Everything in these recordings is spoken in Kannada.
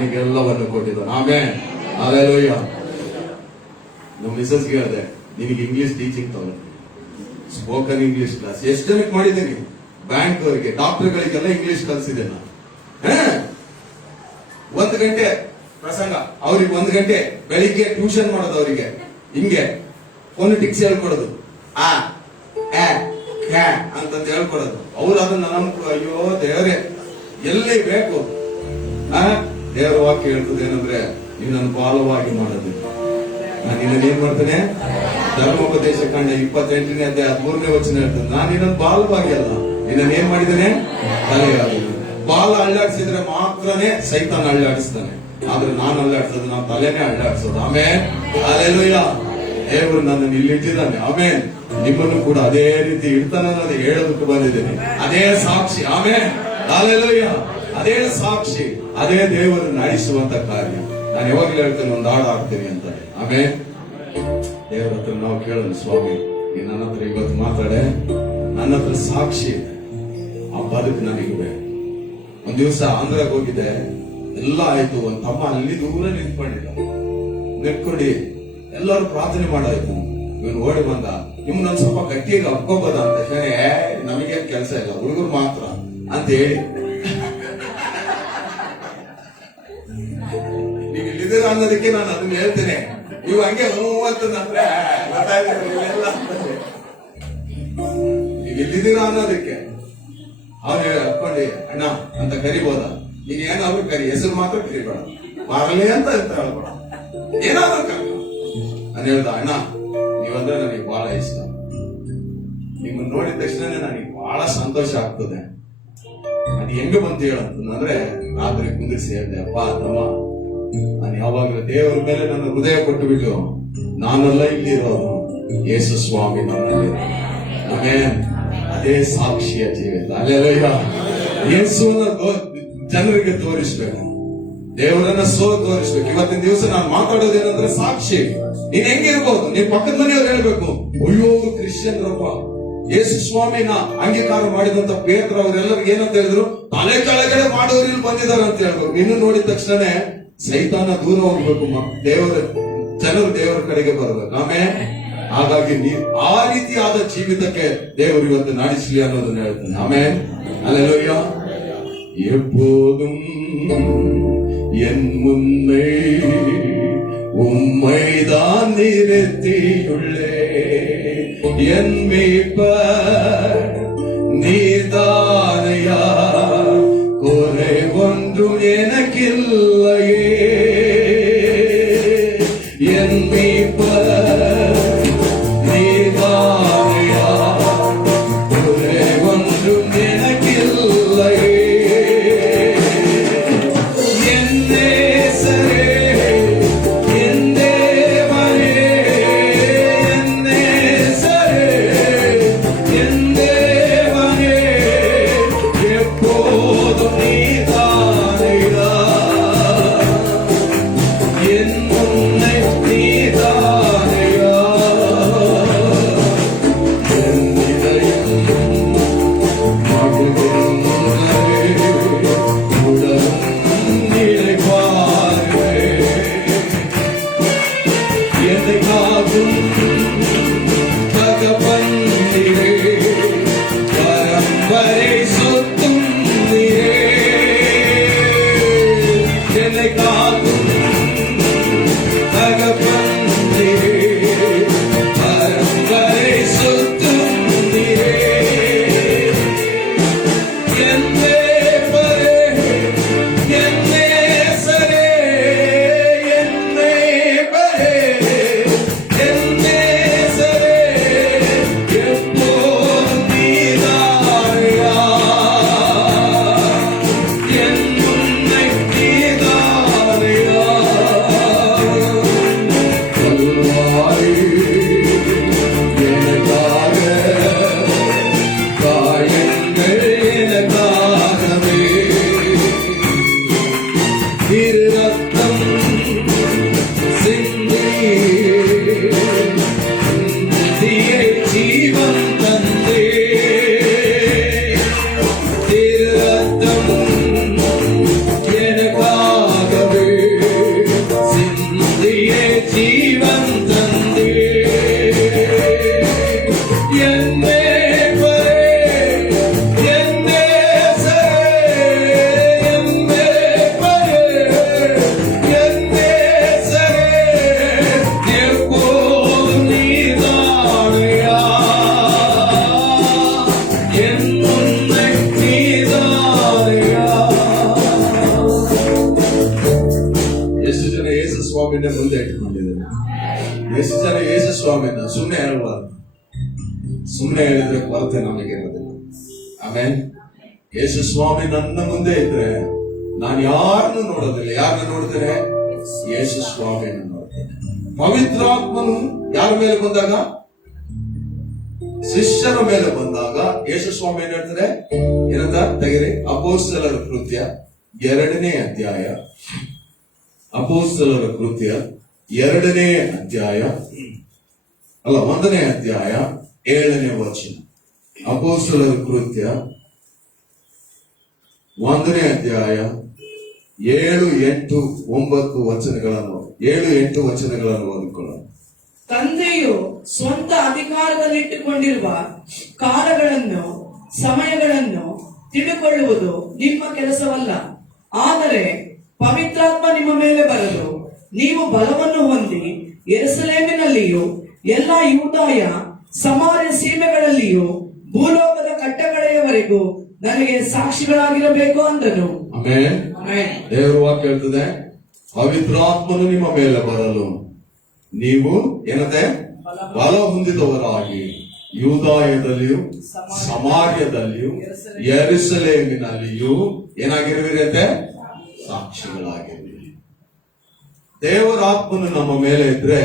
ನನಗೆಲ್ಲವನ್ನು ಕೊಟ್ಟಿದ್ದಾನೆ. ಆಮೇನ್, ಹಲ್ಲೆಲೂಯಾ. ನಮ್ಮ ಮಿಸಸ್ಗೆ ಹೇಳಿದೆ, ನಿನಗೆ ಇಂಗ್ಲಿಷ್ ಟೀಚಿಂಗ್ ತಗೊಂಡು ಸ್ಪೋಕನ್ ಇಂಗ್ಲಿಷ್ ಕ್ಲಾಸ್ ಎಷ್ಟು ಜನಕ್ಕೆ ಮಾಡಿದ್ದೀನಿ. ಬ್ಯಾಂಕ್ ಅವರಿಗೆ, ಡಾಕ್ಟರ್ಗಳಿಗೆಲ್ಲ ಇಂಗ್ಲಿಷ್ ಕಲಿಸಿದೆ ನಾನು. 1 ಗಂಟೆ ಪ್ರಸಂಗ ಅವ್ರಿಗೆ, 1 ಗಂಟೆ ಬೆಳಿಗ್ಗೆ ಟ್ಯೂಷನ್ ಮಾಡೋದು ಅವರಿಗೆ. ಹಿಂಗೆ ಫೋನೆಟಿಕ್ಸ್ ಹೇಳ್ಕೊಡೋದು, ಆ ಅಂತಂತ ಹೇಳ್ಕೊಡೋದು. ಅವ್ರು ಅದನ್ನ ನಮ್ಗೆ, ಅಯ್ಯೋ ದೇವರೇ, ಎಲ್ಲಿ ಬೇಕು ದೇವರ ವಾಕ್ಯ ಹೇಳ್ತದೆ ಏನಂದ್ರೆ, ನೀವು ನನ್ನ ಬಾಲವಾಗಿ ಮಾಡೋದು. ನಾನು ನಿನ್ನ ಏನ್ ಮಾಡ್ತೇನೆ, ಧರ್ಮೋಪದೇಶ ಕಾಂಡ 28ನೇ ಅಧ್ಯಾಯ 13ನೇ ವಚನ ಹೇಳ್ತೇನೆ, ನಾನು ನಿನ್ನ ಬಾಲವಾಗಿ ಅಲ್ಲ, ನಿನ್ನ ಏನ್ ಮಾಡಿದ್ದೇನೆ, ತಲೆಯಾಗಿ. ಬಾಲ ಅಳ್ಳಾಡಿಸಿದ್ರೆ ಮಾತ್ರನೇ ಸೈತಾನ ಅಳ್ಳಾಡಿಸ್ತಾನೆ, ಆದ್ರೆ ನಾನು ಅಳ್ಳಾಡ್ಸೋದು, ನಾನು ತಲೆನೇ ಅಳ್ಳಾಡಿಸೋದು. ಆಮೇನ್, ಹಲ್ಲೆಲೂಯಾ. ದೇವರು ನನ್ನನ್ನು ಇಲ್ಲಿಟ್ಟಿದ್ದಾನೆ. ಆಮೇನ್, ನಿಮ್ಮನ್ನು ಕೂಡ ಅದೇ ರೀತಿ ಇಡ್ತಾನೆ ಅನ್ನೋದು ಹೇಳೋದಕ್ಕೆ ಬಂದಿದ್ದೇನೆ. ಅದೇ ಸಾಕ್ಷಿ. ಆಮೇನ್, ಹಲ್ಲೆಲೂಯಾ. ಅದೇ ಸಾಕ್ಷಿ, ಅದೇ ದೇವರು ನಡೆಸುವಂತ ಕಾರ್ಯ. ನಾನು ಯಾವಾಗಲೂ ಹೇಳ್ತೇನೆ, ಒಂದು ಹಾಡು ಹಾಡ್ತೀನಿ ಅಂತ. ಆಮೇನ್, ದೇವರ ಹತ್ರ ನಾವು ಕೇಳೋಣ, ಸ್ವಾಮಿ ನೀನ್ ನನ್ನ ಹತ್ರ ಇವತ್ತು ಮಾತಾಡೆ, ನನ್ನ ಹತ್ರ ಸಾಕ್ಷಿ ಇದೆ, ಆ ಬದುಕು ನನಗೆ ಬೇಕು. ಒಂದ್ ದಿವಸ ಆಂಧ್ರಕ್ಕೆ ಹೋಗಿದ್ದೆ, ಎಲ್ಲ ಆಯ್ತು. ಒಂದ್ ತಮ್ಮ ಅಲ್ಲಿ ದೂರ ನಿಂತ್ಕೊಂಡು ಎಲ್ಲರೂ ಪ್ರಾರ್ಥನೆ ಮಾಡಾಯ್ತು. ಇವನು ಓಡಿ ಬಂದ, ನಿಮ್ನೊಂದ್ ಸ್ವಲ್ಪ ಗಟ್ಟಿಯಾಗಿ ಅಪ್ಕೋಬೋದ ಅಂತ. ನಮಗೇನ್ ಕೆಲಸ ಇಲ್ಲ, ಹುಡುಗರು ಮಾತ್ರ ಅಂತ ಹೇಳಿ, ನೀವು ಇಲ್ಲಿದ್ದೀರ ಅನ್ನೋದಕ್ಕೆ ನಾನು ಅದನ್ನ ಹೇಳ್ತೇನೆ. ನೀವು ಹಂಗೆ ಅಂತಂದ್ರೆ ನೀವು ಇಲ್ಲಿದ್ದೀರಾ ಅನ್ನೋದಕ್ಕೆ ಅವ್ರು ಹಾಕೊಂಡಿ ಅಣ್ಣ ಅಂತ ಕರಿಬೋದ. ಈಗ ಏನಾದ್ರು ಕರಿ, ಹೆಸರು ಮಾತ್ರ ಕರಿಬೇಡ, ಮಾರಲಿ ಅಂತ ಹೇಳ್ಬೇಡ, ಏನಾದ್ರು ಕರಿ. ನಾನು ಹೇಳ್ದ, ಅಣ್ಣ ನೀವಂದ್ರೆ ನನಗೆ ಬಹಳ ಇಷ್ಟ, ನಿಮ್ಮನ್ನ ನೋಡಿದ ತಕ್ಷಣ ನನಗೆ ಬಹಳ ಸಂತೋಷ ಆಗ್ತದೆ. ಅದು ಹೆಂಗ ಬಂತು ಹೇಳಂತಂದ್ರೆ, ರಾತ್ರಿ ಕುಂದಿರಿಸಿ ಹೇಳಿದೆ, ಅಪ್ಪ ತಮ್ಮ, ನಾನು ಯಾವಾಗಲೂ ದೇವರ ಮೇಲೆ ನನ್ನ ಹೃದಯ ಕೊಟ್ಟು ಬಿಟ್ಟು, ನಾನೆಲ್ಲ ಇಲ್ಲಿರೋದು, ಯೇಸು ಸ್ವಾಮಿ ನನ್ನಲ್ಲಿ. ಆಮೇನ್, ಅದೇ ಸಾಕ್ಷಿಯ ಜೀವಿತ. ಹಲ್ಲೆಲೂಯಾ. ಯೇಸುವನ್ನ ಜನರಿಗೆ ತೋರಿಸ್ಬೇಕು, ದೇವರನ್ನ ತೋರಿಸ್ಬೇಕು. ಇವತ್ತಿನ ದಿವಸ ನಾನು ಮಾತಾಡೋದೇನಂದ್ರೆ ಸಾಕ್ಷಿ. ನೀನ್ ಹೆಂಗಿರ್ಬೋದು, ನೀನ್ ಪಕ್ಕದ ಮನೆಯವ್ರು ಹೇಳ್ಬೇಕು, ಅಯ್ಯೋ ಕ್ರಿಶ್ಚಿಯನ್ರಪ್ಪ ಯೇಸು ಸ್ವಾಮಿನ ಅಂಗೀಕಾರ ಮಾಡಿದಂತ ಪೇತ್ರ ಅವರೆಲ್ಲರಿಗೆ ಏನಂತ ಹೇಳಿದ್ರು, ತಲೆ ಕೆಳಗಡೆ ಮಾಡೋರು ಇಲ್ಲಿ ಬಂದಿದ್ದಾರೆ ಅಂತ ಹೇಳ್ಬೇಕು. ನಿನ್ನ ನೋಡಿದ ತಕ್ಷಣ ಸೈತಾನ ದೂರ ಹೋಗ್ಬೇಕು, ಜನರು ದೇವರ ಕಡೆಗೆ ಬರ್ಬೇಕು. ಆಮೇಲೆ ಹಾಗಾಗಿ ಆ ರೀತಿಯಾದ ಜೀವಿತಕ್ಕೆ ದೇವರು ಇವತ್ತು ನಡೆಸಲಿ ಅನ್ನೋದನ್ನ ಹೇಳ್ತಾನೆ. ಆಮೇಲೆ ಹಲ್ಲೆಲೂಯಾ. எப்போதும் என் முன்னை உம்மைதான் நிறுத்தியுள்ளே, என் மீட்பர் நீர்தானையா, குறை ஒன்றும் எனக்கில்லையே, என் மீட்பர் நீர்தானையா, குறை ஒன்றும் எனக்கில்லையே, எனக்காகவே ಸ್ವಾಮಿನೇ ಮುಂದೆ ಇಟ್ಕೊಂಡಿದ್ದೇನೆ. ಎಷ್ಟು ಜನ ಯೇಸು ಸ್ವಾಮಿನ ಸುಮ್ಮನೆ ಹೇಳಬಾರ್ದು. ಸುಮ್ಮನೆ ಹೇಳಿದ್ರೆ ಕೊರತೆ ನಮಗೆ ಇರೋದಿಲ್ಲ. ಆಮೇಲೆ ಯೇಸು ಸ್ವಾಮಿ ನನ್ನ ಮುಂದೆ ಇದ್ರೆ ನಾನು ಯಾರನ್ನು ನೋಡೋದಿಲ್ಲ. ಯಾರನ್ನ ನೋಡ್ತೇನೆ? ಯೇಸು ಸ್ವಾಮಿಯನ್ನು ನೋಡ್ತೇನೆ. ಪವಿತ್ರಾತ್ಮನು ಯಾರ ಮೇಲೆ ಬಂದಾಗ? ಶಿಷ್ಯರ ಮೇಲೆ ಬಂದಾಗ ಯೇಸು ಸ್ವಾಮಿ ಏನ್ ಹೇಳ್ತಾರೆ? ಏನಂತ ತೆಗಿರಿ, ಅಪೊಸ್ತಲರ ಕೃತ್ಯ 2ನೇ ಅಧ್ಯಾಯ. ಅಪೊಸ್ತಲರ ಕೃತ್ಯ 2ನೇ ಅಧ್ಯಾಯ ಅಲ್ಲ 1ನೇ ಅಧ್ಯಾಯ 7ನೇ ವಚನ. ಅಪೊಸ್ತಲರ ಕೃತ್ಯ 1ನೇ ಅಧ್ಯಾಯ 7, 8, 9 ವಚನಗಳನ್ನು 7, 8 ವಚನಗಳನ್ನು ಓದಿಕೊಳ್ಳೋಣ. ತಂದೆಯು ಸ್ವಂತ ಅಧಿಕಾರದಲ್ಲಿಟ್ಟುಕೊಂಡಿರುವ ಕಾಲಗಳನ್ನು ಸಮಯಗಳನ್ನು ತಿಳಿದುಕೊಳ್ಳುವುದು ನಿಮ್ಮ ಕೆಲಸವಲ್ಲ. ಆದರೆ ಪವಿತ್ರಾತ್ಮ ನಿಮ್ಮ ಮೇಲೆ ಬರಲು ನೀವು ಬಲವನ್ನು ಹೊಂದಿ ಯೆರೂಸಲೇಮಿನಲ್ಲಿಯೂ ಎಲ್ಲ ಯೂದಾಯ ಸಮಾರ್ಯ ಸೀಮೆಗಳಲ್ಲಿಯೂ ಭೂಲೋಕದ ಕಟ್ಟಕಡೆಯವರೆಗೂ ನನಗೆ ಸಾಕ್ಷಿಗಳಾಗಿರಬೇಕು ಅಂದನು. ಆಮೆನ್. ದೇವರ ವಾಕ್ಯ ಹೇಳ್ತದೆ, ಪವಿತ್ರಾತ್ಮನು ನಿಮ್ಮ ಮೇಲೆ ಬರಲು ನೀವು ಏನಂತೆ ಬಲ ಹೊಂದಿದವರಾಗಿ ಯೂದಾಯದಲ್ಲಿಯೂ ಸಮಾರ್ಯದಲ್ಲಿಯೂ ಯೆರೂಸಲೇಮಿನಲ್ಲಿಯೂ ಏನಾಗಿರುವಿರಂತೆ? ಸಾಕ್ಷಿಗಳಾಗಿರುವಿರಿ. ದೇವರ ಆತ್ಮನು ನಮ್ಮ ಮೇಲೆ ಇದ್ರೆ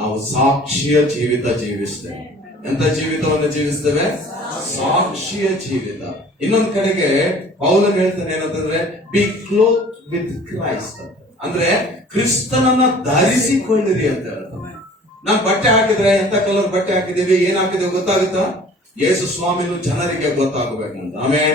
ನಾವು ಸಾಕ್ಷಿಯ ಜೀವಿತ ಜೀವಿಸ್ತೇವೆ. ಎಂತ ಜೀವಿತವನ್ನು ಜೀವಿಸ್ತೇವೆ? ಸಾಕ್ಷಿಯ ಜೀವಿತ. ಇನ್ನೊಂದು ಕಡೆಗೆ ಪೌಲನು ಹೇಳ್ತಾನೆ ಏನಂತಂದ್ರೆ, ಬಿ ಕ್ಲೋತ್ ವಿತ್ ಕ್ರೈಸ್ಟ್, ಅಂದ್ರೆ ಕ್ರಿಸ್ತನನ್ನ ಧರಿಸಿಕೊಳ್ಳಿರಿ ಅಂತ ಹೇಳ್ತಾನೆ. ನಾನ್ ಬಟ್ಟೆ ಹಾಕಿದ್ರೆ ಎಂತ ಕಲರ್ ಬಟ್ಟೆ ಹಾಕಿದೀವಿ, ಏನ್ ಹಾಕಿದೀವಿ ಗೊತ್ತಾಗುತ್ತಾ? ಯೇಸು ಸ್ವಾಮಿನು ಜನರಿಗೆ ಗೊತ್ತಾಗಬೇಕಂತ. ಆಮೇಲೆ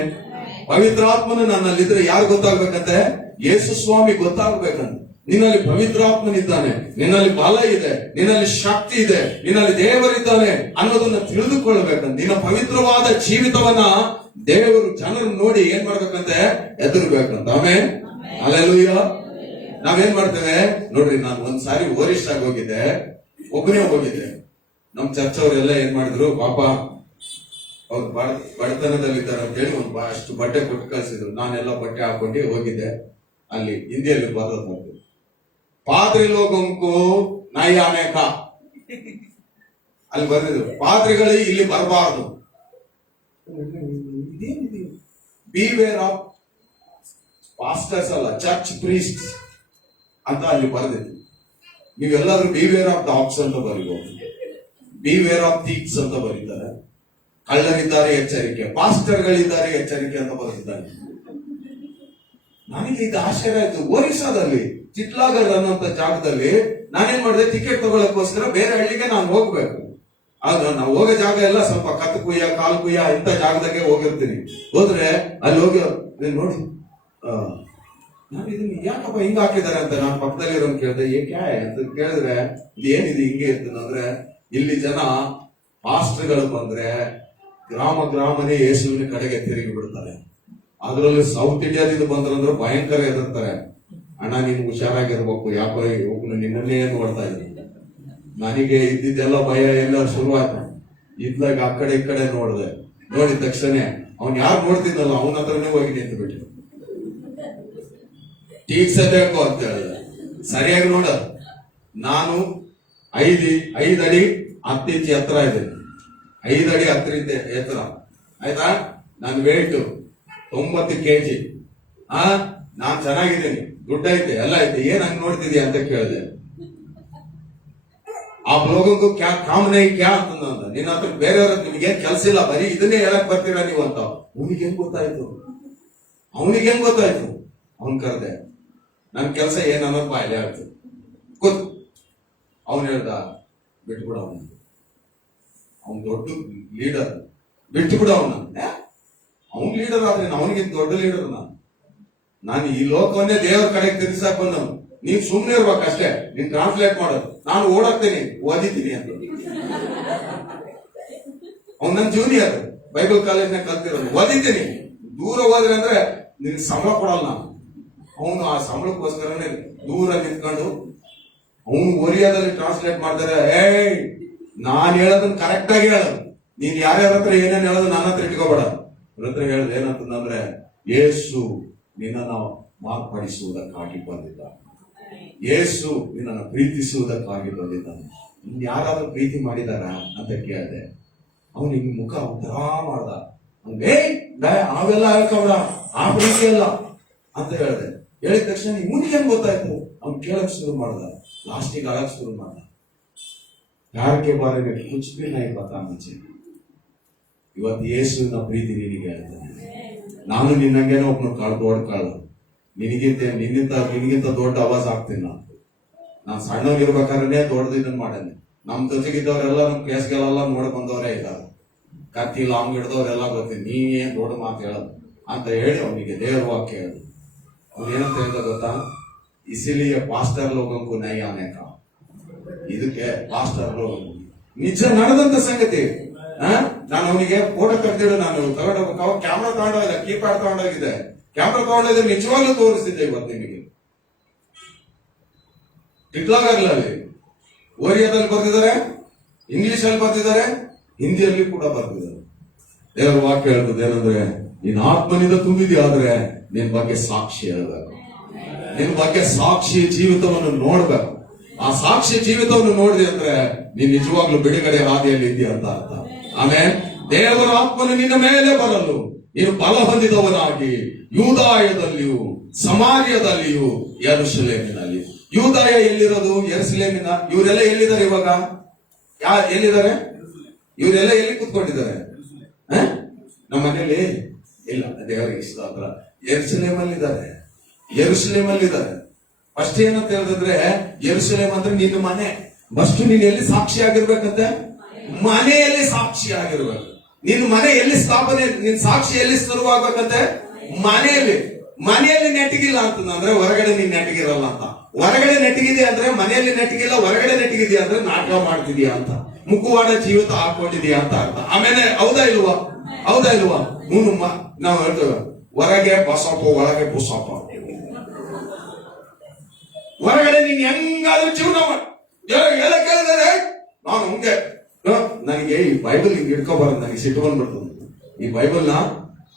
ಪವಿತ್ರಾತ್ಮನು ನನ್ನಲ್ಲಿದ್ರೆ ಯಾರು ಗೊತ್ತಾಗ್ಬೇಕಂತೆ? ಯೇಸು ಸ್ವಾಮಿ ಗೊತ್ತಾಗ್ಬೇಕಂತ. ನಿನ್ನಲ್ಲಿ ಪವಿತ್ರಾತ್ಮನಿದ್ದಾನೆ, ನಿನ್ನಲ್ಲಿ ಬಲ ಇದೆ, ನಿನ್ನಲ್ಲಿ ಶಕ್ತಿ ಇದೆ, ನಿನ್ನಲ್ಲಿ ದೇವರಿದ್ದಾನೆ ಅನ್ನೋದನ್ನ ತಿಳಿದುಕೊಳ್ಬೇಕಂತ. ನಿನ್ನ ಪವಿತ್ರವಾದ ಜೀವಿತವನ್ನ ದೇವರು ಜನರು ನೋಡಿ ಏನ್ ಮಾಡ್ಬೇಕಂತೆ? ಎದುರ್ಬೇಕಂತ. ಆಮೇಲೆ ಹಲ್ಲೆಲೂಯ. ನಾವೇನ್ ಮಾಡ್ತೇವೆ ನೋಡ್ರಿ, ನಾನು ಒಂದ್ಸಾರಿ ಓರಿಸ್ಸಾಗಿ ಹೋಗಿದ್ದೆ, ಒಬ್ಬನೇ ಹೋಗಿದ್ದೆ. ನಮ್ ಚರ್ಚ್ ಅವರೆಲ್ಲ ಏನ್ ಮಾಡಿದ್ರು, ಪಾಪ ಅವ್ರು ಬಡತನದಲ್ಲಿದ್ದಾರೆ ಅಂತ ಹೇಳಿ ಅಷ್ಟು ಬಟ್ಟೆ ಕೊಟ್ಟು ಕಳ್ಸಿದ್ರು. ನಾನೆಲ್ಲ ಬಟ್ಟೆ ಹಾಕೊಂಡು ಹೋಗಿದ್ದೆ. ಅಲ್ಲಿ ಹಿಂದಿಯಲ್ಲಿ ಬರೋದು, ಪಾದ್ರಿ ಲೋಗಂಕು ನೈ ಆನೇಕ ಅಲ್ಲಿ ಬರ್ದಿದ್ರು, ಪಾದ್ರಿಗಳು ಇಲ್ಲಿ ಬರಬಾರ್ದು, ಬಿವೇರ್ ಆಫ್ ಪಾಸ್ಟರ್ಸ್ ಅಲ್ಲ, ಚರ್ಚ್ ಪ್ರೀಸ್ಟ್ ಅಂತ ಅಲ್ಲಿ ಬರೆದಿತ್ತು. ನೀವೆಲ್ಲಾದ್ರೂ ಬಿವೇರ್ ಆಫ್ ಡಾಗ್ಸ್ ಅಂತ ಬರೀಬಹುದು, ಬಿವೇರ್ ಆಫ್ ಥೀಕ್ಸ್ ಅಂತ ಬರೀತಾರೆ. ಕಳ್ಳರಿದ್ದಾರೆ ಎಚ್ಚರಿಕೆ, ಪಾಸ್ಟರ್ಗಳಿದ್ದಾರೆ ಎಚ್ಚರಿಕೆ ಅಂತ ಬರೆದಿದ್ದಾರೆ. ನನಗೆ ಇದು ಆಶ್ಚರ್ಯ ಆಯ್ತು. ಒರಿಸ್ಸಾದಲ್ಲಿ ಚಿಟ್ಲಾಗರ್ ಅನ್ನೋಂಥ ಜಾಗದಲ್ಲಿ ನಾನೇನ್ ಮಾಡಿದೆ, ಟಿಕೆಟ್ ತಗೊಳಕ್ಕೋಸ್ಕರ ಬೇರೆ ಹಳ್ಳಿಗೆ ನಾನು ಹೋಗ್ಬೇಕು. ಆಗ ನಾವು ಹೋಗೋ ಜಾಗ ಎಲ್ಲ ಸ್ವಲ್ಪ ಕತ್ತು ಕುಯ್ಯ, ಕಾಲು ಕುಯ್ಯ ಇಂಥ ಜಾಗದಾಗೆ ಹೋಗಿರ್ತೀನಿ. ಹೋದ್ರೆ ಅಲ್ಲಿ ಹೋಗಿ ನೋಡಿ, ನಾನು ಇದನ್ನ ಯಾಕಪ್ಪ ಹಿಂಗ ಹಾಕಿದ್ದಾರೆ ಅಂತ ನಾನು ಪಕ್ಕದಲ್ಲಿರೋ ಕೇಳಿದೆ. ಏಕೆ ಅಂತ ಕೇಳಿದ್ರೆ, ಏನಿದೆ ಹಿಂಗೆ ಇರ್ತದಂದ್ರೆ, ಇಲ್ಲಿ ಜನ ಪಾಸ್ಟರ್ಗಳು ಬಂದ್ರೆ ಗ್ರಾಮನೇ ಯೇಸುವಿನ ಕಡೆಗೆ ತಿರುಗಿ ಬಿಡ್ತಾರೆ. ಅದ್ರಲ್ಲಿ ಸೌತ್ ಇಂಡಿಯಾದಿಂದ ಬಂದ್ರಂದ್ರೆ ಭಯಂಕರ ಎದುರ್ತಾರೆ. ಅಣ್ಣ ನೀನು ಹುಷಾರಾಗಿರ್ಬೇಕು, ಯಾಕೋ ಒಬ್ಬನು ನಿನ್ನನ್ನೇ ನೋಡ್ತಾ ಇದ್ದೀನಿ. ನನಗೆ ಇದ್ದಿದ್ದೆಲ್ಲ ಭಯ ಎಲ್ಲ ಶುರುವಾಯ್ತು. ಇದ್ದಾಗ ಆ ಕಡೆ ಈ ಕಡೆ ನೋಡಿದೆ. ನೋಡಿದ ತಕ್ಷಣ ಅವ್ನ್ ಯಾರು ನೋಡ್ತಿದ್ದಲ್ಲ ಅವನ ಹತ್ರನೇ ಹೋಗಿ ನಿಂತು ಬಿಟ್ಟು ಟೀಕ್ಸಬೇಕು ಅಂತ ಹೇಳಿದೆ. ಸರಿಯಾಗಿ ನೋಡ, ನಾನು 5 ಅಡಿ 10 ಇಂಚ್ ಎತ್ತರ ಇದ್ದೇನೆ, 5 ಅಡಿ 10 ಇಂಚ್ ಎತ್ತರ ಆಯ್ತಾ. ನನ್ನ ವೇಟ್ 90 kg. ನಾನ್ ಚೆನ್ನಾಗಿದ್ದೀನಿ, ದುಡ್ಡು ಐತೆ, ಎಲ್ಲ ಐತೆ, ಏನ್ ಹಂಗ್ ನೋಡ್ತಿದ್ಯಾ ಅಂತ ಕೇಳಿದೆ. ಆ ಬ್ಲೋಗಂಗೂ ಕಾಮನೆ ಕ್ಯಾ ಅಂತಂದ, ನಿನ್ನ ಹತ್ರ ಬೇರೆಯವ್ರ ನಿಮ್ಗೇನ್ ಕೆಲಸ ಇಲ್ಲ, ಬರೀ ಇದನ್ನೇ ಹೇಳಕ್ ಬರ್ತೀರಾ ನೀವು ಅಂತ. ಅವನಿಗೆ ಹೆಂಗ್ ಗೊತ್ತಾಯ್ತು? ಅವನ್ ಕರೆದೆ, ನನ್ ಕೆಲಸ ಏನನ್ನಪ್ಪ ಇಲ್ಲಿ ಹೇಳ್ತು ಕೂತ್. ಅವನ್ ಹೇಳ್ದ, ಬಿಟ್ಬಿಡ, ಅವನ್ ದೊಡ್ಡ ಲೀಡರ್, ಬಿಟ್ಬಿಡ ಅವ್ನ್ ಲೀಡರ್ ಆದ್ರೆ ಅವನಿಗಿಂತ ದೊಡ್ಡ ಲೀಡರ್ ನಾನು ಈ ಲೋಕವನ್ನೇ ದೇವರ ಕಡೆಗೆ ತಿರ್ಗಿಸಾಕ್ ಬಂದವನು. ನೀನ್ ಸುಮ್ನೆ ಇರ್ಬೇಕಷ್ಟೇ, ನೀನ್ ಟ್ರಾನ್ಸ್ಲೇಟ್ ಮಾಡೋದು, ನಾನು ಓಡಾಕ್ತೀನಿ, ಓದಿದ್ದೀನಿ ಅಂತ. ಅವ್ನ್ ನನ್ ಜೂನಿಯರ್, ಬೈಬಲ್ ಕಾಲೇಜ್ನಾಗ ಕಲ್ತಿರೋದು, ಓದಿದ್ದೀನಿ. ದೂರ ಹೋದ್ರೆ ಅಂದ್ರೆ ನಿನ್ ಸಂಬಳ ಕೊಡಲ್ಲ ನಾನು. ಅವನು ಆ ಸಂಬಳಕ್ಕೋಸ್ಕರನೇ ದೂರ ನಿಂತ್ಕೊಂಡು ಅವನು ಒರಿಯಾದಲ್ಲಿ ಟ್ರಾನ್ಸ್ಲೇಟ್ ಮಾಡ್ತಾರೆ. ನಾನ್ ಹೇಳೋದನ್ನ ಕರೆಕ್ಟ್ ಆಗಿ ಹೇಳೋದು, ನೀನ್ ಯಾರ್ಯಾರ ಹತ್ರ ಏನೇನ್ ಹೇಳೋದು ನನ್ನ ಹತ್ರ ಇಟ್ಕೋಬೇಡ. ಅವ್ರ ಹತ್ರ ಹೇಳೋದು ಏನಂತಂದ್ರೆ, ಯೇಸು ನಿನ್ನನ್ನು ಮಾರ್ಪಡಿಸುವುದಕ್ಕಾಗಿ ಬಂದಿದ್ದ. ಯೇಸು ನಿನ್ನನ್ನು ಪ್ರೀತಿಸುವುದಕ್ಕಾಗಿ ಬಂದಿದ್ದಾನೆ. ಯಾರಾದ್ರೂ ಪ್ರೀತಿ ಮಾಡಿದಾರ ಅಂತ ಕೇಳಿದೆ. ಅವನು ಹಿಂಗ್ ಮುಖ ಒಂಥರ ಮಾಡ್ದ. ಅವೆಲ್ಲ ಹೇಳ್ಕೊಬೇಡ, ಆ ಪ್ರೀತಿ ಅಲ್ಲ ಅಂತ ಹೇಳಿದೆ. ಹೇಳಿದ ತಕ್ಷಣ ಮುಂದೆ ಏನ್ ಗೊತ್ತಾಯ್ತು, ಅವ್ನು ಕೇಳಕ್ ಶುರು ಮಾಡ್ದ, ಲಾಸ್ಟಿಗೆ ಅಳಕ್ ಶುರು ಮಾಡ್ದ. ಯಾರಿಗೆ ಬಾರಿಗೆ ಕುಚ್ ಬಿ ನೈ ಪತಾ ಮುಂಚೆ. ಇವತ್ತು ಯೇಸುವಿನ ಪ್ರೀತಿ ನಿನಗೆ ಹೇಳ್ತಾನೆ, ನಾನು ನಿನ್ನಂಗೇನೋ ಒಬ್ಬನು ದೊಡ್ಡ ನಿನ್ನಿಂತ ದೊಡ್ಡ ಆವಾಜ್ ಆಗ್ತೀನಿ. ನಾನು ಸಣ್ಣಗಿರ್ಬೇಕಾದ್ರೆ ದೊಡ್ಡದಿದ್ದನ್ ಮಾಡೇನೆ. ನಮ್ ಜೊತೆಗಿದ್ದವರೆಲ್ಲ ನಮ್ ಕೇಸ್ಗೆಲ್ಲ ನೋಡ್ ಬಂದವರೇ ಇದ್ದಾರೆ. ಕತ್ತಿ ಲಾಂಗ್ ಹಿಡ್ದವ್ರೆಲ್ಲ ಗೊತ್ತೀನಿ, ನೀವೇನ್ ದೊಡ್ಡ ಮಾತು ಹೇಳೋದು ಅಂತ ಹೇಳಿ ಅವನಿಗೆ ದೇವರ ವಾಕ್ಯ ಹೇಳುದು. ಅವನೇನಂತ ಹೇಳ್ದ ಗೊತ್ತಾ, ಇಸಿಲಿಯ ಪಾಸ್ಟರ್ ಲೋಗಂಕು ನೈ ಆನೆ ಕಾ. ಇದಕ್ಕೆ ಪಾಸ್ಟರ್ ಲೋಗಂಕು ನಿಜ ನಡೆದಂತ ಸಂಗತಿ. ನಾನು ಅವನಿಗೆ ಫೋಟೋ ತೆಗೆದಿಡು, ನಾನು ತಗೊಂಡೋಗ್ಬೇಕು. ಅವಾಗ ಕ್ಯಾಮ್ರಾ ತಗೊಂಡೋಗಿದ್ದೆ, ಕೀಪ್ಯಾಡ್ ತಗೊಂಡೋಗಿದ್ದೆ. ಕ್ಯಾಮ್ರಾ ತಗೊಂಡೋಗಿದ್ರೆ ನಿಜವಾಗ್ಲೂ ತೋರಿಸ್ತಿದ್ದೆ ಇವತ್ತು ನಿಮಗೆ. ಟಿಟ್ಲಾಗಲ್ಲಿ ಓರಿಯಾದಲ್ಲಿ ಬರ್ತಿದ್ದಾರೆ, ಇಂಗ್ಲಿಷ್ ಅಲ್ಲಿ ಬರ್ತಿದ್ದಾರೆ, ಹಿಂದಿಯಲ್ಲಿ ಕೂಡ ಬರ್ತಿದ್ದಾರೆ. ದೇವರ ವಾಕ್ಯ ಹೇಳ್ತದೆ ಏನಂದ್ರೆ, ನೀನ್ ಆತ್ಮನಿಂದ ತುಂಬಿದ್ಯಾ ಆದ್ರೆ ನಿನ್ ಬಗ್ಗೆ ಸಾಕ್ಷಿ ಹೇಳ್ಬೇಕು. ನಿನ್ ಬಗ್ಗೆ ಸಾಕ್ಷಿ ಜೀವಿತವನ್ನು ನೋಡ್ಬೇಕು. ಆ ಸಾಕ್ಷಿ ಜೀವಿತವನ್ನು ನೋಡಿದೆ ಅಂದ್ರೆ ನೀನ್ ನಿಜವಾಗ್ಲೂ ಬಿಡುಗಡೆ ಹಾದಿಯಲ್ಲಿ ಇದೆಯಾ ಅಂತ ಅರ್ಥ. ಆಮೇಲೆ ದೇವರ ಆತ್ಮನು ನಿನ್ನ ಮೇಲೆ ಬರಲು ನೀನು ಬಲ ಹೊಂದಿದವನಾಗಿ ಯೂದಾಯದಲ್ಲಿಯೂ ಸಮಾರ್ಯದಲ್ಲಿಯೂ ಯೆರೂಸಲೇಮಿನಲ್ಲಿ. ಯೂದಾಯ ಎಲ್ಲಿರೋದು? ಯೆರೂಸಲೇಮಿನ. ಇವರೆಲ್ಲ ಎಲ್ಲಿದ್ದಾರೆ ಇವಾಗ? ಎಲ್ಲಿದ್ದಾರೆ ಇವರೆಲ್ಲ? ಎಲ್ಲಿ ಕೂತ್ಕೊಂಡಿದ್ದಾರೆ? ನಮ್ಮ ಮನೇಲಿ ಇಲ್ಲ, ದೇವರಿಗೆ ಇಷ್ಟ ಹತ್ರ ಯೆರೂಸಲೇಮಲ್ಲಿ ಇದ್ದಾರೆ. ಯೆರೂಸಲೇಮಲ್ಲಿ ಇದ್ದಾರೆ. ಫಸ್ಟ್ ಏನಂತ ಹೇಳಿದ್ರೆ, ಯೆರೂಸಲೇಮ್ ಅಂದ್ರೆ ನಿನ್ನ ಮನೆ. ಫಸ್ಟ್ ನೀನ್ ಎಲ್ಲಿ ಸಾಕ್ಷಿ ಆಗಿರ್ಬೇಕಂತೆ? ಮನೆಯಲ್ಲಿ ಸಾಕ್ಷಿ ಆಗಿರ್ಬೇಕು. ನಿನ್ನ ಮನೆ ಎಲ್ಲಿ ಸ್ಥಾಪನೆ, ನಿನ್ ಸಾಕ್ಷಿ ಎಲ್ಲಿ ಶುರುವಾಗ್ಬೇಕಂತೆ? ಮನೆಯಲ್ಲಿ. ಮನೆಯಲ್ಲಿ ನೆಟ್ಟಿಗಿಲ್ಲ ಅಂತಂದ್ರೆ ಹೊರಗಡೆ ನೀನ್ ನೆಟ್ಟಿಗಿರಲ್ಲ ಅಂತ. ಹೊರಗಡೆ ನೆಟ್ಟಿಗಿದೆಯಾ ಅಂದ್ರೆ ಮನೆಯಲ್ಲಿ ನೆಟ್ಟಿಗಿಲ್ಲ, ಹೊರಗಡೆ ನೆಟ್ಟಿಗಿದೆಯಾ ಅಂದ್ರೆ ನಾಟಕ ಮಾಡ್ತಿದ್ಯಾ ಅಂತ, ಮುಖವಾಡ ಜೀವಿತ ಹಾಕೊಂಡಿದ್ಯಾ ಅಂತ ಅರ್ಥ. ಆಮೇಲೆ ಹೌದಾ ಇಲ್ವಾ? ಹೌದಾ ಇಲ್ವಾ? ನಾವು ಹೇಳ್ತೇವೆ ಹೊರಗೆ ಬಸಪ್ಪ, ಒಳಗೆ ಬುಸಪ್ಪ. ಹೊರಗಡೆ ನೀನ್ ಹೆಂಗಾದ್ರೂ ಜೀವನ ಎಲ್ಲ ಕೇಳಿದರೆ ನಾನು ಹಂಗೆ. ನನಗೆ ಈ ಬೈಬಲ್ ಹಿಂಗ್ ಇಟ್ಕೋಬಾರ್ದು, ನನಗೆ ಸಿಟ್ಟು ಬಂದ್ಬಿಡ್ತದೆ. ಈ ಬೈಬಲ್ನ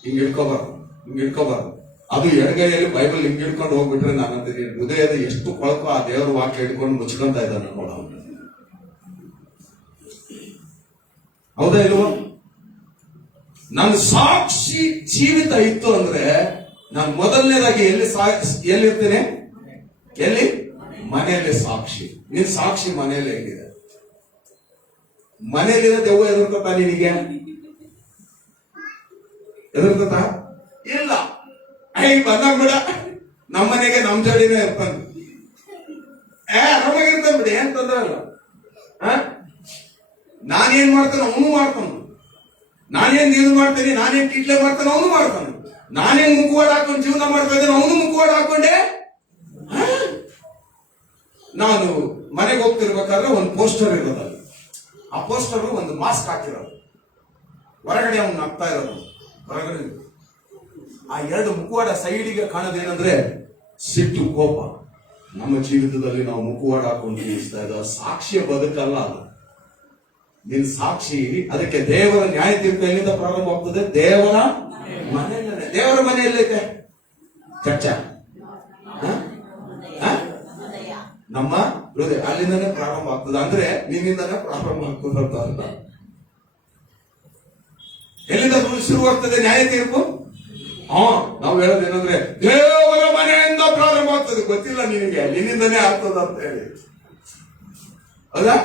ಹಿಂಗ್ ಇಟ್ಕೋಬಾರ್ದು. ಅದು ಎಡಗೈಯಲ್ಲಿ ಬೈಬಲ್ ಹಿಂಗ್ ಇಟ್ಕೊಂಡು ಹೋಗ್ಬಿಟ್ರೆ ನಾನು ಹೃದಯದ ಎಷ್ಟು ಕೊಳಕು ಆ ದೇವರ ವಾಕ್ಯ ಹಿಡ್ಕೊಂಡು ಮುಚ್ಕೊಂತ ಇದ್ದಾನೆ ನೋಡ. ಹೌದಾ ಇಲ್ವಾ? ನನ್ನ ಸಾಕ್ಷಿ ಜೀವಿತ ಇತ್ತು ಅಂದ್ರೆ ನಾನು ಮೊದಲನೇದಾಗಿ ಎಲ್ಲಿರ್ತೇನೆ? ಎಲ್ಲಿ? ಮನೆಯಲ್ಲಿ ಸಾಕ್ಷಿ. ನಿನ್ ಸಾಕ್ಷಿ ಮನೆಯಲ್ಲೇ ಹೇಗಿದೆ? ಮನೆಯಲ್ಲಿರೋ ದೆವ್ವ ಎದುರ್ಕೊತಾ ನಿನಗೆ? ಎದುರ್ಕೊತಾ ಇಲ್ಲ. ಬಂದಾಗ ಬಿಡ, ನಮ್ಮನೆಗೆ ನಮ್ ಜೋಡಿನೇ ಇರ್ತಾನೆ. ಆರಾಮಾಗಿರ್ತಾನೆ ಬಿಡಿ, ಏನ್ ತೊಂದ್ರೆ ಇಲ್ಲ. ನಾನೇನ್ ಮಾಡ್ತಾನೆ ಅವನು ಮಾಡ್ತಾನ, ನಾನೇನ್ ಇದು ಮಾಡ್ತೇನೆ, ನಾನೇನ್ ಕಿಟ್ಲೆ ಮಾಡ್ತಾನೆ ಅವನು ಮಾಡ್ತಾನೆ, ನಾನೇನ್ ಮುಖವಾಡ ಹಾಕೊಂಡು ಜೀವನ ಮಾಡ್ತಾ ಇದ್ದೇನೆ ಅವನು ಮುಖವಾಡ ಹಾಕೊಂಡೆ. ನಾನು ಮನೆಗೆ ಹೋಗ್ತಿರ್ಬೇಕಾದ್ರೆ ಒಂದು ಪೋಸ್ಟರ್ ಇರೋದಲ್ಲ, ಆ ಪೋಸ್ಟರ್ ಒಂದು ಮಾಸ್ಕ್ ಹಾಕಿರೋದು, ಹೊರಗಡೆ ಅವನು ನಗ್ತಾ ಇರೋದು. ಹೊರಗಡೆ ಆ ಎರಡು ಮುಖವಾಡ ಸೈಡಿಗೆ ಕಾಣೋದೇನಂದ್ರೆ ಸಿಟ್ಟು, ಕೋಪ. ನಮ್ಮ ಜೀವಿತದಲ್ಲಿ ನಾವು ಮುಖವಾಡ ಹಾಕೊಂಡು ಜೀವಿಸ್ತಾ ಇದ್ದ ಸಾಕ್ಷಿಯ ಬದುಕಲ್ಲ ಅದು. ನಿನ್ ಸಾಕ್ಷಿ ಅದಕ್ಕೆ ದೇವರ ನ್ಯಾಯ ತೀರ್ಪು ಎಲ್ಲಿಂದ ಪ್ರಾರಂಭವಾಗ್ತದೆ? ದೇವರ ಮನೆಯಲ್ಲೇ. ದೇವರ ಮನೆಯಲ್ಲೈತೆ ಚರ್ಚ, ನಮ್ಮ ಹೃದಯ ಅಲ್ಲಿಂದನೇ ಪ್ರಾರಂಭ ಆಗ್ತದೆ. ಅಂದ್ರೆ ನಿನ್ನಿಂದನೇ ಪ್ರಾರಂಭ ಆಗ್ತದೆ ಅಂತ. ಎಲ್ಲಿಂದ ಶುರುವಾಗ್ತದೆ ನ್ಯಾಯ ತೀರ್ಪು? ನಾವು ಹೇಳೋದೇನಂದ್ರೆ ದೇವರ ಮನೆಯಿಂದ ಪ್ರಾರಂಭ ಆಗ್ತದೆ. ಗೊತ್ತಿಲ್ಲ ನಿನಗೆ, ನಿನ್ನಿಂದನೇ ಆಗ್ತದ ಅಂತ ಹೇಳಿ. ಹೌದಾ?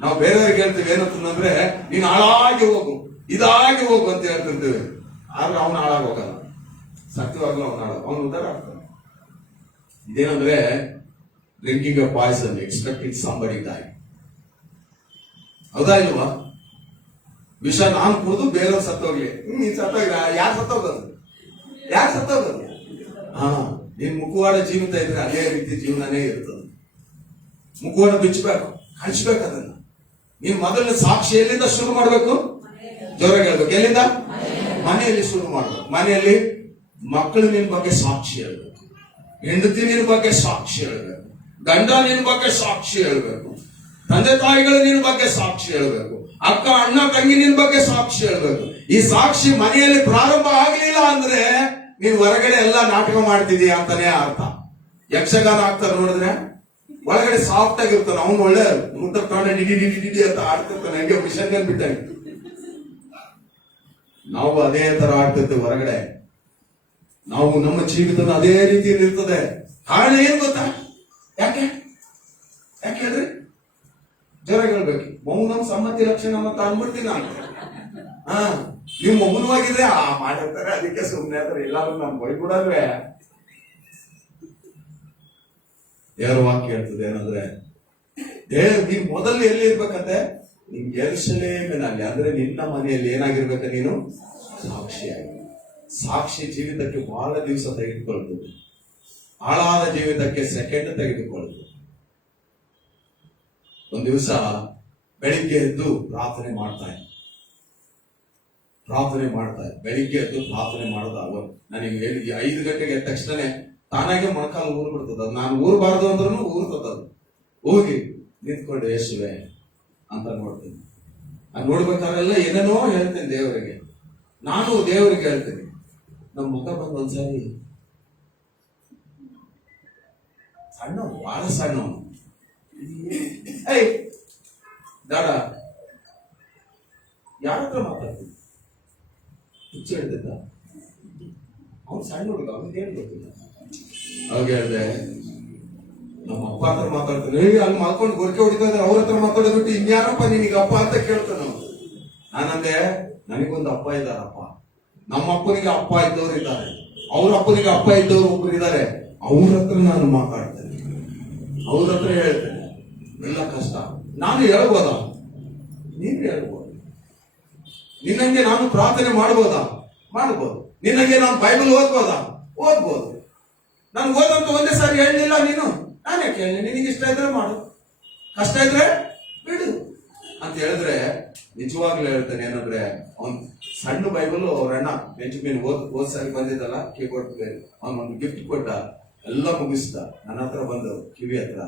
ನಾವು ಬೇರೆಯವ್ರಿಗೆ ಹೇಳ್ತೀವಿ ಏನಂತಂದ್ರೆ ನೀನ್ ಹಾಳಾಗಿ ಹೋಗು, ಇದಾಗಿ ಹೋಗು ಅಂತ ಹೇಳ್ತಿರ್ತೇವೆ. ಆದ್ರೆ ಅವನು ಹಾಳಾಗಿ ಹೋಗಲ್ಲ, ಸತ್ಯವಾಗ್ಲೂ ಅವನು ಉದ್ದಾರ ಆಗ್ತಾನೆ. ಇದೇನಂದ್ರೆ ಡ್ರಿಂಕಿಂಗ್ ಅ ಪಾಯ್ಸನ್ ಎಕ್ಸ್ಪೆಕ್ಟಿಂಗ್ ಸಂಬಡಿ ಡೈ. ಹೌದಾ ಇಲ್ವಾ? ವಿಷ ನಾನು ಕುಡಿದು ಬೇರೆಯವ್ರು ಸತ್ತೋಗ್ಲಿ, ನೀನ್ ಸತ್ತೋಗ, ಯಾರು ಸತ್ತೋಗೋದು? ಯಾರು ಸತ್ತೋಗೋದು? ನಿನ್ ಮುಖವಾಡ ಜೀವಿತ ಇದ್ರೆ ಅದೇ ರೀತಿ ಜೀವನನೇ ಇರ್ತದೆ. ಮುಖವಾಡ ಬಿಚ್ಚಬೇಕು, ಹಂಚ್ಬೇಕು ಅದನ್ನ. ನೀನ್ ಮೊದಲನೇ ಸಾಕ್ಷಿ ಎಲ್ಲಿಂದ ಶುರು ಮಾಡ್ಬೇಕು? ಜೋರಾಗಿ ಹೇಳ್ಬೇಕು. ಎಲ್ಲಿಂದ? ಮನೆಯಲ್ಲಿ ಶುರು ಮಾಡ್ಬೇಕು. ಮನೆಯಲ್ಲಿ ಮಕ್ಕಳು ನಿನ್ ಬಗ್ಗೆ ಸಾಕ್ಷಿ ಹೇಳ್ಬೇಕು, ಹೆಂಡತಿ ನಿನ್ ಬಗ್ಗೆ ಸಾಕ್ಷಿ ಹೇಳ್ಬೇಕು, ಗಂಡ ನಿನ್ ಬಗ್ಗೆ ಸಾಕ್ಷಿ ಹೇಳ್ಬೇಕು, ತಂದೆ ತಾಯಿಗಳು ನಿನ್ ಬಗ್ಗೆ ಸಾಕ್ಷಿ ಹೇಳ್ಬೇಕು, ಅಕ್ಕ ಅಣ್ಣ ತಂಗಿ ನಿನ್ ಬಗ್ಗೆ ಸಾಕ್ಷಿ ಹೇಳ್ಬೇಕು. ಈ ಸಾಕ್ಷಿ ಮನೆಯಲ್ಲಿ ಪ್ರಾರಂಭ ಆಗ್ಲಿಲ್ಲ ಅಂದ್ರೆ ನೀನ್ ಹೊರಗಡೆ ಎಲ್ಲ ನಾಟಕ ಮಾಡ್ತಿದೀಯ ಅಂತಾನೆ ಅರ್ಥ. ಯಕ್ಷಗಾನ ಆಗ್ತಾರೆ ನೋಡಿದ್ರೆ ಒಳಗಡೆ ಸಾಫ್ಟ್ ಆಗಿರ್ತಾನೆ, ಅವ್ನು ಒಳ್ಳೆ ಮುಟ್ಟ ತಗೊಂಡೆ ಡಿಡಿ ಡಿಡಿ ಡಿಡಿ ಅಂತ ಆಡ್ತಿರ್ತಾನೆ, ಹಂಗೆ ಮಿಷನ್ ಬಿಟ್ಟಾನೆ. ನಾವು ಅದೇ ತರ ಆಡ್ತಿರ್ತೇವೆ ಹೊರಗಡೆ. ನಾವು ನಮ್ಮ ಜೀವಿತದ ಅದೇ ರೀತಿಯಲ್ಲಿ ಇರ್ತದೆ. ಕಾರಣ ಏನ್ ಗೊತ್ತಾ? ಯಾಕೆ ಯಾಕೆ ಹೇಳ್ರಿ? ಜೋರಾಗಿ ಹೇಳ್ಬೇಕು. ಮೌನಂ ಸಮ್ಮತಿ ಲಕ್ಷಣ ಅಂತ ಅನ್ಬಿಡ್ತೀನಿ ನಾನು. ನೀವು ಮೌನವಾಗಿದ್ರೆ ಮಾಡಿರ್ತಾರೆ, ಅದಕ್ಕೆ ಸುಮ್ಮನೆ ಅಂದ್ರೆ ಎಲ್ಲಾದ್ರೂ ನಾನು ಬೈಬಿಡಲ್ವೇ. ದೇವರ ವಾಕ್ಯ ಹೇಳ್ತದೆ ಏನಂದ್ರೆ, ನೀನ್ ಮೊದಲು ಎಲ್ಲಿ ಇರ್ಬೇಕಂತೆ? ನಿನ್ ಯೆರೂಸಲೇಮಿನಲ್ಲಿ, ಅಂದ್ರೆ ನಿನ್ನ ಮನೆಯಲ್ಲಿ ಏನಾಗಿರ್ಬೇಕ? ನೀನು ಸಾಕ್ಷಿಯಾಗಿ. ಸಾಕ್ಷಿ ಜೀವಿತಕ್ಕೆ ಬಹಳ ದಿವಸ ತೆಗೆದುಕೊಳ್ತದೆ, ಹಾಳಾದ ಜೀವಿತಕ್ಕೆ ಸೆಕೆಂಡ್ ತೆಗೆದುಕೊಳ್ತದೆ. ಒಂದ್ ದಿವಸ ಬೆಳಿಗ್ಗೆ ಎದ್ದು ಪ್ರಾರ್ಥನೆ ಮಾಡ್ತಾ ಬೆಳಿಗ್ಗೆ ಎದ್ದು ಪ್ರಾರ್ಥನೆ ಮಾಡಿದಾಗ ನನಗೆ ಹೇಳಿದ್ವಿ 5 ಗಂಟೆಗೆ ಎದ್ದ ತಕ್ಷಣ ತಾನಾಗೆ ಮೊಣಕಾಲು ಊರು ಬಿಡ್ತದ. ನಾನು ಊರ್ಬಾರ್ದು ಅಂದ್ರೂ ಊರ್ತದ. ಹೋಗಿ ನಿಂತ್ಕೊಂಡು ಯೇಸುವೆ ಅಂತ ನೋಡ್ತೀನಿ. ನಾನು ನೋಡ್ಬೇಕಾದ್ರೆಲ್ಲ ಏನೇನೋ ಹೇಳ್ತೇನೆ ದೇವರಿಗೆ. ನಾನು ದೇವರಿಗೆ ಹೇಳ್ತೇನೆ. ನಮ್ಮ ಮುಖ ಬಂದು ಒಂದ್ಸಾರಿ ಸಣ್ಣ, ಬಹಳ ಸಣ್ಣವನು. ದಾಡ ಯಾರ ಹತ್ರ ಮಾತಾಡ್ತೀನಿ? ಹುಚ್ಚ ಹೇಳ್ತಿದ್ದ ಅವ್ನು, ಸಣ್ಣ ಹುಡುಗ, ಅವ್ನಿಗೆ ಏನ್ ಗೊತ್ತಿಲ್ಲ. ಅವಾಗ ಹೇಳ್ದೆ, ನಮ್ಮ ಅಪ್ಪ ಹತ್ರ ಮಾತಾಡ್ತಾನೆ. ಅಲ್ಲಿ ಮಾಡ್ಕೊಂಡು ಗೊರಕೆ ಹೊಡಿತಾ ಇದ್ದಾರೆ, ಅವ್ರ ಹತ್ರ ಮಾತಾಡೋದ್ಬಿಟ್ಟು ಇನ್ಯಾರಪ್ಪ ನಿನಗೆ ಅಪ್ಪ ಅಂತ ಕೇಳ್ತಾನ. ನಾನಂದೆ, ನನಗೊಂದು ಅಪ್ಪ ಇದ್ದಾರಪ್ಪ. ನಮ್ಮ ಅಪ್ಪನಿಗೆ ಅಪ್ಪ ಇದ್ದವ್ರು ಇದ್ದಾರೆ, ಅವ್ರ ಅಪ್ಪನಿಗೆ ಅಪ್ಪ ಇದ್ದವ್ರು ಒಬ್ರು ಇದ್ದಾರೆ. ಅವ್ರ ಹತ್ರ ನಾನು ಮಾತಾಡ್ತೇನೆ, ಅವ್ರ ಹತ್ರ ಹೇಳ್ತೇನೆ ಎಲ್ಲ ಕಷ್ಟ. ನಾನು ಹೇಳ್ಬೋದಾ? ನೀನು ಹೇಳ್ಬೋದು. ನಿನ್ನಂಗೆ ನಾನು ಪ್ರಾರ್ಥನೆ ಮಾಡ್ಬೋದಾ? ಮಾಡ್ಬೋದು. ನಿನ್ನಂಗೆ ನಾನು ಬೈಬಲ್ ಓದ್ಬೋದಾ? ಓದ್ಬೋದು. ನಾನು ಓದಂತ ಒಂದೇ ಸಾರಿ ಹೇಳಲಿಲ್ಲ ನೀನು, ನಾನೇ ಕೇಳಿ. ನಿನಗೆ ಇಷ್ಟ ಇದ್ರೆ ಮಾಡು, ಕಷ್ಟ ಇದ್ರೆ ಬಿಡು ಅಂತ ಹೇಳಿದ್ರೆ ನಿಜವಾಗ್ಲೂ ಹೇಳ್ತಾನೆ. ಏನಂದ್ರೆ ಅವ್ನ್ ಸಣ್ಣ ಬೈಬಲ್ ಅವ್ರ ಅಣ್ಣ ಬೆಂಚಮಿನ್ ಓದ್ ಸಾರಿ ಬಂದಿದ್ದಲ್ಲ, ಕೀಬೋರ್ಡ್ ಅವನೊಂದು ಗಿಫ್ಟ್ ಕೊಟ್ಟ, ಎಲ್ಲ ಮುಗಿಸ್ದ. ನನ್ನ ಹತ್ರ ಬಂದು ಕಿವಿ ಹತ್ರ,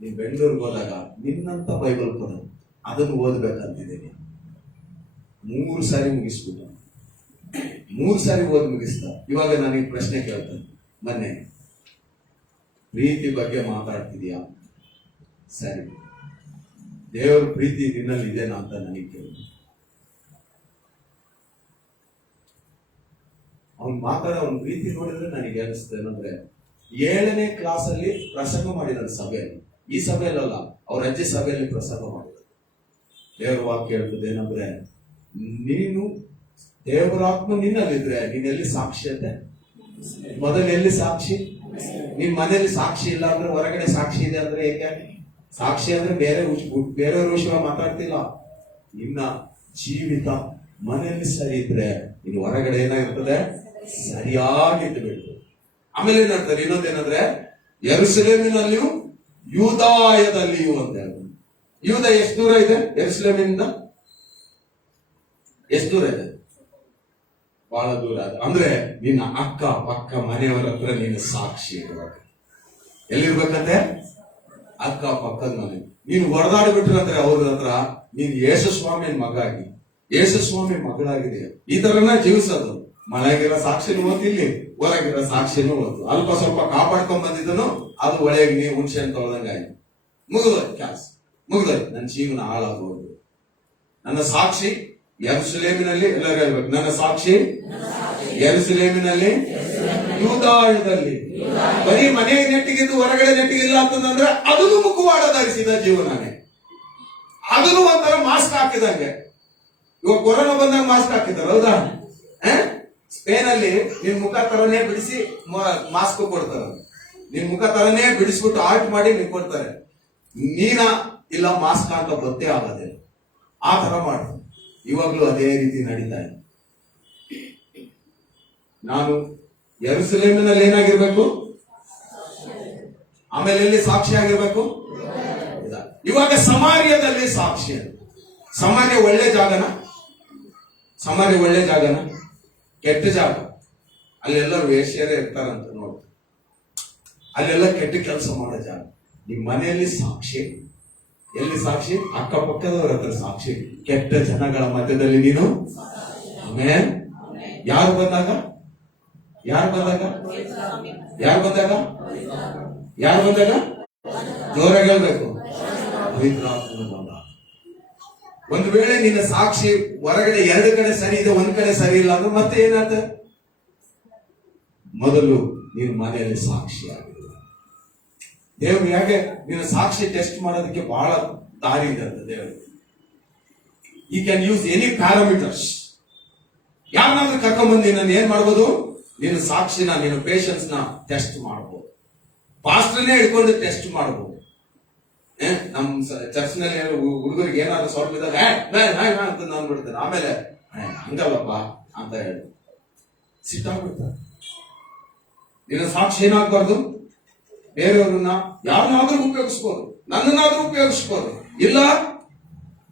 ನೀನ್ ಬೆಂಗಳೂರಿಗೆ ಹೋದಾಗ ನಿನ್ನಂತ ಬೈಬಲ್ ಕೊಡ, ಅದನ್ನು ಓದ್ಬೇಕಂತಿದ್ದೀನಿ. 3 ಸಾರಿ ಮುಗಿಸ್ಬಿಟ್ಟ, 3 ಸಾರಿ ಓದ್ ಮುಗಿಸ್ದ. ಇವಾಗ ನನಗೆ ಪ್ರಶ್ನೆ ಕೇಳ್ತಾನೆ, ಮೊನ್ನೆ ಪ್ರೀತಿ ಬಗ್ಗೆ ಮಾತಾಡ್ತಿದ್ಯಾ? ಸರಿ, ದೇವರ ಪ್ರೀತಿ ನಿನ್ನಲ್ಲಿ ಇದೆನಾ ಅಂತ ನನಗೆ ಕೇಳಿ. ಅವನ ಪ್ರೀತಿ ನೋಡಿದ್ರೆ ನನಗೆ ಅನಿಸ್ತದೆ ಏನಂದ್ರೆ, 7ನೇ ಕ್ಲಾಸಲ್ಲಿ ಪ್ರಸಂಗ ಮಾಡಿದ ಸಭೆಯಲ್ಲಿ, ಈ ಸಭೆಯಲ್ಲ, ಅವ್ರ ಅಜ್ಜಿ ಸಭೆಯಲ್ಲಿ ಪ್ರಸಂಗ ಮಾಡಿದ. ದೇವರ ವಾಕ್ಯ ಹೇಳ್ತದೆ ಏನಂದ್ರೆ, ನೀನು ದೇವರಾತ್ಮ ನಿನ್ನಲ್ಲಿದ್ರೆ ನೀನೆಲ್ಲಿ ಸಾಕ್ಷಿಯತೆ? ಮೊದಲು ಎಲ್ಲಿ ಸಾಕ್ಷಿ? ನಿನ್ ಮನೆಯಲ್ಲಿ ಸಾಕ್ಷಿ ಇಲ್ಲ ಅಂದ್ರೆ ಹೊರಗಡೆ ಸಾಕ್ಷಿ ಇದೆ ಅಂದ್ರೆ ಏಕೆ? ಸಾಕ್ಷಿ ಅಂದ್ರೆ ಬೇರೆಯವ್ರ ವಿಷಯ ಮಾತಾಡ್ತಿಲ್ಲ. ನಿನ್ನ ಜೀವಿತ ಮನೆಯಲ್ಲಿ ಸರಿ ಇದ್ರೆ ಇನ್ನು ಹೊರಗಡೆ ಏನಾಗಿರ್ತದೆ? ಸರಿಯಾಗಿದ್ದು ಬಿಡ್ತದೆ. ಆಮೇಲೆ ಏನಾಗ್ತದೆ? ಇನ್ನೊಂದೇನಂದ್ರೆ, ಯೆರೂಸಲೇಮಿನಲ್ಲಿಯೂ ಯೂದಾಯದಲ್ಲಿಯೂ ಅಂತ ಹೇಳ್ತಾರೆ. ಯೂದ ಎಷ್ಟು ದೂರ ಇದೆ ಯೆರೂಸಲೇಮಿನಿಂದ? ಎಷ್ಟು ದೂರ ಇದೆ? ಬಹಳ ದೂರ ಇದೆ. ಅಂದ್ರೆ ನಿನ್ನ ಅಕ್ಕ ಪಕ್ಕ ಮನೆಯವರ ಹತ್ರ ನೀನು ಸಾಕ್ಷಿ ಇರ್ಬೇಕು. ಎಲ್ಲಿರ್ಬೇಕಂತೆ? ಅಕ್ಕ ಪಕ್ಕದ ಮನೆ. ನೀನು ಹೊಡೆದಾಡ್ಬಿಟ್ರಂದ್ರೆ ಅವ್ರ ಹತ್ರ ನೀನು ಯೇಸುಸ್ವಾಮಿಯ ಮಗ ಆಗಿ, ಯೇಸುಸ್ವಾಮಿ ಮಗಳಾಗಿದೆ. ಈ ತರನ ಜೀವಿಸೋದು. ಮನೆಯಾಗಿರೋ ಸಾಕ್ಷಿನೂ ಓದಿ, ಇಲ್ಲಿ ಹೊರಗಿರೋ ಸಾಕ್ಷಿನೂ ಓದು. ಅಲ್ಪ ಸ್ವಲ್ಪ ಕಾಪಾಡ್ಕೊಂಡ್ ಬಂದಿದ್ದನು ಅದು ಒಳಗೆ ನೀವು ಹುಣಸೆ ತೊಳೆದಂಗಾಯ್ತು. ಮುಗಿದೋಯ್ತು ಕ್ಯಾಸ್, ಮುಗಿದೋಯ್ತು. ನನ್ನ ಜೀವನ ಹಾಳಾಗೋದು. ನನ್ನ ಸಾಕ್ಷಿ ಯೆರೂಸಲೇಮಿನಲ್ಲಿ, ಎಲ್ಲರೂ ಹೇಳ್ಬೇಕು, ನನ್ನ ಸಾಕ್ಷಿ ಯೆರೂಸಲೇಮಿನಲ್ಲಿ, ಯೂದಾಯದಲ್ಲಿ. ಬರೀ ಮನೆಗೆ ನೆಟ್ಟಿಗಿದ್ದು ಹೊರಗಡೆ ನೆಟ್ಟಿಗಿಲ್ಲ ಅಂತಂದ್ರೆ ಅದನ್ನು ಮುಖವಾಡ ಧರಿಸಿದ ಜೀವನನೇ. ಅದನ್ನು ಒಂಥರ ಮಾಸ್ಕ್ ಹಾಕಿದಂಗೆ. ಇವಾಗ ಕೊರೋನಾ ಬಂದಾಗ ಮಾಸ್ಕ್ ಹಾಕಿದ್ದಾರೆ, ಹೌದಾ? ಸ್ಪೇನ್ ಅಲ್ಲಿ ನಿನ್ ಮುಖ ತರನೇ ಬಿಡಿಸಿ ಮಾಸ್ಕ್ ಕೊಡ್ತಾರೆ. ನಿನ್ ಮುಖ ತರನೇ ಬಿಡಿಸ್ಬಿಟ್ಟು ಆರ್ಟ್ ಮಾಡಿ ನಿನ್ ಕೊಡ್ತಾರೆ. ನೀನ ಇಲ್ಲ ಮಾಸ್ಕ್ ಅಂತ ಗೊತ್ತೇ ಆಗೋದಿಲ್ಲ. ಆ ತರ ಮಾಡು. ಇವಾಗ್ಲೂ ಅದೇ ರೀತಿ ನಡೀತಾ ಇದೆ. ನಾನು ಯೆರೂಸಲೇಮಿನಲ್ಲಿ ಏನಾಗಿರ್ಬೇಕು? ಆಮೇಲೆ ಎಲ್ಲಿ ಸಾಕ್ಷಿ ಆಗಿರ್ಬೇಕು? ಇವಾಗ ಸಮಾರ್ಯದಲ್ಲಿ ಸಾಕ್ಷಿ. ಸಮಾರ್ಯ ಒಳ್ಳೆ ಜಾಗನ? ಸಮಾರ್ಯ ಒಳ್ಳೆ ಜಾಗನ? ಕೆಟ್ಟ ಜಾಗ. ಅಲ್ಲೆಲ್ಲರೂ ವೇಶ್ಯರೇ ಇರ್ತಾರಂತ ನೋಡಿ. ಅಲ್ಲೆಲ್ಲ ಕೆಟ್ಟ ಕೆಲಸ ಮಾಡೋ ಜಾಗ. ನಿಮ್ ಮನೆಯಲ್ಲಿ ಸಾಕ್ಷಿ. ಎಲ್ಲಿ ಸಾಕ್ಷಿ? ಅಕ್ಕಪಕ್ಕದವ್ರ ಹತ್ರ ಸಾಕ್ಷಿ. ಕೆಟ್ಟ ಜನಗಳ ಮಧ್ಯದಲ್ಲಿ ನೀನು. ಆಮೇಲೆ ಯಾರು ಬಂದಾಗ? ಯಾರು ಬಂದಾಗ? ಯಾರು ಬಂದಾಗ? ಜೋರಾಗಿ ಹೇಳ್ಬೇಕು, ಪವಿತ್ರಾತ್ಮನು ಬಂದ. ಒಂದು ವೇಳೆ ನಿನ್ನ ಸಾಕ್ಷಿ ಹೊರಗಡೆ ಎರಡು ಕಡೆ ಸರಿ ಇದೆ, ಒಂದ್ ಕಡೆ ಸರಿ ಇಲ್ಲ ಅಂದ್ರೆ ಮತ್ತೆ ಏನಾತ? ಮೊದಲು ನೀನು ಮನೆಯಲ್ಲಿ ಸಾಕ್ಷಿ ಆಗಿದೆ. ದೇವ್ರು ಯಾಕೆ ನಿನ್ನ ಸಾಕ್ಷಿ ಟೆಸ್ಟ್ ಮಾಡೋದಕ್ಕೆ ಬಹಳ ದಾರಿ ಇದೆ ಅಂತ ದೇವರು. ಈ ಕ್ಯಾನ್ ಯೂಸ್ ಎನಿ ಪ್ಯಾರಾಮೀಟರ್ಸ್. ಯಾರನ್ನಾದ್ರೂ ಕರ್ಕೊಂಡ್ಬಂದು ನಿನ್ನ ಏನ್ ಮಾಡ್ಬೋದು? ನಿನ್ನ ಸಾಕ್ಷಿನ, ನಿನ್ನ ಪೇಷನ್ಸ್ ನ ಟೆಸ್ಟ್ ಮಾಡ್ಬೋದು. ಪಾಸ್ಟರ್ನೇ ಹಿಡ್ಕೊಂಡು ಟೆಸ್ಟ್ ಮಾಡ್ಬೋದು. ನಮ್ ಚರ್ಚ್ ನಲ್ಲಿ ಹುಡುಗರಿಗೆ ಏನಾದ್ರು ಸ್ವಲ್ಪ ಇದ್ದಾಗ ಅಂತ ನಾನು ಬಿಡ್ತೇನೆ, ಆಮೇಲೆ ಹಂಗಲ್ಲಪ್ಪ ಅಂತ ಹೇಳಿ ಸಿಟ್ಟಾಗ್ಬಿಡ್ತಾರೆ. ನಿನ್ನ ಸಾಕ್ಷಿ ಏನಾಗ್ಬಾರ್ದು? ಬೇರೆಯವ್ರನ್ನ ಯಾರನ್ನಾದ್ರೂ ಉಪಯೋಗಿಸ್ಬೋದು, ನನ್ನನ್ನಾದ್ರೂ ಉಪಯೋಗಿಸ್ಬೋದು, ಇಲ್ಲ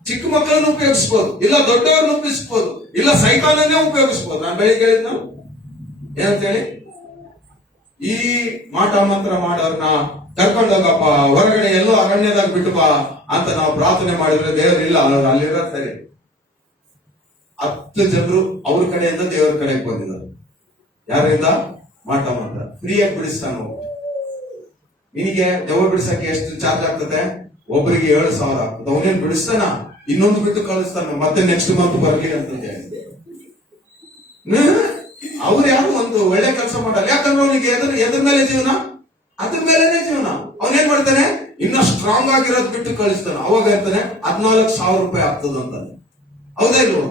ಚಿಕ್ಕ ಮಕ್ಕಳನ್ನು ಉಪಯೋಗಿಸ್ಬೋದು, ಇಲ್ಲ ದೊಡ್ಡವ್ರನ್ನ ಉಪಯೋಗಿಸ್ಬೋದು, ಇಲ್ಲ ಸೈತಾನನ್ನೇ ಉಪಯೋಗಿಸ್ಬೋದು. ನಾನು ಬೆಳಿಗ್ಗೆ ಹೇಳಿದ್ನ ಏನಂತೇಳಿ, ಈ ಮಾಟ ಮಂತ್ರ ಮಾಡೋರ್ನ ಕರ್ಕೊಂಡೋಗಪ್ಪ ಹೊರಗಡೆ ಎಲ್ಲೋ ಅರಣ್ಯದಾಗ ಬಿಟ್ಟು ಬಾ ಅಂತ ನಾವು ಪ್ರಾರ್ಥನೆ ಮಾಡಿದ್ರೆ ದೇವರಿಲ್ಲ, ಅಲ್ಲಿರೋ ಸರಿ 10 ಜನರು ಅವ್ರ ಕಡೆಯಿಂದ ದೇವರ ಕಡೆಗೆ ಬಂದಿದ್ದಾರೆ. ಯಾರಿಂದ? ಮಾಟ ಮಂತ್ರ ಫ್ರೀಯಾಗಿ ಬಿಡಿಸ್ತಾನು. ನಿನಗೆ ದೆವ್ವ ಬಿಡಿಸಕ್ಕೆ ಎಷ್ಟು ಚಾರ್ಜ್ ಆಗ್ತದೆ? ಒಬ್ಬರಿಗೆ 7,000 ಆಗ್ತದೆ. ಅವನೇನ್ ಬಿಡಿಸ್ತಾನ, ಇನ್ನೊಂದು ಬಿಟ್ಟು ಕಳಿಸ್ತಾನ, ಮತ್ತೆ ನೆಕ್ಸ್ಟ್ ಮಂತ್ ಬರ್ಲಿ ಅಂತಂದೆ. ಅವ್ರು ಯಾರು ಒಂದು ಒಳ್ಳೆ ಕೆಲಸ ಮಾಡಲ್ಲ, ಯಾಕಂದ್ರೆ ಅವನಿಗೆ ಎದ್ರ ಮೇಲೆ ಜೀವನ, ಅದ್ರ ಮೇಲೆನೆ ಜೀವನ. ಅವನೇನ್ ಮಾಡ್ತಾನೆ, ಇನ್ನ ಸ್ಟ್ರಾಂಗ್ ಆಗಿರೋದು ಬಿಟ್ಟು ಕಳಿಸ್ತಾನೆ. ಅವಾಗ ಇರ್ತಾನೆ 14,000 ರೂಪಾಯಿ ಆಗ್ತದಂತಾನೆ. ಹೌದಾ ಇಲ್ವೋ?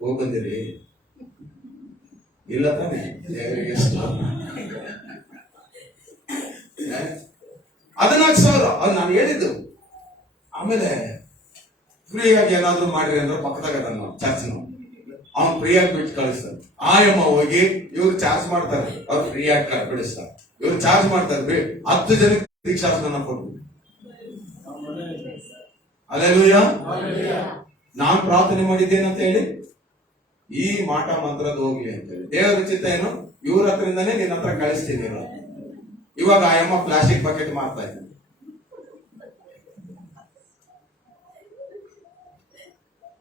ಹೋಗ್ ಬಂದಿರಿ ಇಲ್ಲ ತಾನೆ? ಎಷ್ಟು 14,000 ಅದು ನಾನು ಹೇಳಿದ್ದು. ಆಮೇಲೆ ಫ್ರೀಯಾಗಿ ಏನಾದ್ರು ಮಾಡ್ರಿ ಅಂದ್ರೆ ಪಕ್ಕದಾಗ ಚರ್ಚ್ನ ಅವ್ನು ಫ್ರೀಯಾಗಿ ಬಿಟ್ಟು ಕಳಿಸ್ತಾರೆ. ಆಯಮ್ಮ ಹೋಗಿ ಇವ್ರು ಚಾರ್ಜ್ ಮಾಡ್ತಾರೆ, ಅವ್ರು ಫ್ರೀಯಾಗಿ ಬಿಡಿಸ್ತಾರೆ. ಇವ್ರು ಚಾರ್ಜ್ ಮಾಡ್ತಾರೆ 10 ಜನಕ್ಕೆ ದೀಕ್ಷಾಸ್ನಾನ ಕೊಟ್ಟು. ಅಲ್ಲೆಲ್ಲೂಯ್ಯ. ನಾನ್ ಪ್ರಾರ್ಥನೆ ಮಾಡಿದ್ದೇನಂತ ಹೇಳಿ, ಈ ಮಾಟ ಮಂತ್ರದ ಹೋಗ್ಲಿ ಅಂತ ಹೇಳಿ. ದೇವರ ಚಿತ್ತ ಏನು? ಇವ್ರ ಹತ್ರದಿಂದಾನೇ ನಿನ್ನ ಹತ್ರ ಕಳಿಸ್ತೀನಿ. ಇವಾಗ ಆಯಮ್ಮ ಪ್ಲಾಸ್ಟಿಕ್ ಬಕೆಟ್ ಮಾಡ್ತಾ ಇದ್ದೀನಿ.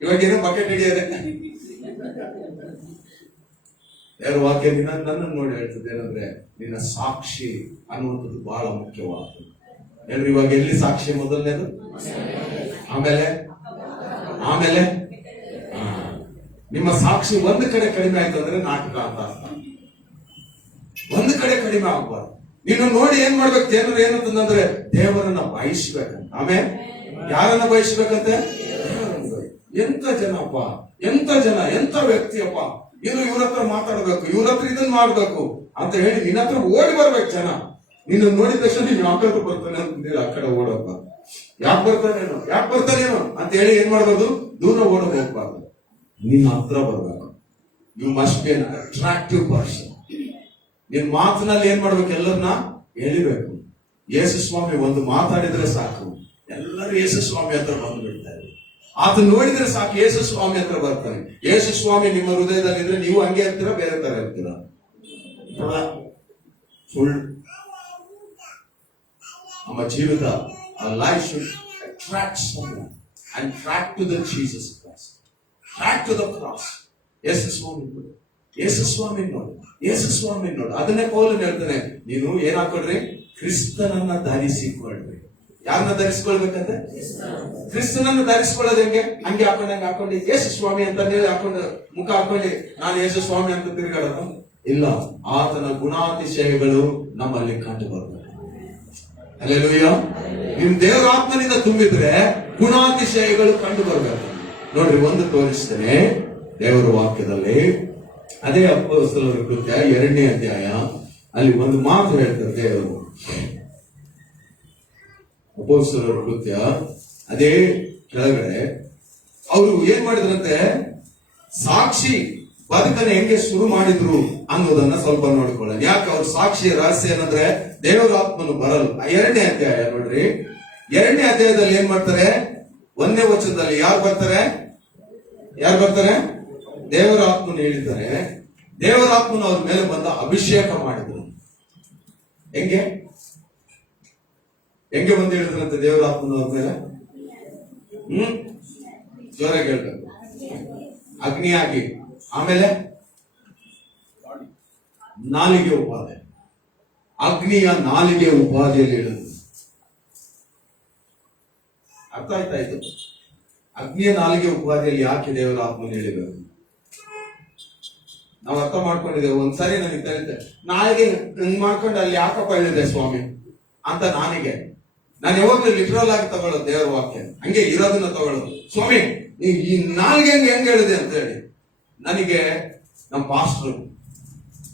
ಇವಾಗ ಏನು ಬಕೆಟ್ ಹಿಡಿಯದೆ ಯಾರು ವಾಕ್ಯ ನನ್ನನ್ನು ನೋಡಿ ಹೇಳ್ತದೆ ಏನಂದ್ರೆ, ನಿನ್ನ ಸಾಕ್ಷಿ ಅನ್ನುವಂಥದ್ದು ಬಹಳ ಮುಖ್ಯವಾದ. ಹೇಳ್ರಿ, ಇವಾಗ ಎಲ್ಲಿ ಸಾಕ್ಷಿ ಮೊದಲನೇದು, ಆಮೇಲೆ ನಿಮ್ಮ ಸಾಕ್ಷಿ ಒಂದು ಕಡೆ ಕಡಿಮೆ ಆಯ್ತು ಅಂದ್ರೆ ನಾಟಕ ಅಂತ ಅರ್ಥ. ಒಂದು ಕಡೆ ಕಡಿಮೆ ಆಗ್ಬಾರ್ದು. ನೀನು ನೋಡಿ ಏನ್ ಮಾಡ್ಬೇಕು, ಜನರು ಏನಂತಂದ್ರೆ ದೇವರನ್ನ ಬಯಸ್ಬೇಕಂತ. ಆಮೇಲೆ ಯಾರನ್ನ ಬಯಸ್ಬೇಕಂತೆ? ಎಂತ ಜನಪ್ಪ, ಎಂತ ಜನ, ಎಂತ ವ್ಯಕ್ತಿಯಪ್ಪ, ಇವ್ರ ಹತ್ರ ಮಾತಾಡ್ಬೇಕು, ಇವ್ರ ಹತ್ರ ಇದನ್ನ ಮಾಡ್ಬೇಕು ಅಂತ ಹೇಳಿ ನಿನ್ನ ಹತ್ರ ಓಡಿ ಬರ್ಬೇಕು ಜನ. ನಿನ್ನ ನೋಡಿದ ತಕ್ಷಣ ನೀನ್ ಯಾವ ಕಡೆ ಬರ್ತಾನೆ ಅಂತ ಆ ಕಡೆ ಓಡೋಕ, ಯಾಕೆ ಬರ್ತಾನೇನೋ ಅಂತ ಹೇಳಿ ಏನ್ ಮಾಡ್ಬಾರ್ದು, ದೂರ ಓಡೋಕ್ ಹೋಗ್ಬಾರ್ದು, ನಿನ್ನ ಹತ್ರ ಬರ್ಬೇಕು. You must be an attractive person. ನಿನ್ ಮಾತಿನಲ್ಲಿ ಏನ್ ಮಾಡ್ಬೇಕು, ಎಲ್ಲರನ್ನ ಎಳಿಬೇಕು. ಯೇಸು ಸ್ವಾಮಿ ಒಂದು ಮಾತಾಡಿದ್ರೆ ಸಾಕು, ಎಲ್ಲರೂ ಯೇಸು ಸ್ವಾಮಿ ಹತ್ರ ಬಂದ್ಬಿಡ್ತಾರೆ. ಆತ ನೋಡಿದ್ರೆ ಸಾಕು, ಯೇಸು ಸ್ವಾಮಿ ಹತ್ರ ಬರ್ತಾನೆ. ಯೇಸು ಸ್ವಾಮಿ ನಿಮ್ಮ ಹೃದಯದಲ್ಲಿ ಇದ್ರೆ ನೀವು ಹಂಗೆ ಇರ್ತೀರಾ, ಬೇರೆ ತರ ಇರ್ತೀರಾ? ಸುಳ್ಳು. ನಮ್ಮ ಜೀವಿತ, our life should attract someone and track to the Jesus Christ, track to the cross. ಯೇಸು ಸ್ವಾಮಿ ನೋಡಿ, ಯೇಸು ಸ್ವಾಮಿ ನೋಡಿ. ಅದನ್ನೇ ಪೌಲನು ಹೇಳ್ತಾನೆ, ನೀನು ಏನ್ ಹಾಕೊಳ್ರಿ, ಕ್ರಿಸ್ತನನ್ನ ಧರಿಸಿಕೊಳ್ಳ್ರಿ. ಯಾರನ್ನ ಧರಿಸಿಕೊಳ್ಬೇಕಂತೆ? ಕ್ರಿಸ್ತನನ್ನು ಧರಿಸಿಕೊಳ್ಳೋದು ಹೆಂಗೆ? ಹಂಗೆ ಹಾಕೊಂಡು ಯೇಸು ಸ್ವಾಮಿ ಅಂತ ಹಾಕೊಂಡು ಮುಖ ಹಾಕೊಂಡು ನಾನು ಯೇಸು ಸ್ವಾಮಿ ಅಂತ ತಿರುಗಾಡೋದು ಇಲ್ಲ. ಆತನ ಗುಣಾತಿಶಯಗಳು ನಮ್ಮಲ್ಲಿ ಕಂಡು ಬರ್ತವೆ. ಹಲ್ಲೆಲೂಯಾ. ನಿಮ್ ದೇವರ ಆತ್ಮನಿಂದ ತುಂಬಿದ್ರೆ ಗುಣಾತಿಶಯಗಳು ಕಂಡು ಬರ್ಬೇಕು. ನೋಡ್ರಿ, ಒಂದು ತೋರಿಸ್ತೇನೆ ದೇವರ ವಾಕ್ಯದಲ್ಲಿ. ಅದೇ ಅಪೊಸ್ತಲರ ಕೃತ್ಯ 2ನೇ ಅಧ್ಯಾಯ, ಅಲ್ಲಿ ಒಂದು ಮಾತು ಹೇಳ್ತಾರೆ ದೇವರು. ಅಪೊಸ್ತಲರ ಕೃತ್ಯ ಅದೇ ಕೆಳಗಡೆ ಅವರು ಏನ್ ಮಾಡಿದ್ರಂತೆ, ಸಾಕ್ಷಿ ಬದುಕನ್ನು ಹೆಂಗೆ ಶುರು ಮಾಡಿದ್ರು ಅನ್ನೋದನ್ನ ಸ್ವಲ್ಪ ನೋಡ್ಕೊಳ್ಳೋಣ. ಯಾಕೆ ಅವ್ರ ಸಾಕ್ಷಿಯ ರಹಸ್ಯ ಏನಂದ್ರೆ, ದೇವರ ಆತ್ಮನು ಬರಲ್ಲ. 2ನೇ ಅಧ್ಯಾಯ ನೋಡ್ರಿ, 2ನೇ ಅಧ್ಯಾಯದಲ್ಲಿ ಏನ್ ಮಾಡ್ತಾರೆ, 1ನೇ ವಚನದಲ್ಲಿ ಯಾರು ಬರ್ತಾರೆ? ದೇವರ ಆತ್ಮನು ಹೇಳಿದ್ದಾರೆ. ದೇವರ ಆತ್ಮನು ಅವ್ರ ಮೇಲೆ ಬಂದ ಅಭಿಷೇಕ ಮಾಡಿದ್ರು. ಹೆಂಗೆ ಬಂದು ಹೇಳಿದ್ರಂತೆ ದೇವರ ಆತ್ಮನು ಅವ್ರ ಮೇಲೆ? ಜೋರಾಗಿ ಹೇಳ್ಬೇಕು. ಅಗ್ನಿಯಾಗಿ, ಆಮೇಲೆ ನಾಲಿಗೆ ಉಪಾದೆ, ಅಗ್ನಿಯ ನಾಲಿಗೆ ಉಪಾಧಿಯಲ್ಲಿ ಹೇಳಿದ್ರು. ಅರ್ಥ ಆಯ್ತಾ ಇದು? ಅಗ್ನಿಯ ನಾಲಿಗೆ ಉಪಾಧಿಯಲ್ಲಿ ಯಾಕೆ ದೇವರ ಆತ್ಮನ ಹೇಳಿದರು? ನಾವು ಅರ್ಥ ಮಾಡ್ಕೊಂಡಿದ್ದೇವೆ. ಒಂದ್ಸರಿ ನನಗೆ ತಿಳಿತೆ, ನಾಳೆಗೆ ಹಿಂಗ್ ಮಾಡ್ಕೊಂಡು ಅಲ್ಲಿ ಯಾಕಪ್ಪ ಹೇಳಿದೆ ಸ್ವಾಮಿ ಅಂತ ನಾನು ಯಾವಾಗ್ಲೂ ಲಿಟ್ರಲ್ ಆಗಿ ತಗೊಳ್ಳೋದು ದೇವರ ವಾಕ್ಯ, ಹಂಗೆ ಇರೋದನ್ನ ತಗೊಳ್ಳೋದು. ಸ್ವಾಮಿ ಈ ನಾಲ್ಗೆ ಹೆಂಗ್ ಹೇಳಿದೆ ಅಂತ ಹೇಳಿ ನನಗೆ ನಮ್ಮ ಪಾಸ್ಟ್ರು,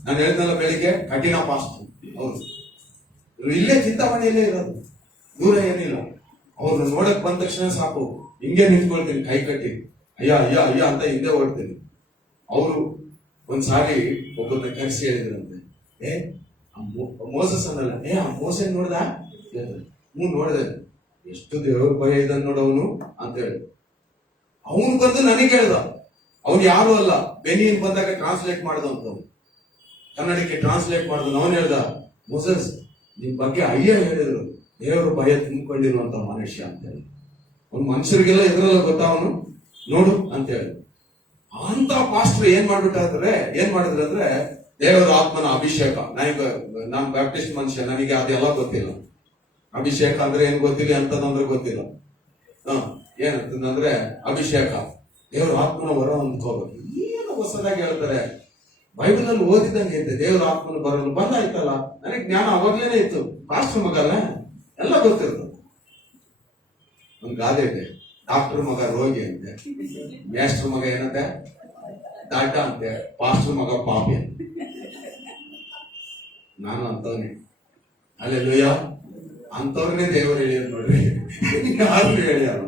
ನಾನು ಹೇಳಿದ್ನಲ್ಲ ಬೆಳಿಗ್ಗೆ, ಕಠಿಣ ಪಾಸ್ಟ್ರು ಅವರು ಇಲ್ಲೇ ಚಿಂತಾಮಣಿಯಲ್ಲೇ ಇರೋದು, ದೂರ ಏನಿಲ್ಲ. ಅವ್ರನ್ನ ನೋಡಕ್ ಬಂದ ತಕ್ಷಣ ಸಾಕು ಹಿಂಗೆ ನಿಂತ್ಕೊಳ್ತೀನಿ, ಕೈ ಕಟ್ಟಿ ಅಯ್ಯ ಅಯ್ಯ ಅಯ್ಯ ಅಂತ ಹಿಂದೆ ಓಡ್ತೀನಿ. ಅವರು ಒಂದ್ಸಾರಿ ಒಬ್ಬರನ್ನ ಕರೆಸಿ ಹೇಳಿದ್ರಂತೆ, ಮೋಸಸ್ ಅನ್ನಲ್ಲ, ಆ ಮೋಸನ್ ನೋಡ್ದ? ನೋಡಿದೆ, ಎಷ್ಟು ದೇವ್ರ ಭಯ ಇದನ್ ನೋಡವನು ಅಂತ ಹೇಳಿ. ಅವನು ಬಂದು ನನಗೆ ಹೇಳ್ದ, ಅವ್ನು ಯಾರು ಅಲ್ಲ, ಬೆನಿಯನ್ ಬಂದಾಗ ಟ್ರಾನ್ಸ್ಲೇಟ್ ಮಾಡಿದಂಥವ್ನು, ಕನ್ನಡಕ್ಕೆ ಟ್ರಾನ್ಸ್ಲೇಟ್ ಮಾಡಿದ. ಅವನು ಹೇಳ್ದ, ಮೋಸಸ್ ನಿಮ್ ಬಗ್ಗೆ ಅಯ್ಯ ಹೇಳಿದ್ರು, ದೇವರ ಭಯ ತುಂಬಿಕೊಂಡಿರುವಂತ ಮನುಷ್ಯ ಅಂತ ಹೇಳಿ. ಅವ್ನು ಮನುಷ್ಯರಿಗೆಲ್ಲ ಎದುರಲ್ಲ ಗೊತ್ತಾವನು ನೋಡು ಅಂತ ಹೇಳಿ. ಅಂತ ಪಾಸ್ಟರ್ ಏನ್ ಮಾಡಿದ್ರು ಅಂದ್ರೆ ದೇವರ ಆತ್ಮನ ಅಭಿಷೇಕ. ನಾನು ಬ್ಯಾಪ್ಟಿಸ್ಟ್ ಮನುಷ್ಯ, ನನಗೆ ಅದೆಲ್ಲ ಗೊತ್ತಿಲ್ಲ. ಅಭಿಷೇಕ ಅಂದ್ರೆ ಏನ್ ಗೊತ್ತಿಲ್ಲ, ಅಂತದಂದ್ರೆ ಗೊತ್ತಿಲ್ಲ. ಏನಂತಂದ್ರೆ ಅಭಿಷೇಕ ದೇವರ ಆತ್ಮನ ವರ ಅಂದ್ಕೋಬೇಕು. ಏನು ಹೊಸದಾಗಿ ಹೇಳ್ತಾರೆ, ಬೈಬಲ್ ಅಲ್ಲಿ ಓದಿದಂಗೆ ಐತೆ ದೇವರ ಆತ್ಮನ ಬರೋದು ಬಂದಾಯ್ತಲ್ಲ. ನನಗೆ ಜ್ಞಾನ ಅವಾಗ್ಲೇನೆ ಇತ್ತು, ಪಾಸ್ಟರ್ ಮಗಲ್ಲ ಎಲ್ಲ ಗೊತ್ತಿರ್ತದೆ. ಒಂದ್ ಗಾದೆ ಇದೆ, ಡಾಕ್ಟರ್ ಮಗ ರೋಗಿ ಅಂತೆ, ಮೇಸ್ಟರ್ ಮಗ ಏನಂತೆ ದಾಟ ಅಂತೆ, ಪಾಸ್ಟರ್ ಮಗ ಪಾಪಿ ಅಂತ. ನಾನು ಅಂತವನೇ, ಅಲ್ಲೆಲ್ಲೂಯ್ಯ, ಅಂತವ್ರನ್ನೇ ದೇವರು ಹೇಳ್ಯಾರ ನೋಡ್ರಿ, ಯಾರು ಹೇಳ್ಯಾರ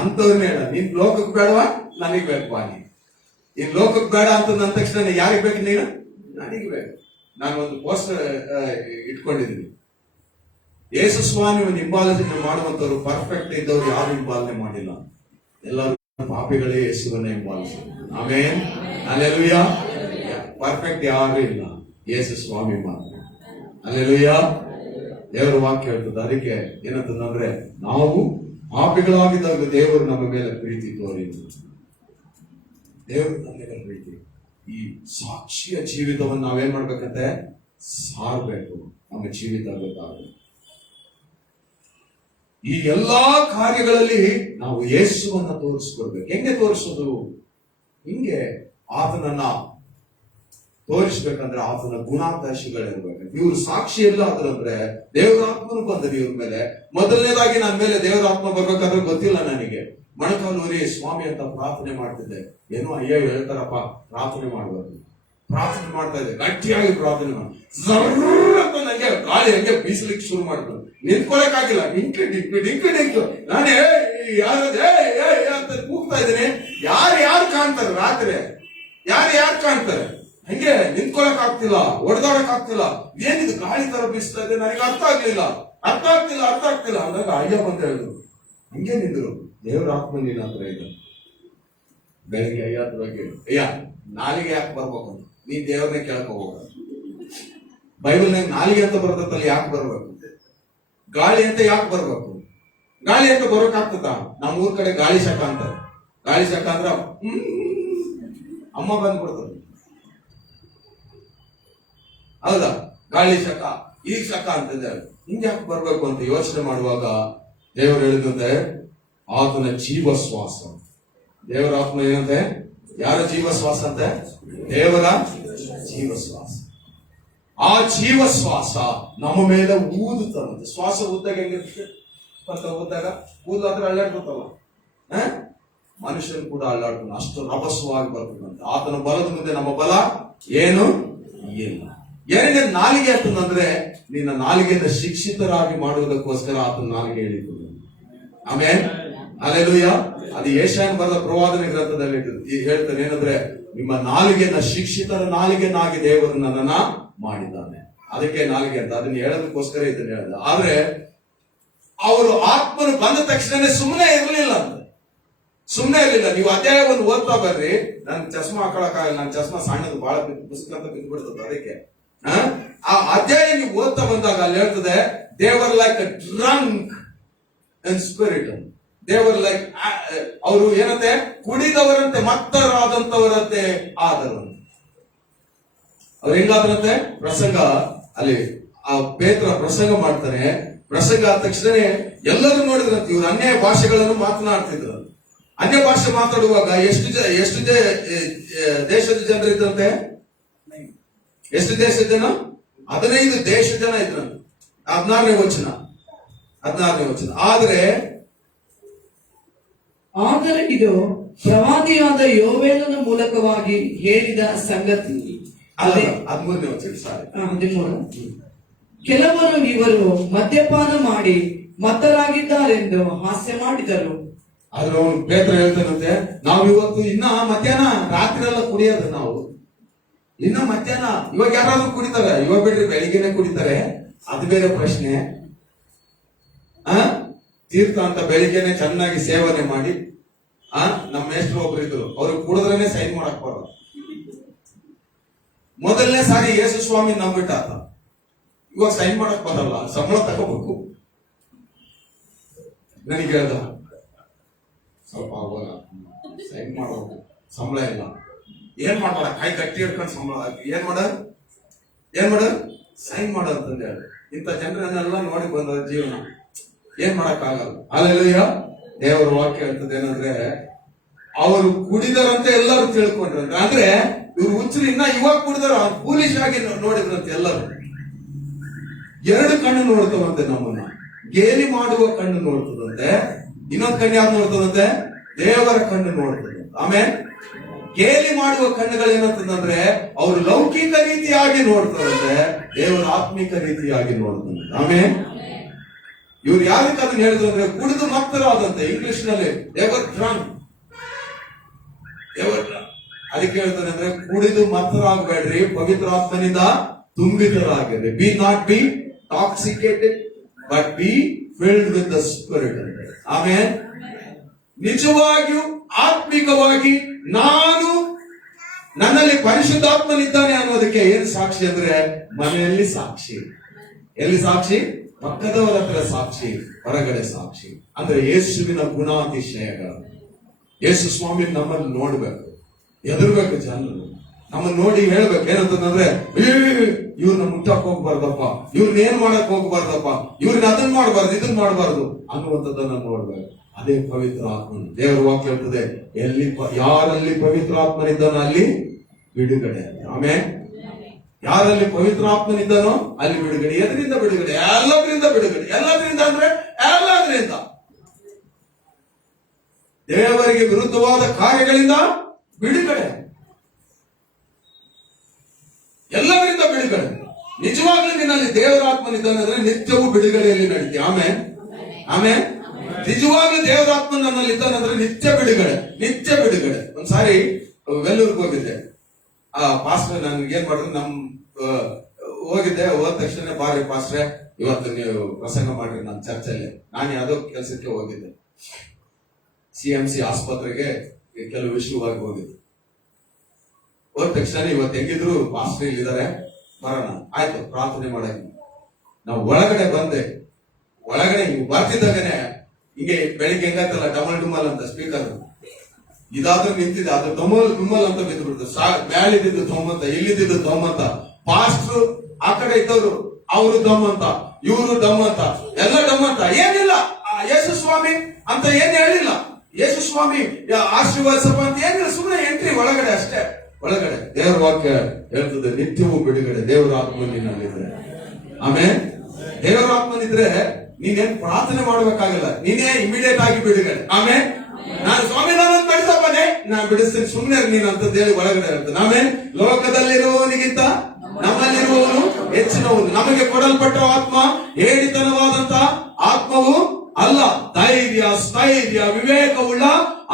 ಅಂತವ್ರನ್ನೇ ಹೇಳ. ನೀನ್ ಲೋಕಕ್ಕೆ ಬೇಡವಾ, ನನಗ್ ಬೇಕು ಬಾ. ನೀನ್ ಲೋಕಕ್ಕೆ ಬೇಡ ಅಂತ ನನ್ನ ತಕ್ಷಣ ಯಾರಿಗೆ ಬೇಕು ನೀನು? ನನಗೆ ಬೇಕು. ನಾನು ಒಂದು ಪೋಸ್ಟರ್ ಇಟ್ಕೊಂಡಿದ್ದೀನಿ, ಯೇಸು ಸ್ವಾಮಿ ಹಿಂಬಾಲನೆ ಮಾಡುವಂತವ್ರು ಪರ್ಫೆಕ್ಟ್ ಇದ್ದವ್ರು ಯಾರು ಹಿಂಬಾಲನೆ ಮಾಡಿಲ್ಲ, ಎಲ್ಲರೂ ಪಾಪಿಗಳೇ ಯೇಸುವನ್ನೇ ಹಿಂಬಾಲಿಸಿದ್ರು. ಆಮೇನ್, ಹಲ್ಲೆಲೂಯಾ. ಪರ್ಫೆಕ್ಟ್ ಯಾರು ಇಲ್ಲ, ಯೇಸು ಸ್ವಾಮಿ ಮಾತ್ರ. ಹಲ್ಲೆಲೂಯಾ. ದೇವರ ವಾಕ್ಯ ಹೇಳ್ತದೆ. ಅದಕ್ಕೆ ಏನಂತಂದ್ರೆ, ನಾವು ಪಾಪಿಗಳಾಗಿದ್ದಾಗ ದೇವರು ನಮ್ಮ ಮೇಲೆ ಪ್ರೀತಿ ತೋರಿದ್ರು. ದೇವರು ನಮ್ಮ ಮೇಲೆ ಪ್ರೀತಿ. ಈ ಸಾಕ್ಷಿಯ ಜೀವಿತವನ್ನು ನಾವೇನ್ ಮಾಡ್ಬೇಕಂತೆ ಸಾರ್ಬೇಕು, ನಮ್ಮ ಜೀವಿತ ಗೊತ್ತಾಗಬೇಕು. ಈ ಎಲ್ಲಾ ಕಾರ್ಯಗಳಲ್ಲಿ ನಾವು ಯೇಸುವನ್ನ ತೋರಿಸ್ಕೊಡ್ಬೇಕು. ಹೆಂಗೆ ತೋರಿಸೋದು? ಹಿಂಗೆ ಆತನನ್ನ ತೋರಿಸ್ಬೇಕಂದ್ರೆ ಆತನ ಗುಣಾದರ್ಶಿಗಳಿರ್ಬೇಕು. ಇವ್ರು ಸಾಕ್ಷಿ ಎಲ್ಲ ಆದ್ರಂದ್ರೆ ದೇವರ ಆತ್ಮನು ಬಂದದ್ದು ಇವ್ರ ಮೇಲೆ. ಮೊದಲನೇದಾಗಿ ನನ್ನ ಮೇಲೆ ದೇವರ ಆತ್ಮ ಬರ್ಬೇಕಾದ್ರೆ ಗೊತ್ತಿಲ್ಲ ನನಗೆ. ಮೊಣಕಾಲೂರಿ ಸ್ವಾಮಿ ಅಂತ ಪ್ರಾರ್ಥನೆ ಮಾಡ್ತಿದ್ದೆ. ಏನೋ ಅಯ್ಯ ಹೇಳ್ತಾರಪ್ಪ ಪ್ರಾರ್ಥನೆ ಮಾಡ್ಬೇಕು, ಪ್ರಾರ್ಥನೆ ಮಾಡ್ತಾ ಇದ್ದೆ, ಗಟ್ಟಿಯಾಗಿ ಪ್ರಾರ್ಥನೆ ಮಾಡಿ ನಂಗೆ ಗಾಳಿ ಹಂಗೆ ಬೀಸಲಿಕ್ಕೆ ಶುರು ಮಾಡ್ಕೊಂಡು ನಿಂತ್ಕೊಳಕ್ಕಾಗಿಲ್ಲ. ಡಿಂಕು ನಾನೇ ಯಾರದೇ ಅಂತ ಕೂಗ್ತಾ ಇದ್ದೀನಿ. ಯಾರು ಕಾಣ್ತಾರೆ ರಾತ್ರಿ, ಯಾರು ಕಾಣ್ತಾರೆ? ಹಂಗೆ ನಿಂತ್ಕೊಳಕ್ ಆಗ್ತಿಲ್ಲ, ಒಡೆದಾಡಕ್ ಆಗ್ತಿಲ್ಲ. ಏನಿದು ಗಾಳಿ ತರ ಬೀಸ್ತಾ ಇದೆ, ನನಗೆ ಅರ್ಥ ಆಗ್ಲಿಲ್ಲ. ಅಂದಾಗ ಅಯ್ಯ ಬಂದ ಹೇಳಿದ್ರು, ಹಂಗೆ ನಿಂದ್ರು. ದೇವ್ರ ಆತ್ಮ ನೀನ್ ಹತ್ರ ಇದೆ. ಬೆಳಿಗ್ಗೆ ಅಯ್ಯ ಹತ್ರ ಹೋಗಿ, ಅಯ್ಯ ನಾಲಿಗೆ ಯಾಕೆ ಬರ್ಬೇಕು ಅಂತ ನೀನ್ ದೇವ್ರನ್ನೇ ಕೇಳಕ್ ಹೋಗ. ಬೈಬಲ್ನಾಗ ನಾಲಿಗೆ ಅಂತ ಬರ್ತಲ್ಲ, ಯಾಕೆ ಬರ್ಬೇಕು? ಗಾಳಿ ಅಂತ ಯಾಕೆ ಬರ್ಬೇಕು? ಗಾಳಿ ಅಂತ ಬರೋಕ್ ಆಗ್ತದ? ನಮ್ಮ ಊರ್ ಕಡೆ ಗಾಳಿ ಶಕ ಅಂತಾರೆ. ಗಾಳಿ ಶಕ ಅಂದ್ರ ಅಮ್ಮ ಬಂದ್ಬಿಡ್ತದೆ, ಹೌದಾ? ಗಾಳಿ ಶಕ, ಈಗ ಶಕ ಅಂತಂದ್ರೆ ಹಿಂಗೆ ಯಾಕೆ ಬರ್ಬೇಕು ಅಂತ ಯೋಚನೆ ಮಾಡುವಾಗ ದೇವರು ಹೇಳಿದಂತೆ ಆತನ ಜೀವಶ್ವಾಸ. ದೇವರ ಆತ್ಮ ಏನಂತೆ? ಯಾರ ಜೀವಶ್ವಾಸ ಅಂತೆ? ದೇವರ ಜೀವಶ್ವಾಸ. ಆ ಜೀವಶ್ವಾಸ ನಮ್ಮ ಮೇಲೆ ಊದುತ್ತಂತೆ. ಶ್ವಾಸ ಊದ್ದಾಗ ಹೆಂಗಿರುತ್ತೆ? ಊದ್ದಾಗ ಕೂದಲಾದ್ರೆ ಅಲ್ಲಾಡ್ಬಿಡ್ತಲ್ಲ, ಮನುಷ್ಯನು ಕೂಡ ಅಲ್ಲಾಡ್ತಾನೆ, ಅಷ್ಟು ರಭಸವಾಗಿ ಬರ್ತದಂತೆ. ಆತನ ಬಲದ ಮುಂದೆ ನಮ್ಮ ಬಲ ಏನು ಇಲ್ಲ. ಎರಡನೇ ನಾಲಿಗೆ ಅಂತಂದ್ರೆ ನಿನ್ನ ನಾಲಿಗೆಯಿಂದ ಶಿಕ್ಷಿತರಾಗಿ ಮಾಡುವುದಕ್ಕೋಸ್ಕರ ಆತನ ನಾಲಿಗೆ ಹೇಳಿದ್ದು. ಆಮೇಲೆ ಹಲ್ಲೆಲೂಯಾ. ಅದು ಯೆಶಾಯನ ಬರೆದ ಪ್ರವಾದನೆ ಗ್ರಂಥದಲ್ಲಿ ಹೇಳ್ತಾನೆ, ಏನಂದ್ರೆ ನಿಮ್ಮ ನಾಲಿಗೆಯನ್ನ ಶಿಕ್ಷಿತರ ನಾಲಿಗೆನಾಗಿ ದೇವರು ನನ್ನನ್ನ ಮಾಡಿದ್ದಾನೆ. ಅದಕ್ಕೆ ನಾಲಿಗೆ ಅಂತ ಅದನ್ನ ಹೇಳೋದಕ್ಕೋಸ್ಕರ ಇದನ್ನ ಹೇಳಿದ. ಆದ್ರೆ ಅವರು ಆತ್ಮನು ಬಂದ ತಕ್ಷಣ ಸುಮ್ಮನೆ ಇರಲಿಲ್ಲ ಅಂತ. ನೀವು ಅಧ್ಯಾಯವನ್ನು ಓದ್ತಾ ಬರ್ರಿ. ನನ್ ಚಸ್ಮಾ ಹಾಕೊಳಕ್ಕಾಗಲ್ಲ, ನನ್ನ ಚಸ್ಮಾ ಸಣ್ಣದು ಬಹಳ ಪುಸ್ತಕ ಅಂತ ಬಿದ್ದುಬಿಡ್ತದೆ. ಅದಕ್ಕೆ ಆ ಅಧ್ಯಾಯ ನೀವು ಓದ್ತಾ ಬಂದಾಗ ಅಲ್ಲಿ ಹೇಳ್ತದೆ, ದೇವರ್ like a drunk in spirit. ದೇವರ್ ಲೈಕ್, ಅವರು ಏನಂತೆ ಕುಡಿದವರಂತೆ ಮತ್ತರಾದಂತವರಂತೆ ಆದರು. ಅವ್ರು ಹೆಂಗಾದ್ರಂತೆ? ಪ್ರಸಂಗ ಅಲ್ಲಿ ಆ ಪೇತ್ರ ಪ್ರಸಂಗ ಮಾಡ್ತಾನೆ. ಪ್ರಸಂಗ ಆದ ತಕ್ಷಣ ಎಲ್ಲರೂ ನೋಡಿದ್ರಂತೆ ಇವ್ರು ಅನ್ಯ ಭಾಷೆಗಳನ್ನು ಮಾತನಾಡ್ತಿದ್ರು. ಅನ್ಯ ಭಾಷೆ ಮಾತಾಡುವಾಗ ಎಷ್ಟು ದೇಶದ ಜನರು ಇದ್ದಂತೆ? ಎಷ್ಟು ದೇಶದ ಜನ? 15 ದೇಶದ ಜನ ಇದ್ರಂತೆ. 16ನೇ ವಚನ. ಆದರೆ ಇದು ಪ್ರವಾದಿಯಾದ ಯೋವೇಲನ ಮೂಲಕವಾಗಿ ಹೇಳಿದ ಸಂಗತಿ. 13ನೇ ವಚನ. 13. ಕೆಲವರು ಇವರು ಮದ್ಯಪಾನ ಮಾಡಿ ಮತ್ತರಾಗಿದ್ದಾರೆಂದು ಹಾಸ್ಯ ಮಾಡಿದರು. ಆದ್ರೆ ಅವನು ಪೇತ್ರ ಹೇಳ್ತಾನಂತೆ, ನಾವು ಇವತ್ತು ಇನ್ನ ಮಧ್ಯಾಹ್ನ ರಾತ್ರಿ ಎಲ್ಲ ಕುಡಿಯೋದು ನಾವು. ಇನ್ನ ಮಧ್ಯಾಹ್ನ ಇವಾಗ ಯಾರಾದ್ರೂ ಕುಡಿತಾರೆ? ಇವಾಗ ಬಿಡ್ರಿ, ಬೆಳಿಗ್ಗೆನೆ ಕುಡಿತಾರೆ. ಅದು ಬೇರೆ ಪ್ರಶ್ನೆ. ತೀರ್ಥ ಅಂತ ಬೆಳಿಗ್ಗೆನೆ ಚೆನ್ನಾಗಿ ಸೇವನೆ ಮಾಡಿ ನಮ್ಮ ಮೇಷ್ಟ್ರು ಒಬ್ರು ಇದ್ರು, ಅವ್ರಿಗೆ ಕುಡಿದ್ರೇನೆ ಸೈನ್ ಮಾಡಕ್ ಬರೋದು. ಮೊದಲನೇ ಸಾರಿ ಯೇಸು ಸ್ವಾಮಿ ನಂಬಿಟ್ಟ ಆತ. ಇವಾಗ ಸೈನ್ ಮಾಡಕ್ ಬರಲ್ಲ, ಸಂಬಳ ತಗೋಬೇಕು. ನನಗೆ ಹೇಳ್ದ, ಸ್ವಲ್ಪ ಅವಾಗ ಸೈನ್ ಮಾಡೋದು, ಸಂಬಳ ಇಲ್ಲ. ಏನ್ ಮಾಡೋಣ, ಕೈ ಗಟ್ಟಿ ಹಿಡ್ಕೊಂಡು ಸಂಬಳ ಏನ್ ಮಾಡ ಸೈನ್ ಮಾಡೋದಂತ ಹೇಳಿ. ಇಂಥ ಜನರನ್ನೆಲ್ಲ ನೋಡಿ ಬಂದ ಜೀವನ ಏನ್ ಮಾಡಕ್ ಆಗಲ್ಲ. ಅಲ್ಲೆಲ್ಲ ದೇವರ ವಾಕ್ಯ ಹೇಳ್ತದೆ ಏನಂದ್ರೆ, ಅವರು ಕುಡಿದರಂತೆ ಎಲ್ಲರೂ ತಿಳ್ಕೊಂಡ್ರಂತೆ. ಅಂದ್ರೆ ಇವ್ರು ಹುಚ್ಚರು ಇನ್ನ ಇವಾಗ ಕುಡಿದಾರ, ಫೂಲಿಶ್ ಆಗಿ ನೋಡಿದ್ರಂತೆ ಎಲ್ಲರೂ. 2 ಕಣ್ಣು ನೋಡ್ತವಂತೆ ನಮ್ಮನ್ನ. ಗೇಲಿ ಮಾಡುವ ಕಣ್ಣು ನೋಡ್ತದಂತೆ, ಇನ್ನೊಂದು ಕಣ್ಣು ಯಾವ್ದು ನೋಡ್ತದಂತೆ? ದೇವರ ಕಣ್ಣು ನೋಡ್ತದೆ. ಆಮೇಲೆ ಗೇಲಿ ಮಾಡುವ ಕಣ್ಣುಗಳು ಏನಂತಂದ್ರೆ ಅವರು ಲೌಕಿಕ ರೀತಿಯಾಗಿ ನೋಡ್ತಾರಂತೆ, ದೇವರ ಆತ್ಮಿಕ ರೀತಿಯಾಗಿ ನೋಡ್ತಾರೆ. ಆಮೇಲೆ ಇವ್ರು ಯಾವ್ದಕ್ಕೆ ಅದನ್ನ ಹೇಳಿದ್ರು ಅಂದ್ರೆ, ಕುಡಿದು ಮತ್ತರಾದಂತೆ. ಇಂಗ್ಲಿಷ್ ನಲ್ಲಿ ಅದಕ್ಕೆ ಹೇಳ್ತಾರೆ ಅಂದ್ರೆ, ಕುಡಿದು ಮತ್ತರಾಗಬೇಡ್ರಿ, ಪವಿತ್ರ ಆತ್ಮನಿಂದ ತುಂಬಿತರಾಗಿರ್ರಿ. Be not be intoxicated but be filled with the spirit. ಆಮೇಲೆ ನಿಜವಾಗಿಯೂ ಆತ್ಮಿಕವಾಗಿ ನಾನು ನನ್ನಲ್ಲಿ ಪರಿಶುದ್ಧಾತ್ಮನಿದ್ದಾನೆ ಅನ್ನೋದಕ್ಕೆ ಏನ್ ಸಾಕ್ಷಿ ಅಂದ್ರೆ, ಮನೆಯಲ್ಲಿ ಸಾಕ್ಷಿ. ಎಲ್ಲಿ ಸಾಕ್ಷಿ? ಪಕ್ಕದವರ ಹತ್ರ ಸಾಕ್ಷಿ, ಹೊರಗಡೆ ಸಾಕ್ಷಿ. ಅಂದ್ರೆ ಯೇಸುವಿನ ಗುಣಾತಿಶಯಗಳು. ಯೇಸು ಸ್ವಾಮಿ ನಮ್ಮನ್ನು ನೋಡ್ಬೇಕು, ಎದುರ್ಬೇಕು. ಜನರು ನಮ್ಮನ್ನು ನೋಡಿ ಹೇಳ್ಬೇಕು ಏನಂತಂದ್ರೆ, ಇವ್ರನ್ನ ಮುಟ್ಟಕ್ ಹೋಗ್ಬಾರ್ದಪ್ಪ, ಇವ್ರನ್ನ ಏನ್ ಮಾಡಕ್ ಹೋಗ್ಬಾರ್ದಪ್ಪ, ಇವ್ರನ್ನ ಅದನ್ನ ಮಾಡಬಾರ್ದು, ಇದನ್ನ ಮಾಡಬಾರ್ದು ಅನ್ನುವಂಥದ್ದನ್ನ ನೋಡ್ಬೇಕು. ಅದೇ ಪವಿತ್ರ ಆತ್ಮ. ದೇವರ ವಾಕ್ಯ ಹೇಳ್ತದೆ, ಯಾರಲ್ಲಿ ಪವಿತ್ರ ಆತ್ಮನಿದ್ದಾನೋ ಅಲ್ಲಿ ಬಿಡುಗಡೆ. ಆಮೇಲೆ ಯಾರಲ್ಲಿ ಪವಿತ್ರ ಆತ್ಮನಿದ್ದಾನೋ ಅಲ್ಲಿ ಬಿಡುಗಡೆ. ಎದರಿಂದ ಬಿಡುಗಡೆ? ಎಲ್ಲದರಿಂದ ಬಿಡುಗಡೆ. ಎಲ್ಲದರಿಂದ ಅಂದ್ರೆ ಎಲ್ಲದರಿಂದ. ದೇವರಿಗೆ ವಿರುದ್ಧವಾದ ಕಾರ್ಯಗಳಿಂದ ಬಿಡುಗಡೆ, ಎಲ್ಲದರಿಂದ ಬಿಡುಗಡೆ. ನಿಜವಾಗ್ಲೂ ನಿನ್ನಲ್ಲಿ ದೇವರ ಆತ್ಮನಿದ್ದಾನೆ ಅಂದ್ರೆ ನಿತ್ಯವೂ ಬಿಡುಗಡೆಯಲ್ಲಿ ನಡೀತಿ. ಆಮೇಲೆ ನಿಜವಾಗ್ಲೂ ದೇವರಾತ್ಮ ನನ್ನಲ್ಲಿ ಇದ್ದಾನಂದ್ರೆ ನಿತ್ಯ ಬಿಡುಗಡೆ. ಒಂದ್ಸಾರಿ ವೆಲ್ಲೂರ್ಗೆ ಹೋಗಿದ್ದೆ. ಆ ಪಾಸ್ಟರ್ ನನ್ಗೆ ಏನ್ ಮಾಡಿದ್ರು, ಹೋಗಿದ್ದೆ. ಹೋದ ತಕ್ಷಣ, ಬಾರಿ ಪಾಸ್ಟ್ರೆ ಇವತ್ತು ನೀವು ಪ್ರಸಂಗ ಮಾಡ್ರಿ ನಮ್ಮ ಚರ್ಚಲ್ಲಿ. ನಾನು ಯಾವ್ದೋ ಕೆಲಸಕ್ಕೆ ಹೋಗಿದ್ದೆ, CMC ಆಸ್ಪತ್ರೆಗೆ ಕೆಲವು ವಿಷಯವಾಗಿ ಹೋಗಿದ್ದೆ. ಹೋದ ತಕ್ಷಣ ಇವತ್ತು ಹೆಂಗಿದ್ರು ಪಾಸ್ಟರ್ ಇಲ್ಲಿದ್ದಾರೆ, ಬರೋಣ ಆಯ್ತು ಪ್ರಾರ್ಥನೆ ಮಾಡಕ್ಕೆ. ನಾವು ಒಳಗಡೆ ಬಂದೆ. ಒಳಗಡೆ ಬರ್ತಿದ್ದಾಗನೆ ಹೀಗೆ ಬೆಳಿಗ್ಗೆ ಹೆಂಗಾಯ್ತಲ್ಲ ಡಮಲ್ ಡುಮಲ್ ಅಂತ ಸ್ಪೀಕರ್, ಇದಾದ್ರೂ ನಿಂತಿದೆ, ಅದು ಡಮಲ್ ಡುಮಲ್ ಅಂತ ಬಿದ್ದು ಬಿಡ್ತು. ಮ್ಯಾಲಿದ್ದು ದೊಮ್ಮಂತ, ಇಲ್ಲಿದ್ದು ದೊಮ್ಮಂತ. ಪಾಸ್ಟ್ರು ಆ ಕಡೆ ಇದ್ದವರು ಅವರು ದಮ್ಮಂತ, ಇವರು ದಮ್ಮಂತ, ಎಲ್ಲ ಡಮ್ಮಂತ. ಏನಿಲ್ಲ, ಯೇಸು ಸ್ವಾಮಿ ಅಂತ ಏನ್ ಹೇಳಿಲ್ಲ. ಯೇಸು ಸ್ವಾಮಿ ಆಶೀರ್ವಾದಸಪ್ಪ ಅಂತ ಏನಿಲ್ಲ, ಸುಮ್ಮನೆ ಎಂಟ್ರಿ ಒಳಗಡೆ ಅಷ್ಟೇ. ಒಳಗಡೆ ದೇವರ ವಾಕ್ಯ ಹೇಳ್ತದೆ, ನಿತ್ಯವೂ ಬಿಡುಗಡೆ. ದೇವರ ಆತ್ಮ ನಿನ್ನಲ್ಲಿದ್ರೆ. ಆಮೇಲೆ ದೇವರ ಆತ್ಮನಿದ್ರೆ ನೀನೇನ್ ಪ್ರಾರ್ಥನೆ ಮಾಡ್ಬೇಕಾಗಿಲ್ಲ, ನೀನೇ ಇಮಿಡಿಯೇಟ್ ಆಗಿ ಬಿಡುಗಡೆ. ಆಮೇಲೆ ನಾನು ಸ್ವಾಮಿ ನಾನು ಬಿಡಿಸಪ್ಪನೆ, ನಾನು ಬಿಡಿಸ್ತೀನಿ ಸುಮ್ಮನೆ ನೀನು ಅಂತ ಹೇಳಿ ಒಳಗಡೆ ಇರ್ತದೆ. ಆಮೇಲೆ ಲೋಕದಲ್ಲಿರುವವನಿಗಿಂತ ನಮ್ಮಲ್ಲಿರುವವನು ಹೆಚ್ಚಿನವನು. ನಮಗೆ ಕೊಡಲ್ಪಟ್ಟ ಆತ್ಮ ಹೇಳಿತನವಾದಂತ ಆತ್ಮವು ಅಲ್ಲ, ಧೈರ್ಯ, ಸ್ಥೈರ್ಯ, ವಿವೇಕವುಳ್ಳ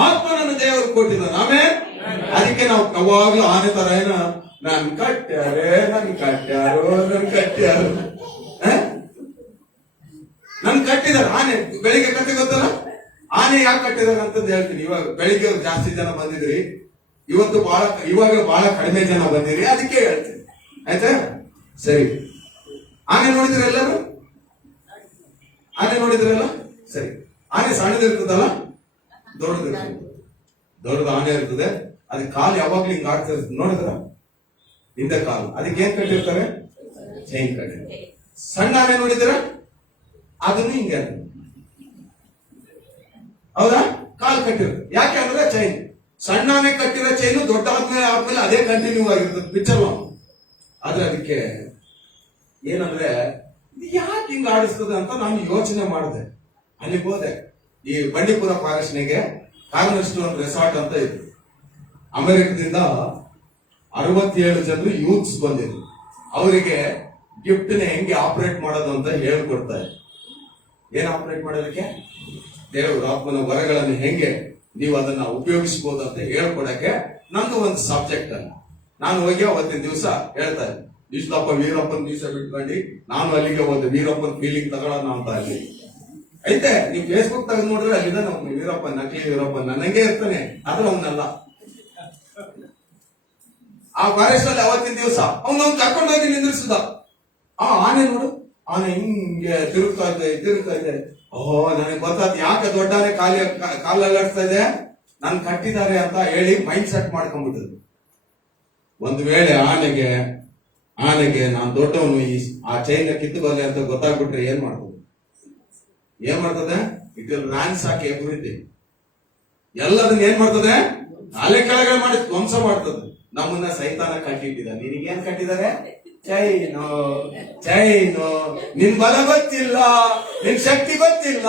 ಆತ್ಮನನ್ನು ದೇವರು ಕೊಟ್ಟಿದ್ದಾನೆ. ಆಮೇಲೆ ಅದಕ್ಕೆ ನಾವು ಯಾವಾಗ್ಲೂ ಆನೆ ತರ ನನ್ ಕಟ್ಟ್ಯಾರೋ ನನ್ ಕಟ್ಟಿದಾರೆ. ಆನೆ ಬೆಳಿಗ್ಗೆ ಕಟ್ಟಿ ಗೊತ್ತಲ್ಲ, ಆನೆ ಯಾಕೆ ಕಟ್ಟಿದಾರೆ ಅಂತಂದು ಹೇಳ್ತೀನಿ. ಇವಾಗ ಬೆಳಿಗ್ಗೆ ಜಾಸ್ತಿ ಜನ ಬಂದಿದ್ರಿ, ಇವಾಗ ಬಹಳ ಕಡಿಮೆ ಜನ ಬಂದಿರಿ, ಅದಕ್ಕೆ ಹೇಳ್ತೀನಿ ಆಯ್ತಾ. ಸರಿ, ಆನೆ ನೋಡಿದ್ರೆ ಎಲ್ಲರೂ? ಆನೆ ನೋಡಿದ್ರಲ್ಲ? ಸರಿ, ಆನೆ ಸಣ್ಣದಿರ್ತದಲ್ಲ, ದೊಡ್ಡದು ಆನೆ ಇರ್ತದೆ. ಅದಕ್ಕೆ ಕಾಲು ಯಾವಾಗ್ಲೂ ಹಿಂಗ್ ಆಡ್ತಾ ಇರ್ತದೆ, ನೋಡಿದ್ರ? ಹಿಂದೆ ಕಾಲು. ಅದಕ್ಕೆ ಏನ್ ಕಟ್ಟಿರ್ತಾರೆ? ಚೈನ್ ಕಟ್ಟಿರ್ತಾರೆ. ಸಣ್ಣ ಆನೆ ನೋಡಿದಿರ, ಅದನ್ನು ಹಿಂಗೆ ಹೌದಾ, ಕಾಲು ಕಟ್ಟಿರುತ್ತೆ. ಯಾಕೆ ಅಂದ್ರೆ ಚೈನ್. ಸಣ್ಣ ಆನೆ ಕಟ್ಟಿರೋ ಚೈನು ದೊಡ್ಡ ಆದ್ಮೇಲೆ ಅದೇ ಕಂಟಿನ್ಯೂ ಆಗಿರ್ತದೆ ಪಿಕ್ಚರ್. ಆದ್ರೆ ಅದಕ್ಕೆ ಏನಂದ್ರೆ ಯಾಕೆ ಹಿಂಗ ಆಡಿಸ್ತದೆ ಅಂತ ನಾನು ಯೋಚನೆ ಮಾಡಿದೆ. ಅಲ್ಲಿಗೆ ಹೋದೆ, ಈ ಬಂಡೀಪುರ ಫಾರೆಸ್ಟ್ನಿಗೆ ಕಾರ್ನರ್ಸ್ಟೋನ್ ರೆಸಾರ್ಟ್ ಅಂತ ಇತ್ತು. ಅಮೆರಿಕದಿಂದ 67 ಜನರು ಯೂತ್ಸ್ ಬಂದಿದ್ರು. ಅವರಿಗೆ ಗಿಫ್ಟ್ ನ ಹೆಂಗೆ ಆಪರೇಟ್ ಮಾಡೋದು ಅಂತ ಹೇಳ್ಕೊಡ್ತಾರೆ. ಏನ್ ಆಪರೇಟ್ ಮಾಡೋದಕ್ಕೆ, ದೇವರ ಆತ್ಮನ ವರಗಳನ್ನು ಹೆಂಗೆ ನೀವು ಅದನ್ನ ಉಪಯೋಗಿಸಬಹುದು ಅಂತ ಹೇಳ್ಕೊಡಕ್ಕೆ ನಮ್ದು ಒಂದು ಸಬ್ಜೆಕ್ಟ್ ಅಲ್ಲ. ನಾನು ಹೋಗಿ ಅವತ್ತಿನ ದಿವಸ ಹೇಳ್ತಾ ಇದ್ದೆ, ಇಷ್ಟಪ್ಪ ವೀರಪ್ಪನ್ ಮೀಸೆ ಬಿಟ್ಕೊಂಡು ನಾನು ಅಲ್ಲಿಗೆ ಹೋದೆ, ವೀರಪ್ಪನ್ ಫೀಲಿಂಗ್ ತಗೊಳ್ಳೋಣ ಅಂತ. ಅಲ್ಲಿ ಐತೆ, ನೀವು ಫೇಸ್ಬುಕ್ ತೆಗೆದು ನೋಡ್ರೆ ಅಲ್ಲಿದೆ ನಮ್ಮ ವೀರಪ್ಪನ್, ನಕಲಿ ವೀರಪ್ಪನ್ ನನಗೆ ಇರ್ತಾನೆ, ಆದ್ರೆ ಅವನಲ್ಲ. ಆ ಫಾರೆಸ್ಟ್ ಅಲ್ಲಿ ಅವತ್ತಿನ ದಿವಸ ಅವನು ಕರ್ಕೊಂಡೋಗಿ ನಿಂದ್ರಿಸಿದ. ಆ ಆನೆ ನೋಡು, ಆನೆ ಹಿಂಗೆ ತಿರುಗ್ತಾ ಇದೆ. ಓಹೋ, ನನಗೆ ಗೊತ್ತಾದ್ ಯಾಕೆ ದೊಡ್ಡ ಆನೆ ಕಾಲಲ್ಲಾಡ್ತಾ ಇದೆ, ನನ್ ಕಟ್ಟಿದ್ದಾರೆ ಅಂತ ಹೇಳಿ ಮೈಂಡ್ ಸೆಟ್ ಮಾಡ್ಕೊಂಡ್ಬಿಟ್ಟಿದ್ರು. ಒಂದು ವೇಳೆ ಆನೆಗೆ ನಾನು ದೊಡ್ಡವನು, ಆ ಚೈನ್ ಕಿತ್ತುಬಲ್ಲೆ ಅಂತ ಗೊತ್ತಾಗ್ಬಿಟ್ರೆ ಏನ್ ಮಾಡ್ತದೆ? It will ransack everything. ಎಲ್ಲದನ್ನ ಏನ್ ಮಾಡ್ತದೆ? ಅಲೆ ಕೆಳಗಡೆ ಮಾಡಿ ಧ್ವಂಸ ಮಾಡ್ತದೆ. ನಮ್ಮನ್ನ ಸೈತಾನ ಕಟ್ಟಿಟ್ಟಿದ. ನಿನಗೇನ್ ಕಟ್ಟಿದ್ದಾರೆ? ಚೈನು. ನಿನ್ ಬಲ ಗೊತ್ತಿಲ್ಲ, ನಿನ್ ಶಕ್ತಿ ಗೊತ್ತಿಲ್ಲ,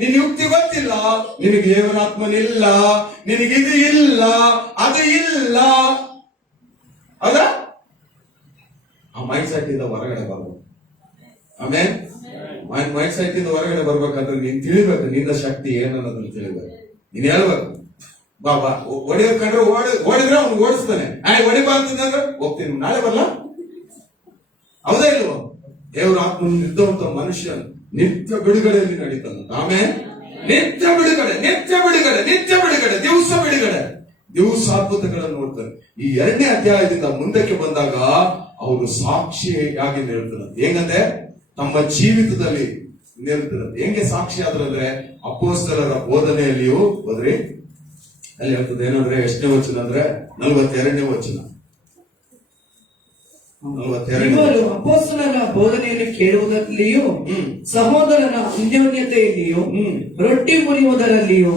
ನಿನ್ ಯುಕ್ತಿ ಗೊತ್ತಿಲ್ಲ, ನಿನಗೆ ದೇವರಾತ್ಮನಿಲ್ಲ, ನಿನಗಿದು ಇಲ್ಲ, ಅದು ಇಲ್ಲ. ಹೌದಾ? ಆ ಮೈಂಡ್ ಸೆಟ್ ಇಂದ ಹೊರಗಡೆ ಬರ್ಬೇಕು. ಆಮೇಲೆ ಮೈಂಡ್ ಸೆಟ್ ಇಂದ ಹೊರಗಡೆ ಬರ್ಬೇಕಂದ್ರೆ ನೀನ್ ತಿಳಿಬೇಕು, ನಿನ್ನ ಶಕ್ತಿ ಏನನ್ನೋದನ್ನ ತಿಳಿಬೇಕು. ನೀನ್ ಹೇಳ್ಬೇಕು, ಬಾಬಾ ಹೊಡಿಯೋದ್ ಕಂಡ್ರೆ ಓಡಿದ್ರೆ ಅವ್ನು ಓಡಿಸ್ತಾನೆ. ಹೊಡಿಬಾ ಅಂತಂದ್ರೆ ಹೋಗ್ತೀನಿ, ನಾಳೆ ಬರಲ್ಲ. ಹೌದಾ ಇಲ್ವೋ? ದೇವರ ಆತ್ಮ ಇದ್ದಂತ ಮನುಷ್ಯ ನಿತ್ಯ ಬಿಡುಗಡೆಯಲ್ಲಿ ನಡೀತಾನೆ. ಆಮೇಲೆ ನಿತ್ಯ ಬಿಡುಗಡೆ, ದಿವಸ ಬಿಡುಗಡೆ, ದಿವಸ ಅದ್ಭುತಗಳನ್ನು ನೋಡ್ತಾರೆ. ಈ 2ನೇ ಅಧ್ಯಾಯದಿಂದ ಮುಂದಕ್ಕೆ ಬಂದಾಗ ಅವರು ಸಾಕ್ಷಿಯಾಗಿ ನಿಲ್ತಾರೆ. ಹೆಂಗಂದ್ರೆ ತಮ್ಮ ಜೀವಿತದಲ್ಲಿ ನಿಲ್ತಾರೆ. ಹೆಂಗೆ ಸಾಕ್ಷಿ ಆದ್ರಂದ್ರೆ ಅಪೊಸ್ತಲರ ಬೋಧನೆಯಲ್ಲಿಯೂ ಹೋದ್ರಿ. ಅಲ್ಲಿ ಹೇಳ್ತದೆ ಏನಂದ್ರೆ, ಎಷ್ಟನೇ ವಚನ ಅಂದ್ರೆ 42ನೇ ವಚನ. ಇವರು ಅಪೊಸ್ತಲರ ಬೋಧನೆಯನ್ನು ಕೇಳುವುದರಲ್ಲಿಯೂ ಸಹೋದರರ ಅನ್ಯೋನ್ಯತೆಯಲ್ಲಿಯೂ ರೊಟ್ಟಿ ಮುರಿಯುವುದರಲ್ಲಿಯೂ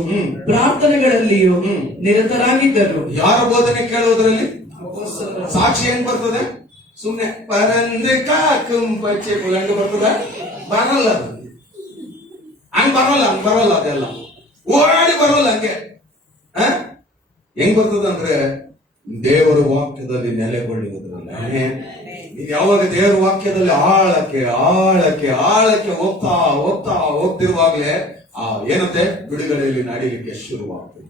ಪ್ರಾರ್ಥನೆಗಳಲ್ಲಿಯೂ ನಿರತರಾಗಿದ್ದರು. ಯಾರ ಬೋಧನೆ ಕೇಳುವುದರಲ್ಲಿ? ಸಾಕ್ಷಿ ಏನ್ ಬರ್ತದೆ? ಸುಮ್ನೆ ಪರಂದೆ ಕಾಕುಂಪಚ್ಚೆ ಹಂಗ ಬರ್ತದ? ಬರಲ್ಲ. ಹಂಗ ಬರಲ್ಲ. ಅದೆಲ್ಲ ಓಡಾಡಿ ಬರಲ್ಲ. ಹಂಗೆ ಹೆಂಗ್ ಬರ್ತದಂದ್ರೆ ದೇವರ ವಾಕ್ಯದಲ್ಲಿ ನೆಲೆಗೊಳ್ಳುವುದ್ರಲ್ಲ. ನೀವು ಯಾವಾಗ ದೇವರ ವಾಕ್ಯದಲ್ಲಿ ಆಳಕ್ಕೆ ಹೋಗ್ತಿರುವಾಗಲೇ ಏನಂತೆ ಬಿಡುಗಡೆಯಲ್ಲಿ ನಡೀಲಿಕ್ಕೆ ಶುರುವಾಗ್ತದೆ.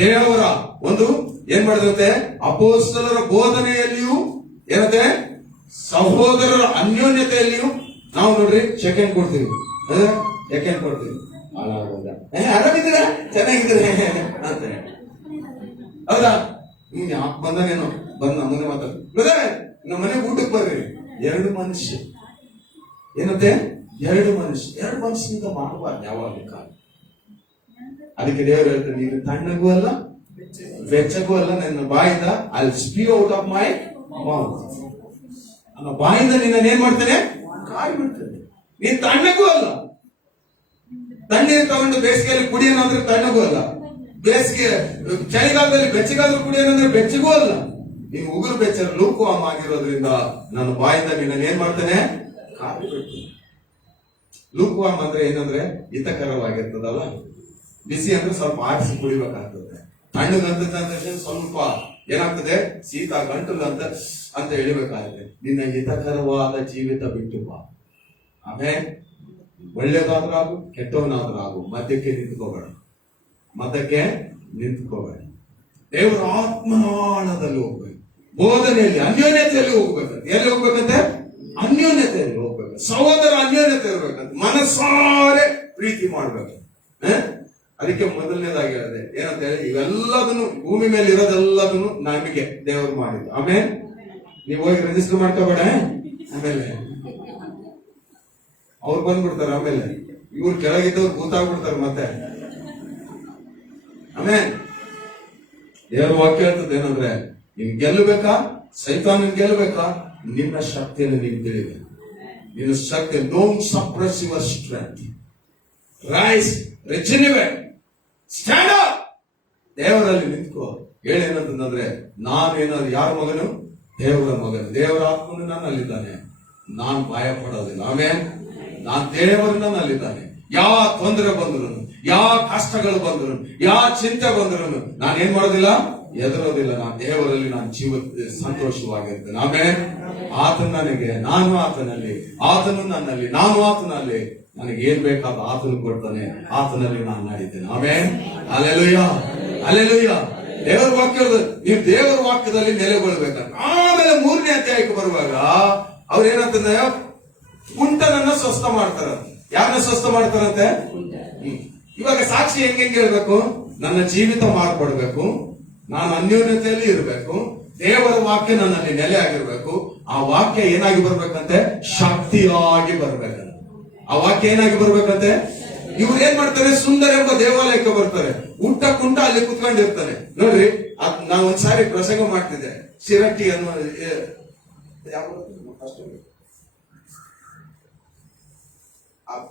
ದೇವರ ಒಂದು ಏನ್ ಮಾಡಿದಂತೆ ಅಪೊಸ್ತಲರ ಬೋಧನೆಯಲ್ಲಿಯೂ ಏನಂತೆ ಸಹೋದರರ ಅನ್ಯೋನ್ಯತೆಯಲ್ಲಿಯೂ ನಾವು ನೋಡ್ರಿ ಸೆಕೆಂಡ್ ಕೊಡ್ತೀವಿ. ಆರಾಮಿದ್ದೀರ, ಚೆನ್ನಾಗಿದ್ದೀರ ಅಂತ. ಹೌದಾ? ಯಾಕೆ ಬಂದಾನೇನೋ ಬಂದ್ ನಮ್ಮನೆ ಮಾತಾಡ ನಮ್ಮ ಮನೆ ಊಟಕ್ಕೆ ಬರ್ರಿ. 2 ಮನುಷ್ಯ ಏನಂತೆ? 2 ಮನುಷ್ಯನಿಂದ ಮಾಡಬಾರ್ದು ಯಾವಾಗ ಕಾಲ. ಅದಕ್ಕೆ ದೇವರು ಹೇಳ್ತಾರೆ, ನೀನು ತಣ್ಣಗೂ ಅಲ್ಲ ಬೆಚ್ಚಗೂ ಅಲ್ಲ, ನನ್ನ ಬಾಯಿಂದ I speak out of my mouth. ನನ್ನ ಬಾಯಿಂದ ನಿನ್ನ ಏನ್ ಮಾಡ್ತೇನೆ? ಕಾಯಿ ಬಿಡ್ತೇನೆ. ನೀನ್ ತಣ್ಣಗೂ ಅಲ್ಲ. ತಣ್ಣೀರು ತಗೊಂಡು ಬೇಸಿಗೆಯಲ್ಲಿ ಕುಡಿಯೋಣಂದ್ರೆ ತಣ್ಣಗೂ ಅಲ್ಲ, ಬೇಸಿಗೆ ಚಳಿಗಾಲದಲ್ಲಿ ಬೆಚ್ಚಗಾದ್ರೂ ಕುಡಿಯೋಣಂದ್ರೆ ಬೆಚ್ಚಗೂ ಅಲ್ಲ. ನೀನು ಉಗುರು ಬೆಚ್ಚರ ಲೂಕವಾಮ್ ಆಗಿರೋದ್ರಿಂದ ನನ್ನ ಬಾಯಿಂದ ನಿನ್ನ ಏನ್ ಮಾಡ್ತೇನೆ? ಕಾಯಿ ಬಿಡ್ತೇನೆ. ಲೂಕವಾಮ್ ಅಂದ್ರೆ ಏನಂದ್ರೆ ಹಿತಕರವಾಗಿರ್ತದಲ್ಲ. ಬಿಸಿ ಅಂದ್ರೆ ಸ್ವಲ್ಪ ಆರಿಸಿ ಕುಡಿಬೇಕಾಗ್ತದೆ. ತಣ್ಣಗಂತ ಸ್ವಲ್ಪ ಏನಾಗ್ತದೆ? ಶೀತ ಗಂಟಲು ಅಂತ ಎಳಿಬೇಕಾಗುತ್ತೆ. ನಿನ್ನ ಹಿತಕರವಾದ ಜೀವಿತ ಬಿಟ್ಟು ಬಾ. ಆಮೇಲೆ ಒಳ್ಳೇದಾದ್ರೂ ಆಗು, ಕೆಟ್ಟವನಾದ್ರೂ ಆಗು, ಮಧ್ಯಕ್ಕೆ ನಿಂತ್ಕೋಬೇಡ. ದೇವರ ಆತ್ಮನಾಳದಲ್ಲಿ ಹೋಗ್ಬೇಕು. ಬೋಧನೆಯಲ್ಲಿ ಅನ್ಯೋನ್ಯತೆಯಲ್ಲಿ ಹೋಗ್ಬೇಕಂತ. ಎಲ್ಲಿ ಹೋಗ್ಬೇಕಂತೆ? ಅನ್ಯೋನ್ಯತೆಯಲ್ಲಿ ಹೋಗ್ಬೇಕು. ಸಹೋದರ ಅನ್ಯೋನ್ಯತೆ ಇರ್ಬೇಕಂತ. ಮನಸ್ಸಾರೆ ಪ್ರೀತಿ ಮಾಡ್ಬೇಕು. ಅದಕ್ಕೆ ಮೊದಲನೇದಾಗಿ ಹೇಳಿದೆ ಏನಂತ ಹೇಳಿ, ಇವೆಲ್ಲದನ್ನು ಭೂಮಿ ಮೇಲೆ ಇರೋದೆಲ್ಲದನ್ನು ನಮಗೆ ದೇವರು ಮಾಡಿದ್ರು. ಆಮೇಲೆ ನೀವು ಹೋಗಿ ರಿಜಿಸ್ಟರ್ ಮಾಡ್ಕೋಬೇಡ. ಆಮೇಲೆ ಅವ್ರು ಬಂದ್ಬಿಡ್ತಾರೆ. ಆಮೇಲೆ ಇವ್ರು ಕೆಳಗಿದ್ದವ್ರು ಕೂತಾಗ್ಬಿಡ್ತಾರೆ ಮತ್ತೆ. ಆಮೇಲೆ ದೇವರ ವಾಕ್ಯ ಹೇಳ್ತದೆ ಏನಂದ್ರೆ, ನೀನ್ ಗೆಲ್ಲಬೇಕಾ? ಸೈತಾನನ್ ಗೆಲ್ಲಬೇಕಾ? ನಿನ್ನ ಶಕ್ತಿಯನ್ನು ನೀನು ತಿಳಿಬೇಕು. ನಿನ್ನ ಶಕ್ತಿ. Don't suppress your strength. Rise, rejuvenate, stand up. ದೇವರಲ್ಲಿ ನಿಂತ್ಕೋ. ಹೇಳೇನಂತಂದ್ರೆ, ನಾನೇನಾದ್ರು ಯಾರ ಮಗನು? ದೇವರ ಮಗನು. ದೇವರ ಆತ್ಮನು ನನ್ನಲ್ಲಿದ್ದಾನೆ, ನಾನು ಭಯ ಪಡೋದಿಲ್ಲ. ಆಮೇಲೆ ನಾನು ದೇವರು ನನ್ನಲ್ಲಿದ್ದಾನೆ. ಯಾವ ತೊಂದರೆ ಬಂದ್ರು, ಯಾವ ಕಷ್ಟಗಳು ಬಂದ್ರು, ಯಾವ ಚಿಂತೆ ಬಂದ್ರು ನಾನು ಏನ್ ಮಾಡೋದಿಲ್ಲ, ಎದುರೋದಿಲ್ಲ. ನಾನು ದೇವರಲ್ಲಿ ನಾನು ಸಂತೋಷವಾಗಿರ್ತೇನೆ. ಆಮೇಲೆ ಆತನ ನನಗೆ, ನಾನು ಆತನಲ್ಲಿ, ಆತನು ನನ್ನಲ್ಲಿ, ನಾನು ಆತನಲ್ಲಿ. ನನಗೆ ಏನ್ ಬೇಕಾದ ಆತನು ಕೊಡ್ತಾನೆ, ಆತನಲ್ಲಿ ನಾನು ನಡೀತೇನೆ. ಆಮೇಲೆ ಅಲ್ಲೆಲೂಯ, ಅಲ್ಲೆಲೂಯ. ದೇವರ ವಾಕ್ಯದ, ನೀವು ದೇವರ ವಾಕ್ಯದಲ್ಲಿ ನೆಲೆಗೊಳ್ಬೇಕಂತ. ಆಮೇಲೆ 3ನೇ ಅಧ್ಯಾಯಕ್ಕೆ ಬರುವಾಗ ಅವ್ರು ಏನಂತಂದ್ರೆ, ಕುಂಟನನ್ನ ಸ್ವಸ್ಥ ಮಾಡ್ತಾರಂತೆ. ಯಾರನ್ನ ಸ್ವಸ್ಥ ಮಾಡ್ತಾರಂತೆ? ಇವಾಗ ಸಾಕ್ಷಿ ಹೆಂಗೆ ಹೇಳ್ಬೇಕು? ನನ್ನ ಜೀವಿತ ಮಾರ್ಪಡ್ಬೇಕು, ನಾನು ಅನ್ಯೋನ್ಯತೆಯಲ್ಲಿ ಇರಬೇಕು, ದೇವರ ವಾಕ್ಯ ನನ್ನಲ್ಲಿ ನೆಲೆ ಆಗಿರ್ಬೇಕು. ಆ ವಾಕ್ಯ ಏನಾಗಿ ಬರ್ಬೇಕಂತೆ? ಶಕ್ತಿಯಾಗಿ ಬರ್ಬೇಕಂತೆ. ಆ ವಾಕ್ಯ ಏನಾಗಿ ಬರ್ಬೇಕಂತೆ? ಇವ್ರು ಏನ್ ಮಾಡ್ತಾರೆ? ಸುಂದರ ಎಂಬ ದೇವಾಲಯಕ್ಕೆ ಬರ್ತಾರೆ. ಊಟ ಕುಂಟ ಅಲ್ಲಿ ಕುತ್ಕೊಂಡಿರ್ತಾರೆ. ನೋಡ್ರಿ, ನಾನು ಒಂದ್ಸಾರಿ ಪ್ರಸಂಗ ಮಾಡ್ತಿದ್ದೆ. ಶಿರಟ್ಟಿ ಅನ್ನೋ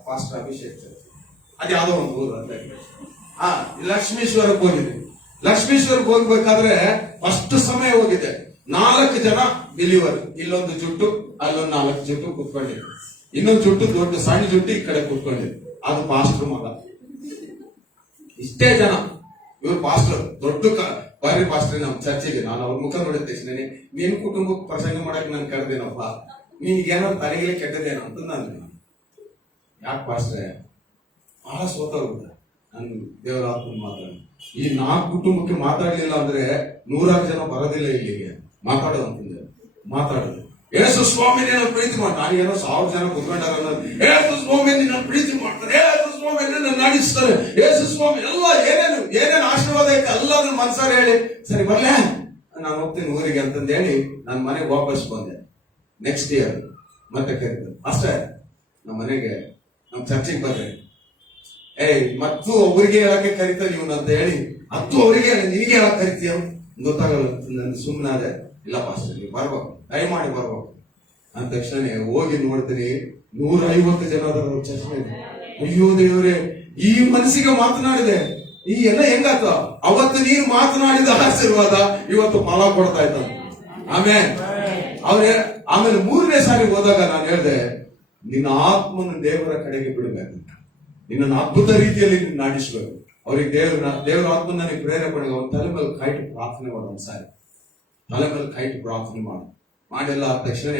ಫಾಸ್ಟ್ ಅಭಿಷೇಕ್, ಅದು ಯಾವ್ದೋ ಒಂದು ಊರು ಅಂತ. ಲಕ್ಷ್ಮೀಶ್ವರಕ್ಕೆ ಹೋಗಿದ್ದೆ. ಲಕ್ಷ್ಮೀಶ್ವರಕ್ಕೆ ಹೋಗ್ಬೇಕಾದ್ರೆ ಫಸ್ಟ್ ಸಮಯ ಹೋಗಿದೆ. 4 ಜನ ಬಿಲಿವರ್, ಇಲ್ಲೊಂದು ಜುಟ್ಟು, ಅಲ್ಲೊಂದು 4 ಜುಟ್ಟು ಕುತ್ಕೊಂಡಿದ್ರು. ಇನ್ನೊಂದು ಜುಟ್ಟು, ದೊಡ್ಡ ಸಣ್ಣ ಜುಟ್ಟು ಈ ಕಡೆ ಕುತ್ಕೊಂಡಿದ್ರು. ಅದು ಪಾಸ್ಟರ್ ಮಗ. ಇಷ್ಟೇ ಜನ. ಇವ್ರು ಪಾಸ್ಟರ್, ದೊಡ್ಡ ಬಾರಿ ಪಾಸ್ಟರ್ ನಮ್ ಚರ್ಚಿಗೆ. ನಾನು ಅವ್ರ ಮುಖ ನೋಡಿದ ತಕ್ಷಣ, ನಿನ್ ಕುಟುಂಬಕ್ಕೆ ಪ್ರಸಂಗ ಮಾಡಕ್ ನಾನು ಕರೆದೇನಪ್ಪ, ನಿನ್ಗೇನಾದ್ರು ತಲೆಗೆ ಕೆಟ್ಟದೇನೋ ಅಂತ ನಾನು. ಯಾಕೆ ಪಾಸ್ಟ್ರೆ? ಬಹಳ ಸೋತೋಗ್ಬಿಟ್ಟ. ನನ್ ದೇವರ ಆತ್ಮ ಮಾತಾಡಿ ಈ 4 ಕುಟುಂಬಕ್ಕೆ ಮಾತಾಡ್ಲಿಲ್ಲ ಅಂದ್ರೆ 100 ಜನ ಬರೋದಿಲ್ಲ ಇಲ್ಲಿಗೆ ಮಾತಾಡೋದು ಅಂತಂದ್ರೆ. ಮಾತಾಡೋದು, ಯೇಸು ಸ್ವಾಮಿ ನಾನು ಪ್ರೀತಿ ಮಾಡ್ತಾರೆ. ನಾನು ಏನೋ 1000 ಜನ ಕುತ್ಕೊಂಡಾರ ಅನ್ನೋದು, ಯೇಸು ಸ್ವಾಮಿ ನಾನು ಪ್ರೀತಿ ಮಾಡ್ತಾರೆ, ಯೇಸು ಸ್ವಾಮಿ ನನ್ನ ನಡೆಸ್ತಾರೆ, ಯೇಸು ಸ್ವಾಮಿ ಎಲ್ಲ ಏನೇನು ಆಶೀರ್ವಾದ ಐತೆ ಎಲ್ಲದನ್ನ ಮನ್ಸಾರ ಹೇಳಿ, ಸರಿ ಬರ್ಲೇ ನಾನು ಹೋಗ್ತೀನಿ ಊರಿಗೆ ಅಂತಂದು ಹೇಳಿ ನನ್ನ ಮನೆಗೆ ವಾಪಸ್ ಬಂದೆ. ನೆಕ್ಸ್ಟ್ ಇಯರ್ ಮತ್ತೆ ಕರೀತಾರೆ, ಅಷ್ಟೇ ನಮ್ಮ ಮನೆಗೆ, ನಮ್ ಚರ್ಚಿಗೆ ಬರ್ರಿ. ಮತ್ತು ಒಬ್ಬರಿಗೆ ಹೇಳಕ್ಕೆ ಕರಿತಾರೆ ಇವನು ಅಂತ ಹೇಳಿ, ಹತ್ತು ಅವರಿಗೆ ನಿನಗೆ ಹೇಳಕ್ ಕರಿತೀಯ ಗೊತ್ತಾಗಲ್ಲ. ನನ್ ಸುಮ್ಮನಾದೆ. ಇಲ್ಲ ಪಾಸ್ಟರ್ ನೀವು ಬರ್ಬೇಕು, ದಯಮಾಡಿ ಬರ್ಬೇಕು ಅಂದ ತಕ್ಷಣ ಹೋಗಿ ನೋಡ್ತೀನಿ 150 ಜನ ಚರ್ಚೆ. ಅಯ್ಯೋ ದೇವ್ರೆ, ಈ ಮನಸ್ಸಿಗೆ ಮಾತನಾಡಿದೆ. ಈ ಎಲ್ಲ ಹೆಂಗಾತ? ಅವತ್ತು ನೀನು ಮಾತನಾಡಿದ ಆಶೀರ್ವಾದ ಇವತ್ತು ಫಲ ಕೊಡ್ತಾ ಇದ್ದ. ಆಮೇಲೆ 3ನೇ ಸಾರಿ ಹೋದಾಗ ನಾನು ಹೇಳ್ದೆ, ನಿನ್ನ ಆತ್ಮನ ದೇವರ ಕಡೆಗೆ ಬಿಡಬೇಕು, ನಿನ್ನನ್ನು ಅದ್ಭುತ ರೀತಿಯಲ್ಲಿ ನಾಡಿಸ್ಬೇಕು. ಅವ್ರಿಗೆ ದೇವರ ಆತ್ಮ ನನಗೆ ಪ್ರೇರೇಪಣೆ. ಅವ್ರ ತಲೆ ಮೇಲೆ ಕೈಟ್ ಪ್ರಾರ್ಥನೆ ಮಾಡು. ಒಂದ್ಸಾರಿ ತಲೆ ಮೇಲೆ ಕೈಟ್ ಪ್ರಾರ್ಥನೆ ಮಾಡಿಲ್ಲ ಆದ ತಕ್ಷಣ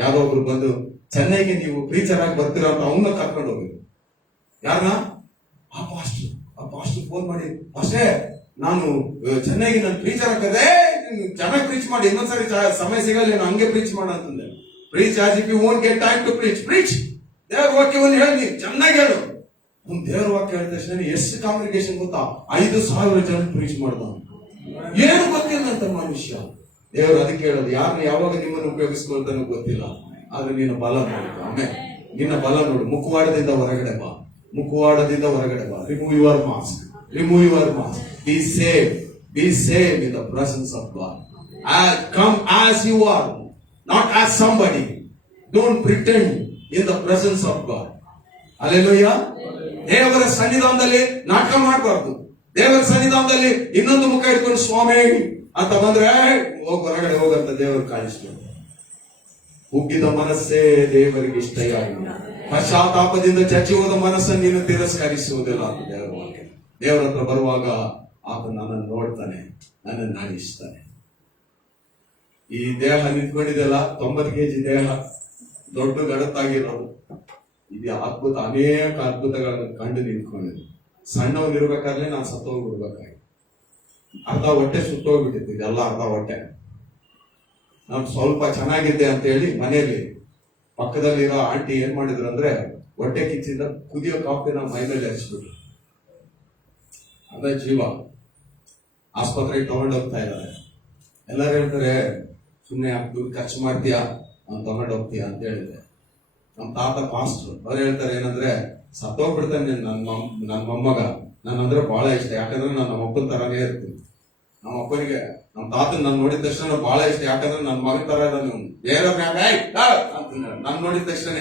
ಯಾರೋ ಒಬ್ರು ಬಂದು, ಚೆನ್ನೈಗೆ ನೀವು ಪ್ರೀಚರ್ ಆಗಿ ಬರ್ತೀರಾ ಅಂತ ಅವನ್ನ ಕರ್ಕೊಂಡು ಹೋಗಿದ್ರು. ಯಾರನ್ನ? ಆ ಪಾಸ್ಟರ್ ಫೋನ್ ಮಾಡಿ, ಅಷ್ಟೇ ನಾನು ಚೆನ್ನೈಗೆ ನಾನು ಪ್ರೀಚರ್ ಆಗ್ತದೆ, ಚೆನ್ನಾಗಿ ಪ್ರೀಚ್ ಮಾಡಿ, ಇನ್ನೊಂದ್ಸರಿ ಸಮಯ ಸಿಗಲ್ಲ, ನಾನು ಹಂಗೆ ಪ್ರೀಚ್ ಮಾಡ ಅಂತಂದೆ. Preach as if you won't get time to preach. ದೇವ್ರ ವಾಕ್ಯವನ್ನು ಹೇಳಿ, ಚೆನ್ನಾಗಿ ಹೇಳು. ದೇವರ ವಾಕ್ಯ ಹೇಳಿದ ತಕ್ಷಣ ಎಷ್ಟು ಕಾಂಗ್ರಿಗೇಷನ್ ಗೊತ್ತಾ? 5,000 ಜನ ಪ್ರೀಚ್ ಮಾಡ್ದ. ಏನು ಗೊತ್ತಿಲ್ಲ ಅಂತ ಮನುಷ್ಯ. ದೇವರು ಅದಕ್ಕೆ ಹೇಳೋದು, ಯಾರನ್ನ ಯಾವಾಗ ನಿಮ್ಮನ್ನು ಉಪಯೋಗಿಸ್ಕೊಳ್ತಾನೋ ಗೊತ್ತಿಲ್ಲ, ಆದ್ರೆ ನಿನ್ನ ಬಲ ನೋಡು. ಆಮೇಲೆ ನಿನ್ನ ಬಲ ನೋಡು. ಮುಖವಾಡದಿಂದ ಹೊರಗಡೆ ಬಾ, ಮುಖವಾಡದಿಂದ ಹೊರಗಡೆ ಬಾ. Remove your mask, remove your mask. Be saved in the presence of God. Come as you are, not as somebody. Don't pretend in the presence of God. Hallelujah. ದೇವರ ಸನ್ನಿಧಾನದಲ್ಲಿ ನಾಟಕ ಮಾಡಬಾರ್ದು. ದೇವರ ಸನ್ನಿಧಾನದಲ್ಲಿ ಇನ್ನೊಂದು ಮುಖ ಇಟ್ಕೊಂಡು ಸ್ವಾಮಿ ಅಂತ ಬಂದ್ರೆ ಹೋಗ್ ಹೊರಗಡೆ ಹೋಗಂತ ದೇವರು ಕಾಣಿಸ್ತಾರೆ. ಉಗ್ಗಿದ ಮನಸ್ಸೇ ದೇವರಿಗೆ ಇಷ್ಟಯಾಗಿಲ್ಲ. ಪಶ್ಚಾತ್ತಾಪದಿಂದ ಚಚ್ಚಿ ಹೋದ ಮನಸ್ಸನ್ನು ನೀನು ತಿರಸ್ಕರಿಸುವುದಿಲ್ಲ ಅಂತ ದೇವರ ವಾಕ್ಯ. ದೇವರ ಹತ್ರ ಬರುವಾಗ ಆತ ನನ್ನನ್ನು ನೋಡ್ತಾನೆ, ನನ್ನನ್ನು ನಾಣಿಸ್ತಾನೆ. ಈ ದೇಹ ನಿಂತ್ಕೊಂಡಿದೆಲ್ಲ 90 kg ದೇಹ, ದೊಡ್ಡ ಗಡತ್ತಾಗಿರೋದು. ಇದು ಅದ್ಭುತ, ಅನೇಕ ಅದ್ಭುತಗಳನ್ನು ಕಂಡು ನಿಂತ್ಕೊಂಡಿದೆ. ಸಣ್ಣವನಿರ್ಬೇಕಾದ್ರೆ ನಾನು ಸತ್ತೋಗ್ಬಿಡ್ಬೇಕಾಗಿ ಅರ್ಧ ಹೊಟ್ಟೆ ಸುತ್ತೋಗ್ಬಿಟ್ಟಿತ್ತು. ಇದೆಲ್ಲ ಅರ್ಧ ಹೊಟ್ಟೆ. ನಾನು ಸ್ವಲ್ಪ ಚೆನ್ನಾಗಿದ್ದೆ ಅಂತ ಹೇಳಿ ಮನೆಯಲ್ಲಿ ಪಕ್ಕದಲ್ಲಿರೋ ಆಂಟಿ ಏನ್ ಮಾಡಿದ್ರು ಅಂದ್ರೆ, ಹೊಟ್ಟೆ ಕಿಚ್ಚಿಂದ ಕುದಿಯೋ ಕಾಫಿನ ಮೈ ಮೇಲೆ ಹಚ್ಬಿಟ್ರು. ಅದೇ ಜೀವ. ಆಸ್ಪತ್ರೆಗೆ ತಗೊಂಡೋಗ್ತಾ ಇದ್ದಾರೆ. ಎಲ್ಲರೂ ಹೇಳ್ತಾರೆ, ಸುಮ್ಮನೆ ದುಡ್ಡು ಖರ್ಚು ಮಾಡ್ತೀಯಾ, ನಾನು ತಗೊಂಡೋಗ್ತೀಯಾ ಅಂತ ಹೇಳಿದೆ. ನಮ್ಮ ತಾತ ಪಾಸ್ಟರ್ ಅವ್ರು ಹೇಳ್ತಾರೆ ಏನಂದ್ರೆ, ಸತ್ತೋಗ್ಬಿಡ್ತಾನೆ ನನ್ನ ಮೊಮ್ಮಗ. ನನ್ನಂದ್ರೆ ಬಹಳ ಇಷ್ಟ, ಯಾಕಂದ್ರೆ ನಾನು ನಮ್ಮ ಅಪ್ಪನ ತರಾನೇ ಇರ್ತೀನಿ. ನಮ್ಮ ಅಪ್ಪನಿಗೆ ನಮ್ಮ ತಾತನ ನಾನು ನೋಡಿದ ತಕ್ಷಣ ಬಹಳ ಇಷ್ಟ, ಯಾಕಂದ್ರೆ ನನ್ನ ಮಗನ ತರ ಇದ್ದಾನೆ. ಬೇರೆ ನಾನು ನೋಡಿದ ತಕ್ಷಣ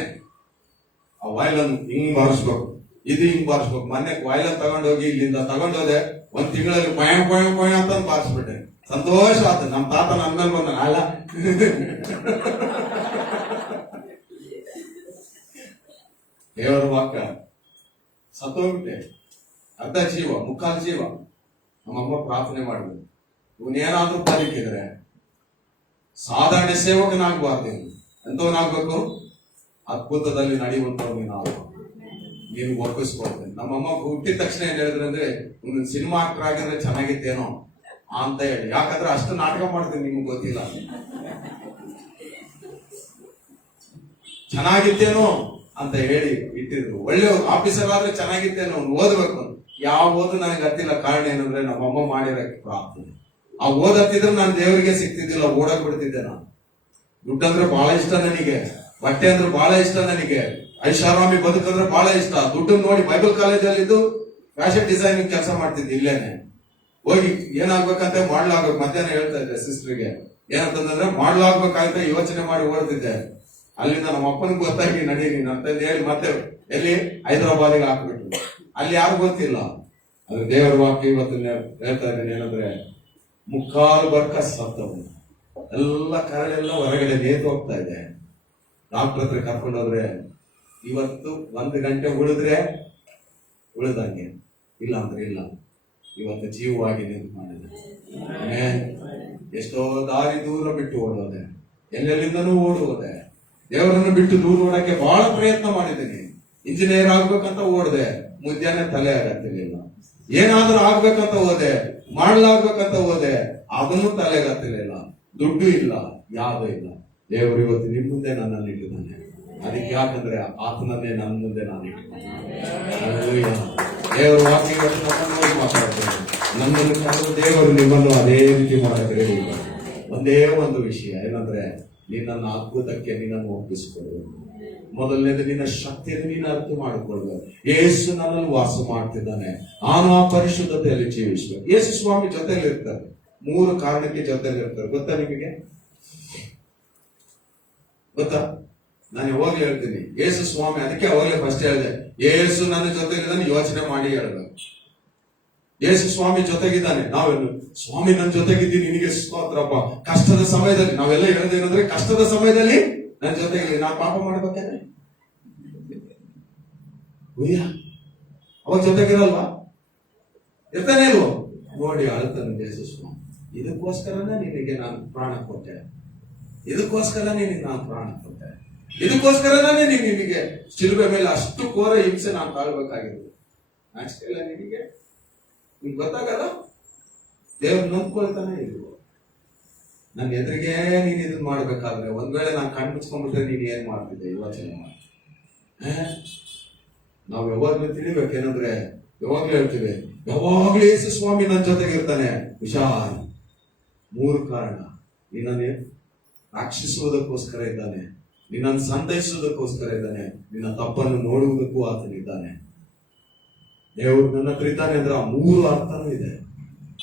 ವಾಯ್ಲನ್ ಹಿಂಗ್ ಬಾರಿಸ್ಬೇಕು, ಇದು ಹಿಂಗ್ ಬಾರಿಸ್ಬೇಕು. ಮೊನ್ನೆ ವಾಯ್ಲನ್ ತಗೊಂಡೋಗಿ ಇಲ್ಲಿಂದ ತಗೊಂಡೋದೆ, 1 ತಿಂಗಳಲ್ಲಿ ಪಯ ಪಯ ಪಯ ಅಂತ ಬಾರಿಸ್ಬಿಟ್ಟೆ. ಸಂತೋಷ ಆತ. ನಮ್ ತಾತ ನನ್ ಮೇಲೆ ಬಂದ ಅಲ್ಲ ದೇವರ ವಾಕ್ಯ ಸತ್ತೋಗ್ಬಿಟ್ಟೆ. ಅರ್ಧ ಜೀವ, ಮುಕ್ಕಾಲು ಜೀವ. ನಮ್ಮಮ್ಮ ಪ್ರಾರ್ಥನೆ ಮಾಡಿದ್ರು, ಇವನೇನಾದ್ರೂ ಬದುಕಿದ್ರೆ ಸಾಧಾರಣ ಸೇವಕನಾಗಬಾರ್ದು, ಎಂತವನಾಗ್ಬೇಕು, ಅದ್ಭುತದಲ್ಲಿ ನಡೆಯುವಂತವ್ರು ನಾವು, ನೀನು ಒಪ್ಪಿಸ್ಕೊಳ್ತೇನೆ. ನಮ್ಮಮ್ಮ ಹುಟ್ಟಿದ ತಕ್ಷಣ ಏನ್ ಹೇಳಿದ್ರೆ ಅಂದ್ರೆ, ಒಂದು ಸಿನಿಮಾ ಆಕ್ಟರ್ ಆಗಿದ್ರೆ ಚೆನ್ನಾಗಿತ್ತೇನೋ ಅಂತ ಹೇಳಿ. ಯಾಕಂದ್ರೆ ಅಷ್ಟು ನಾಟಕ ಮಾಡ್ತೀನಿ, ನಿಮ್ಗೆ ಗೊತ್ತಿಲ್ಲ. ಚೆನ್ನಾಗಿತ್ತೇನೋ ಅಂತ ಹೇಳಿ ಇಟ್ಟಿದ್ರು. ಒಳ್ಳೆ ಆಫೀಸರ್ ಆದ್ರೆ ಚೆನ್ನಾಗಿತ್ತೇನೋ, ಓದ್ಬೇಕು ಅಂತ. ಯಾವ ಓದು ನನಗೆ ಗೊತ್ತಿಲ್ಲ. ಕಾರಣ ಏನಂದ್ರೆ ನಮ್ಮಮ್ಮ ಮಾಡಿರೋ ಪ್ರಾರ್ಥನೆ. ಆ ಓದತ್ತಿದ್ರೆ ನಾನು ದೇವರಿಗೆ ಸಿಗ್ತಿದ್ದಿಲ್ಲ, ಓಡಕ್ ಬಿಡ್ತಿದ್ದೆ ನಾನು. ದುಡ್ಡಂದ್ರೆ ಬಹಳ ಇಷ್ಟ ನನಗೆ, ಬಟ್ಟೆ ಅಂದ್ರೆ ಬಹಳ ಇಷ್ಟ ನನಗೆ, ಐಷಾರಾಮಿ ಬದುಕಂದ್ರೆ ಬಹಳ ಇಷ್ಟ. ದುಡ್ಡು ನೋಡಿ ಬೈಬಲ್ ಕಾಲೇಜಲ್ಲಿ ಇದ್ದು ಫ್ಯಾಷನ್ ಡಿಸೈನಿಂಗ್ ಕೆಲಸ ಮಾಡ್ತಿದ್ದೆ ಇಲ್ಲೇನೆ. ಹೋಗಿ ಏನಾಗ್ಬೇಕಂತ ಮಾಡ್ಲಾಗ್ಬೇಕು. ಮಧ್ಯಾಹ್ನ ಹೇಳ್ತಾ ಇದ್ದೆ ಸಿಸ್ಟರ್ಗೆ, ಏನಂತಂದ್ರೆ ಮಾಡ್ಲಾಗ್ಬೇಕಂತ ಯೋಚನೆ ಮಾಡಿ ಓಡ್ತಿದ್ದೆ. ಅಲ್ಲಿಂದ ನಮ್ಮ ಅಪ್ಪನಿಗೆ ಗೊತ್ತಾಗಿ ನಡಿ ನೀನು ಅಂತ ಹೇಳಿ ಮತ್ತೆ ಎಲ್ಲಿ ಹೈದರಾಬಾದಿಗೆ ಹಾಕ್ಬಿಟ್ರು. ಅಲ್ಲಿ ಯಾರು ಗೊತ್ತಿಲ್ಲ. ಅದ್ರ ದೇವರ ವಾಕ್ಯ ಇವತ್ತು ಹೇಳ್ತಾ ಇದ್ದೀನಿ ಏನಂದ್ರೆ, ಮುಕ್ಕಾಲು ಬರ್ಕ ಸತ್ತವು, ಎಲ್ಲ ಕರಳೆಲ್ಲ ಹೊರಗಡೆ ನೇತು ಹೋಗ್ತಾ ಇದೆ. ಡಾಕ್ಟರ್ ಹತ್ರ ಕರ್ಕೊಂಡು ಹೋದ್ರೆ ಇವತ್ತು 1 ಗಂಟೆ ಉಳಿದ್ರೆ ಉಳಿದಂಗೆ, ಇಲ್ಲ ಅಂದ್ರೆ ಇಲ್ಲ. ಇವತ್ತು ಜೀವವಾಗಿ ನಿಂತು ಮಾಡಿದೆ. ಎಷ್ಟೋ ದಾರಿ ದೂರ ಬಿಟ್ಟು ಓಡೋದೆ, ಎಲ್ಲೆಲ್ಲಿಂದನೂ ಓಡುವುದೆ. ದೇವರನ್ನು ಬಿಟ್ಟು ದೂರ ಓಡಕ್ಕೆ ಬಹಳ ಪ್ರಯತ್ನ ಮಾಡಿದ್ದೀನಿ. ಇಂಜಿನಿಯರ್ ಆಗ್ಬೇಕಂತ ಓಡದೆ, ಮುಂಜಾನೆ ತಲೆ ಆಗತ್ತಿರ್ಲಿಲ್ಲ. ಏನಾದ್ರೂ ಆಗ್ಬೇಕಂತ ಹೋದೆ, ಮಾಡ್ಲಾಗ್ಬೇಕಂತ ಹೋದೆ, ಅದನ್ನು ತಲೆಗತ್ತಿರ್ಲಿಲ್ಲ. ದುಡ್ಡು ಇಲ್ಲ, ಯಾವುದೂ ಇಲ್ಲ. ದೇವರು ಇವತ್ತು ನಿಮ್ ಮುಂದೆ ನನ್ನನ್ನು ಇಟ್ಟಿದ್ದಾನೆ. ಅದಕ್ಕೆ ಯಾಕಂದ್ರೆ ಆತನನ್ನೇ ನನ್ನ ಮುಂದೆ ನಾನು ಇಟ್ಟಿದ್ದೇನೆ. ದೇವರ ವಾಕ್ಯ ಇವತ್ತು ನಮ್ಮನ್ನು ಮಾತಾಡ್ತೇನೆ. ನನ್ನನ್ನು ಕಂಡು ದೇವರು ನಿಮ್ಮನ್ನು ಅದೇ ರೀತಿ ಮಾಡಕ್ಕೆ ರೆಡಿ. ಒಂದೇ ಒಂದು ವಿಷಯ ಏನಂದ್ರೆ, ನಿನ್ನನ್ನು ಅದ್ಭುತಕ್ಕೆ ನಿನ್ನನ್ನು ಒಪ್ಪಿಸಿಕೊಡು. ಮೊದಲನೇದು ನಿನ್ನ ಶಕ್ತಿಯನ್ನು ನೀನು ಅರ್ಥ ಮಾಡಿಕೊಳ್ಳಬೇಕು. ಯೇಸು ನನ್ನಲ್ಲಿ ವಾಸ ಮಾಡ್ತಿದ್ದಾನೆ, ನಾನು ಆ ಪರಿಶುದ್ಧತೆಯಲ್ಲಿ ಜೀವಿಸಬೇಕು. ಯೇಸು ಸ್ವಾಮಿ ಜೊತೆಲಿ ಇರ್ತಾರೆ. 3 ಕಾರಣಕ್ಕೆ ಜೊತೆಲಿ ಇರ್ತಾರೆ. ಗೊತ್ತಾ ನಿಮಗೆ? ಗೊತ್ತಾ? ನಾನು ಯಾವಾಗ್ಲೂ ಹೇಳ್ತೀನಿ ಯೇಸು ಸ್ವಾಮಿ. ಅದಕ್ಕೆ ಅವಾಗಲೇ ಫಸ್ಟ್ ಹೇಳಿದೆ, ಯೇಸು ನನ್ನ ಜೊತೆಗಿದ್ದಾನೆ, ಯೋಚನೆ ಮಾಡಿ ಹೇಳ್ಬೇಕು. ಯೇಸು ಸ್ವಾಮಿ ಜೊತೆಗಿದ್ದಾನೆ. ನಾವೆಲ್ಲ ಸ್ವಾಮಿ ನನ್ನ ಜೊತೆಗಿದ್ದೀನಿ, ನಿನಗೆ ಸ್ತೋತ್ರಪ್ಪ. ಕಷ್ಟದ ಸಮಯದಲ್ಲಿ ನಾವೆಲ್ಲ ಹೇಳೋದೇನಂದ್ರೆ, ಕಷ್ಟದ ಸಮಯದಲ್ಲಿ ನನ್ನ ಜೊತೆಗೆ ನಾ ಪಾಪ ಮಾಡ್ಬೇಕಾದ್ರೆ ಅವಾಗ ಜೊತೆಗಿರಲ್ವಾ? ಇರ್ತಾನೆ ಇಲ್ವೋ? ನೋಡಿ ಅಳ್ತಾನೆ ಯೇಸು ಸ್ವಾಮಿ. ಇದಕ್ಕೋಸ್ಕರನೇ ನಿನಗೆ ನಾನು ಪ್ರಾಣ ಕೊಟ್ಟೆ, ಇದಕ್ಕೋಸ್ಕರನೇ ನಿನಗೆ ನಾನು ಪ್ರಾಣ ಕೊಟ್ಟೆ, ಇದಕ್ಕೋಸ್ಕರನೇ ನಿನಗೆ ಶಿಲುಬೆ ಮೇಲೆ ಅಷ್ಟು ಘೋರ ಹಿಂಸೆ ನಾನು ತಾಳ್ಬೇಕಾಗಿರೋದು. ಅಷ್ಟೆಲ್ಲ ನಿನಗೆ ಗೊತ್ತಾಗಲ್ಲ. ದೇವ್ರು ನೊಂದ್ಕೊಳ್ತಾನೆ ಇಲ್ವೋ? ನನ್ನ ಎದುರಿಗೆ ನೀನ್ ಇದನ್ನ ಮಾಡ್ಬೇಕಾದ್ರೆ, ಒಂದ್ ವೇಳೆ ನಾನು ಕಣ್ಣು ಮುಚ್ಕೊಂಡ್ಬಿಟ್ರೆ ನೀನ್ ಏನ್ ಮಾಡ್ತಿದ್ದೆ ಯೋಚನೆ ಮಾಡಿ. ನಾವು ಯಾವಾಗ್ಲೂ ತಿಳಿಬೇಕೇನಂದ್ರೆ, ಯಾವಾಗ್ಲೂ ಹೇಳ್ತೀವಿ ಯಾವಾಗ್ಲೂ ಯೇಸು ಸ್ವಾಮಿ ನನ್ನ ಜೊತೆಗೆ ಇರ್ತಾನೆ. ವಿಶಾಲ್ 3 ಕಾರಣ. ನಿನ್ನನ್ನು ರಕ್ಷಿಸುವುದಕ್ಕೋಸ್ಕರ ಇದ್ದಾನೆ, ನಿನ್ನನ್ನು ಸಂತೈಸುವುದಕ್ಕೋಸ್ಕರ ಇದ್ದಾನೆ, ನಿನ್ನ ತಪ್ಪನ್ನು ನೋಡುವುದಕ್ಕೂ ಆತನಿದ್ದಾನೆ. ದೇವರು ನನ್ನ ಹತ್ರ ಇದ್ದಾನೆ ಅಂದ್ರೆ ಆ 3 ಅರ್ಥನೂ ಇದೆ.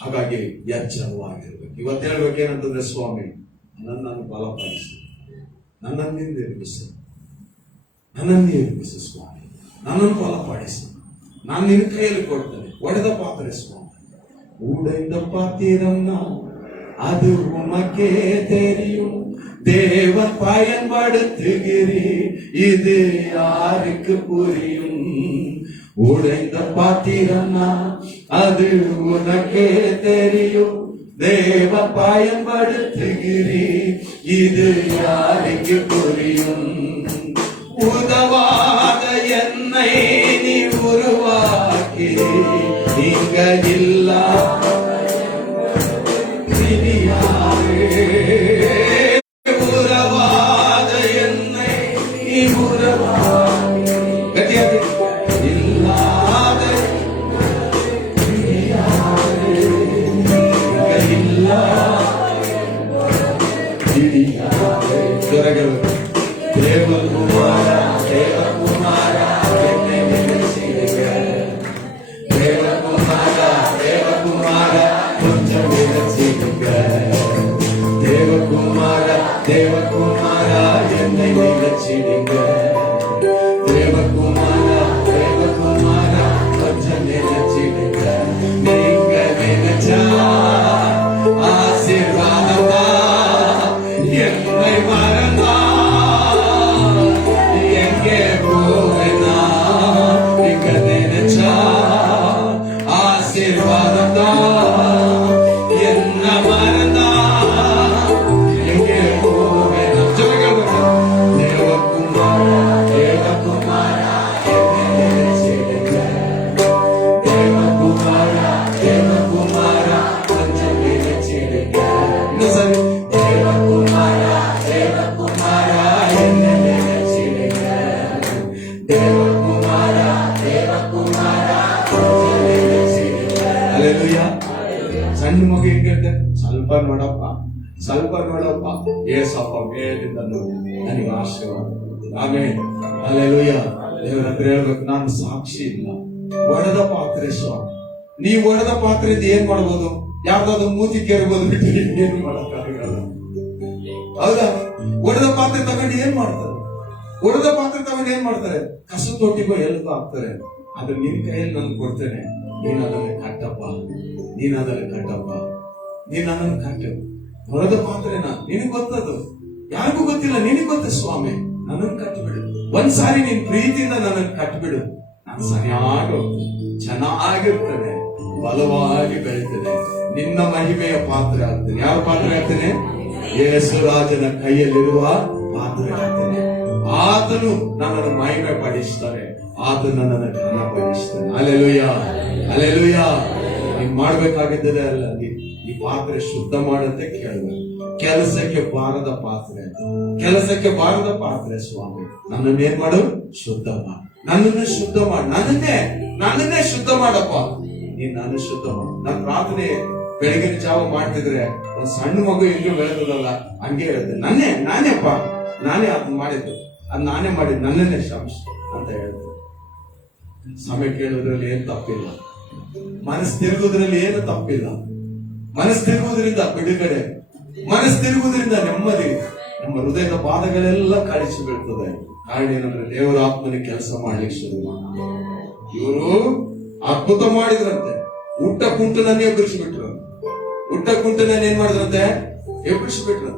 ಹಾಗಾಗಿ ಎಚ್ಚರವಾಗಿರ್ಬೇಕು. ಇವತ್ತು ಹೇಳ್ಬೇಕೇನಂತಂದ್ರೆ, ಸ್ವಾಮಿ ನನ್ನನ್ನು ಬಲಪಡಿಸು, ನನ್ನನ್ನು ನಿರ್ಮಿಸು, ನನ್ನನ್ನು ನಿರ್ಮಿಸು ಸ್ವಾಮಿ, ನನ್ನನ್ನು ಬಲಪಡಿಸು. ನಾನು ನಿನ್ನ ಕೈಯಲ್ಲಿ ಕೊಡ್ತೇನೆ. ಒಡೆದ ಪಾತ್ರೆ ಸ್ವಾಮಿ, உடைந்த பாத்திரம் நான், அது உமக்கே தெரியும். தேவன் பயன்படுத்துகிறீர், இது யாருக்கு புரியும்? உடைந்த பாத்திரம் நான், அது உனக்கே தெரியும். தேவன் பயன்படுத்துகிறீர், இது யாருக்கு புரியும்? உதவாத என்னை நீ உருவாக்கி, நீங்க இல்லா உறவாத என்னை நீ உறவாக்கி, இல்லாத ದೇವಕುಮಾರ ದೇವಕುಮಾರ ದೇವಕುಮಾರ ದೇವಕುಮಾರ கொஞ்சம் நினைச்சிடுங்க நீங்க நினைச்சா ஆசீர்வாதமா என்னை மறந்தா எங்கே போவேனா நீங்க நினைச்சா ஆசீர்வாதமா என்ன மறந்தா எங்கே போவேனா சொல்லுங்க தேவகுமார தேவகுமார என்னை நினைச்சிடுங்க தேவகுமார தேவகுமார கொஞ்சம் நினைச்சிடுங்க இன்னும் சரி தேவகுமார தேவகுமார என்னை நினைச்சிடுங்க தேவகுமார தேவகுமார கொஞ்சம் நினைச்சிடுங்க அல்லேಲೂಯಾ ಸಣ್ಣ ಮಗು ಹೆಂಗಿರುತ್ತೆ ಸ್ವಲ್ಪ ನೋಡಪ್ಪ ಏಸಪ್ಪ ಮೇಲಿಂದ ನೋಡಿ ನನಗೆ ಆಶೀರ್ವಾದ ಆಮೇಲೆ அல்லேலூಯಾ ದೇವರ ಹತ್ರ ಹೇಳ್ಬೇಕು ನಾನು ಸಾಕ್ಷಿ ಇಲ್ಲ ಒಡೆದ ಪಾತ್ರೆ ಸ್ವಾಮಿ ನೀವು ಒಡೆದ ಪಾತ್ರೆಯಿಂದ ಏನ್ ಮಾಡ್ಬೋದು ಯಾವ್ದಾದ್ರು ಮೂತಿ ಕೇರ್ಬೋದು ಬಿಟ್ಟು ಏನ್ ಮಾಡಕ್ಕಾಗಲ್ಲ ಹೌದಾ ಒಡೆದ ಪಾತ್ರೆ ತಗೊಂಡು ಏನ್ ಮಾಡ್ತಾರೆ ಒಡೆದ ಪಾತ್ರೆ ತಗೊಂಡು ಏನ್ ಮಾಡ್ತಾರೆ ಕಸ ತೊಟ್ಟಿಗೋ ಎಲ್ಲದೂ ಹಾಕ್ತಾರೆ ಅದ್ರ ನಿನ್ ಕೈಯಲ್ಲಿ ನಾನು ಕೊಡ್ತೇನೆ ನೀನ್ ಅದನ್ನ ಕಟ್ಟಪ್ಪ ನೀನ್ ಅದನ್ನ ಕಟ್ಟಪ್ಪ ನೀನ್ ಅದನ್ನ ಕಟ್ಟು ಹೊರದ ಪಾತ್ರೆನ ನಿನಗ್ ಗೊತ್ತದು ಯಾರಿಗೂ ಗೊತ್ತಿಲ್ಲ ನಿನಗ್ ಗೊತ್ತ ಸ್ವಾಮಿ ನನ್ನನ್ನು ಕಟ್ಟಿಬಿಡು ಒಂದ್ಸಾರಿ ನಿನ್ ಪ್ರೀತಿಯಿಂದ ನನ್ನನ್ನು ಕಟ್ಟಿಬಿಡು ನಾನು ಸರಿಯಾಗಿ ಹೋಗ್ತೇನೆ ಚೆನ್ನಾಗಿರ್ತದೆ ಬಲವಾಗಿ ಬೆಳೀತದೆ ನಿನ್ನ ಮಹಿಮೆಯ ಪಾತ್ರೆ ಆಗ್ತೇನೆ ಯಾವ ಪಾತ್ರೆ ಆಗ್ತೇನೆ ಯೇಸುರಾಜನ ಕೈಯಲ್ಲಿರುವ ಪಾತ್ರೆ ಆಗ್ತೇನೆ ಆತನು ನನ್ನನ್ನು ಮಹಿಮೆ ಪಡಿಸ್ತಾರೆ ಆತನು ನನ್ನನ್ನು ಘನ ಪಡಿಸ್ತಾನೆ அல்லேலೂಯಾ அல்லேಲೂಯಾ ನೀನ್ ಮಾಡ್ಬೇಕಾಗಿದ್ದರೆ ಅಲ್ಲ ಈ ಪಾತ್ರೆ ಶುದ್ಧ ಮಾಡಂತೆ ಕೇಳಬೇಕು ಕೆಲಸಕ್ಕೆ ಬಾರದ ಪಾತ್ರೆ ಕೆಲಸಕ್ಕೆ ಬಾರದ ಪಾತ್ರೆ ಸ್ವಾಮಿ ನನ್ನನ್ನು ಏನ್ ಮಾಡು ಶುದ್ಧ ಮಾಡು ನನ್ನನ್ನು ಶುದ್ಧ ಮಾಡು ನನ್ನನ್ನೇ ಶುದ್ಧ ಮಾಡಪ್ಪ ನೀನ್ ನನ್ನ ಶುದ್ಧ ಮಾಡು ನನ್ನ ಪ್ರಾರ್ಥನೆ ಬೆಳಗಿನ ಜಾವ ಮಾಡ್ತಿದ್ರೆ ಒಂದ್ ಸಣ್ಣ ಮಗು ಹೆಂಗೆ ಬೆಳೆದಲ್ಲ ಹಂಗೆ ಹೇಳ್ದೆ ನಾನೇಪ್ಪ ನಾನೇ ಅದನ್ನ ಮಾಡಿದ್ದು ಅದ್ ನಾನೇ ಮಾಡಿದ್ದು ನನ್ನನ್ನೇ ಶಂಶ ಅಂತ ಹೇಳ್ದೆ ಸಮಯ ಕೇಳೋದ್ರಲ್ಲಿ ಏನ್ ತಪ್ಪಿಲ್ಲ ಮನಸ್ಸು ತಿರುಗುದ್ರಲ್ಲಿ ಏನು ತಪ್ಪಿಲ್ಲ ಮನಸ್ಸು ತಿರುಗುವುದರಿಂದ ಬಿಡುಗಡೆ ಮನಸ್ಸು ತಿರುಗುವುದರಿಂದ ನೆಮ್ಮದಿ ನಮ್ಮ ಹೃದಯದ ಪಾದಗಳೆಲ್ಲ ಕಾಣಿಸಿ ಬೀಳ್ತದೆ ಕಾರಣ ಏನಂದ್ರೆ ದೇವರ ಆತ್ಮನ ಕೆಲಸ ಮಾಡ್ಲಿಕ್ಕೆ ಶುರು ಮಾಡ ಇವರು ಅದ್ಭುತ ಮಾಡಿದ್ರಂತೆ ಊಟ ಕುಂಟನನ್ನೇ ಎಬ್ಬರಿಸಿಬಿಟ್ರು ಊಟ ಕುಂಟನನ್ನ ಏನ್ ಮಾಡಿದ್ರಂತೆ ಎಬ್ಬರಿಸಿಬಿಟ್ರು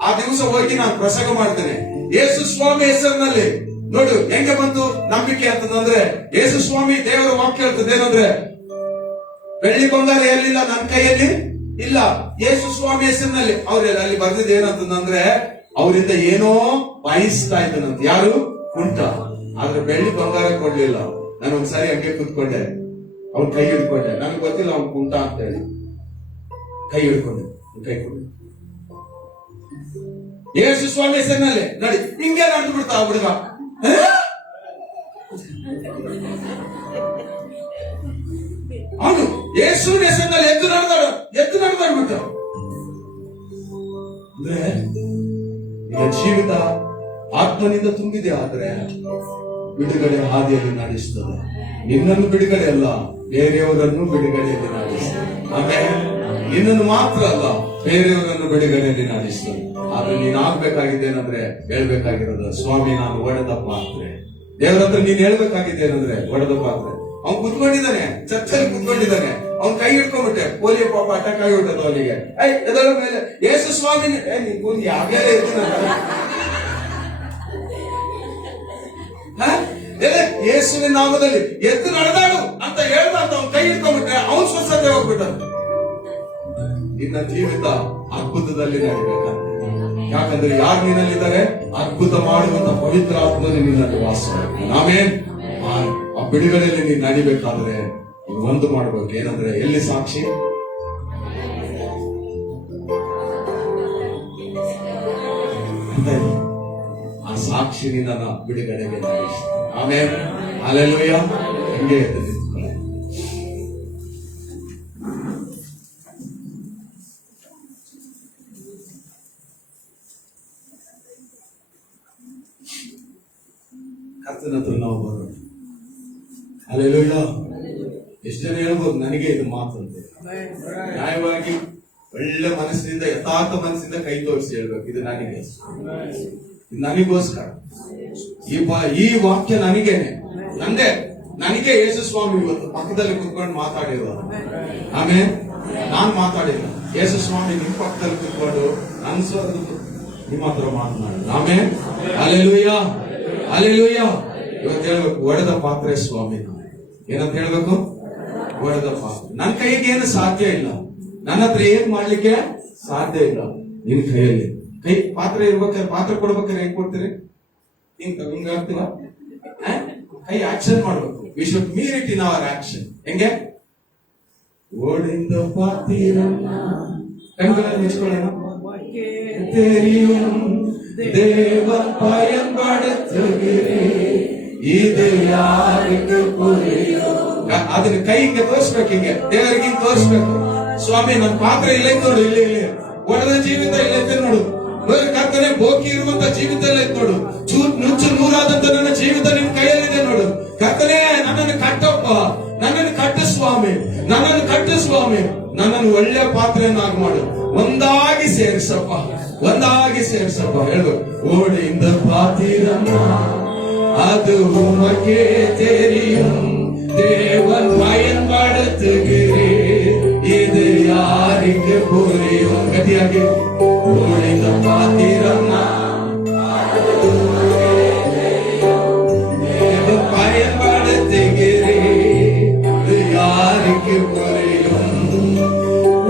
ಆ ದಿವಸ ಹೋಗಿ ನಾನು ಪ್ರಸಂಗ ಮಾಡ್ತೇನೆ ಯೇಸು ಸ್ವಾಮಿ ಹೆಸರಿನಲ್ಲಿ ನೋಡು ಹೆಂಗೆ ಬಂತು ನಂಬಿಕೆ ಅಂತಂದ್ರೆ ಯೇಸು ಸ್ವಾಮಿ ದೇವರ ವಾಕ್ಯ ಹೇಳ್ತದೆ ಏನಂದ್ರೆ ಬೆಳ್ಳಿ ಬಂಗಾರ ಎಲ್ಲಿಲ್ಲ ನನ್ನ ಕೈಯಲ್ಲಿ ಇಲ್ಲ ಯೇಸು ಸ್ವಾಮಿ ಹೆಸರಿನಲ್ಲಿ ಅವ್ರೆಲ್ಲ ಅಲ್ಲಿ ಬರ್ದಿದ್ದು ಏನಂತಂದ್ರೆ ಅವರಿಂದ ಏನೋ ಬಯಸ್ತಾ ಇದ್ದನಂತ ಯಾರು ಕುಂಟ ಆದ್ರೆ ಬೆಳ್ಳಿ ಬಂಗಾರ ಕೊಡ್ಲಿಲ್ಲ ನಾನು ಒಂದ್ಸಾರಿ ಹಂಗೆ ಕೂತ್ಕೊಂಡೆ ಅವ್ನ ಕೈ ಹಿಡ್ಕೊಂಡೆ ನನಗೆ ಗೊತ್ತಿಲ್ಲ ಅವ್ನ್ ಕುಂಟ ಅಂತ ಹೇಳಿ ಕೈ ಹಿಡ್ಕೊಂಡೆ ಕೈ ಕೊಡು ಯೇಸು ಸ್ವಾಮಿ ಹೆಸರಿನಲ್ಲಿ ನೋಡಿ ಹಿಂಗೆ ನಡೆದು ಬಿಡ್ತಾ ಹುಡುಗ ಅವನು ಯೇಸುವಿನ ಹೆಸರಿನಲ್ಲಿ ಎದ್ದು ನಡೆದಾಡ್ಬಿಟ್ಟು ಅಂದ್ರೆ ನಿನ್ನ ಜೀವಿತ ಆತ್ಮನಿಂದ ತುಂಬಿದೆ ಆದ್ರೆ ಬಿಡುಗಡೆ ಹಾದಿಯಲ್ಲಿ ನಡೆಸ್ತದೆ ನಿನ್ನನ್ನು ಬಿಡುಗಡೆ ಅಲ್ಲ ಬೇರೆಯವರನ್ನು ಬಿಡುಗಡೆಯಲ್ಲಿ ನಡೆಸ್ತದೆ ಆಮೇಲೆ ನಿನ್ನನ್ನು ಮಾತ್ರ ಅಲ್ಲ ಬೇರೆಯವರನ್ನು ಬಿಡುಗಡೆಯಲ್ಲಿ ನಡೆಸ್ತದೆ ಆದ್ರೆ ನೀನ್ ಆಗ್ಬೇಕಾಗಿದ್ದೇನಂದ್ರೆ ಹೇಳ್ಬೇಕಾಗಿರೋದು ಸ್ವಾಮಿ ನಾನು ಒಡೆದ ಪಾತ್ರೆ ದೇವರ ಹತ್ರ ನೀನ್ ಹೇಳ್ಬೇಕಾಗಿದ್ದೇನಂದ್ರೆ ಒಡೆದ ಪಾತ್ರೆ ಅವ್ನು ಕುತ್ಕೊಂಡಿದ್ದಾನೆ ಚರ್ಚಲ್ಲಿ ಕುತ್ಕೊಂಡಿದ್ದಾನೆ ಅವ್ನ್ ಕೈ ಹಿಡ್ಕೊಂಡ್ಬಿಟ್ಟೆ ಪೋಲಿಯೋ ಪಾಪ ಅಟ್ಯಾಕ್ ಆಗಿಬಿಟ್ಟದ ಅವನಿಗೆ ಎದರ ಮೇಲೆ ಯೇಸು ಸ್ವಾಮಿ ನೀನ್ ಯಾವ್ಯಾರ ಯೇಸುವಿನ ನಾಮದಲ್ಲಿ ಎದ್ದು ನಡೆದಾಡು ಅಂತ ಹೇಳ್ದ ಅಂತ ಅವ್ನ್ ಕೈ ಹಿಡ್ಕೊಂಡ್ಬಿಟ್ರೆ ಅವ್ನ್ ಸ್ವಸ್ಥತೆ ಹೋಗ್ಬಿಟ್ಟ ನಿನ್ನ ಜೀವಿತ ಅದ್ಭುತದಲ್ಲಿ ನಡಿಬೇಕಂತ ಯಾಕಂದ್ರೆ ಯಾರು ನಿನ್ನಲ್ಲಿದ್ದಾರೆ ಅದ್ಭುತ ಮಾಡುವಂತ ಪವಿತ್ರ ಆತ್ಮನೇ ನಿನ್ನಲ್ಲಿ ವಾಸ ಆಮೇನ್ ಆ ಬಿಡುಗಡೆಯಲ್ಲಿ ನೀನ್ ನಡಿಬೇಕಾದ್ರೆ ಒಂದು ಮಾಡ್ಬೇಕು ಏನಂದ್ರೆ ಎಲ್ಲಿ ಸಾಕ್ಷಿ ಆ ಸಾಕ್ಷಿ ನಿನ್ನ ಬಿಡುಗಡೆಗೆ ನಡೆಸ್ತಾರೆ ಆಮೇಲೆ ಹಲ್ಲೆಲೂಯಾ ಹಂಗೆ ಇರ್ತದೆ ಕರ್ತನ ಹತ್ರ ನಾವು ಬರೋಣ ಹಲ್ಲೆಲೂಯಾ ಎಷ್ಟು ಜನ ಹೇಳ್ಬೋದು ನನಗೆ ಇದು ಮಾತಂತೆ ನ್ಯಾಯವಾಗಿ ಒಳ್ಳೆ ಮನಸ್ಸಿನಿಂದ ಯಥಾರ್ಥ ಮನಸ್ಸಿಂದ ಕೈ ತೋರಿಸಿ ಹೇಳ್ಬೇಕು ಇದು ನನಗೆ ಇದು ನನಗೋಸ್ಕರ ಈ ವಾಕ್ಯ ನನಗೇನೆ, ನನಗೆ ಯೇಸು ಸ್ವಾಮಿ ಇವತ್ತು ಪಕ್ಕದಲ್ಲಿ ಕುತ್ಕೊಂಡು ಮಾತಾಡಿರೋದು. ಆಮೇಲೆ ನಾನ್ ಮಾತಾಡಿಲ್ಲ, ಯೇಸು ಸ್ವಾಮಿ ನಿಮ್ ಪಕ್ಕದಲ್ಲಿ ಕುತ್ಕೊಂಡು ಅನ್ಸೋದು ನಿಮ್ಮ ಹತ್ರ ಮಾತನಾಡಿದ್ರು. ಆಮೇಲೆ ಅಲ್ಲೆಲೂಯ, ಅಲ್ಲೆಲೂಯ. ಇವತ್ತು ಹೇಳ್ಬೇಕು, ಒಡೆದ ಪಾತ್ರೆ ಸ್ವಾಮಿ. ಏನಂತ ಹೇಳ್ಬೇಕು? ಒಡೆದ ಪಾತ್ರೆ. ನನ್ನ ಕೈಗೆ ಏನು ಸಾಧ್ಯ ಇಲ್ಲ, ನನ್ನ ಹತ್ರ ಏನ್ ಮಾಡ್ಲಿಕ್ಕೆ ಸಾಧ್ಯ ಇಲ್ಲ. ನಿನ್ ಕೈಯಲ್ಲಿ ಪಾತ್ರೆ ಇರ್ಬೇಕಾದ್ರೆ, ಪಾತ್ರೆ ಕೊಡ್ಬೇಕಾದ್ರೆ ಹೇಗ್ ಕೊಡ್ತೀರಿ? ಹಿಂಗ ಆಗ್ತೀವ? ಕೈ ಆಕ್ಷನ್ ಮಾಡ್ಬೇಕು. We should Mir it in our action. ಹೆಂಗೆ? ಒಡೆದ ಪಾತ್ರೆಯನ್ನ ಕಣ್ಗಳಲ್ಲಿ ಮುಚ್ಕೊಳ್ಳೋಣ. தேவன் பயன்படுத்துகிறேன், இது யாருக்கு புரியும்? ಅದನ್ನ ಕೈ ಹಿಂಗೆ ತೋರಿಸ್ಬೇಕು, ಹಿಂಗೆ ದೇವರಿಗೆ ಹಿಂಗೆ ತೋರಿಸ್ಬೇಕು. ಸ್ವಾಮಿ ನನ್ನ ಪಾತ್ರೆ ಇಲ್ಲ ನೋಡು, ಇಲ್ಲಿ ಒಡೆದ ಜೀವಿತ ಇಲ್ಲ ನೋಡು, ಕರ್ತನೆ ಬೋಕಿ ಇರುವಂತ ಜೀವಿತ ಇಲ್ಲ ನೋಡು, ನುಚ್ಚು ನೂರಾದಂತ ನನ್ನ ಜೀವಿತ ನಿಮ್ ಕೈಯಲ್ಲಿದೆ ನೋಡು. ಕರ್ತನೆ ನನ್ನನ್ನು ಕಟ್ಟಪ್ಪ, ನನ್ನನ್ನು ಕಟ್ಟು ಸ್ವಾಮಿ, ನನ್ನನ್ನು ಕಟ್ಟು ಸ್ವಾಮಿ, ನನ್ನನ್ನು ಒಳ್ಳೆ ಪಾತ್ರೆಯನ್ನಾಗಿ ಮಾಡು, ಒಂದಾಗಿ ಸೇರಿಸಪ್ಪ, ಒಂದಾಗಿ ಸೇರಿಸಪ್ಪ. ಹೇಳ್ಬೇಕು, ஓடிந்த பாத்திரம் அது உமக்கே தெரியும், தேவன் பயன்படுத்துகிறேன், இது யாருக்கு புரியும்? கட்டியாகி ஓடிந்த பாத்திரம் தேவன் பயன்படுத்துகிறேன், இது யாருக்கு புரியும்?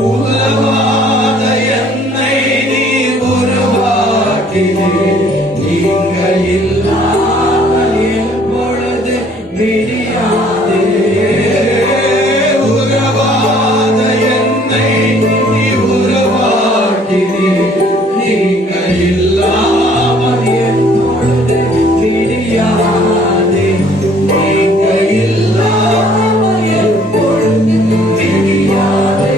உலவாத என்னை நீ உருவாக்கினீர், நீங்கள் இல்லாமல் எப்பொழுது விடியாதே. உறவாத என்னை நீ உருவாக்கினீர், நீங்கள் இல்லாமல் எப்பொழுது விடியாதே. நீங்கள் இல்லாமல் எப்பொழுது விடியாதே.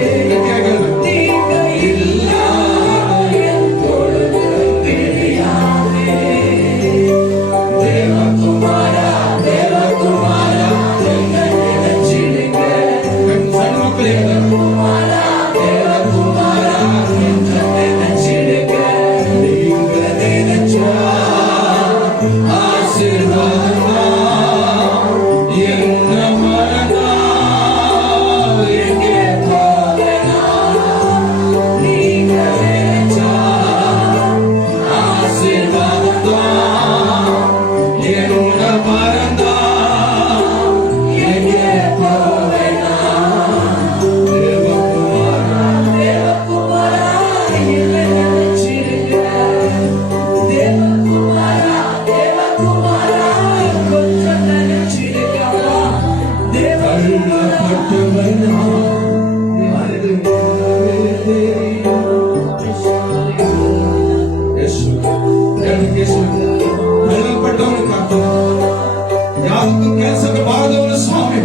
ಕೆಲಸಕ್ಕೆ ಬಾರದವನು ಸ್ವಾಮಿ,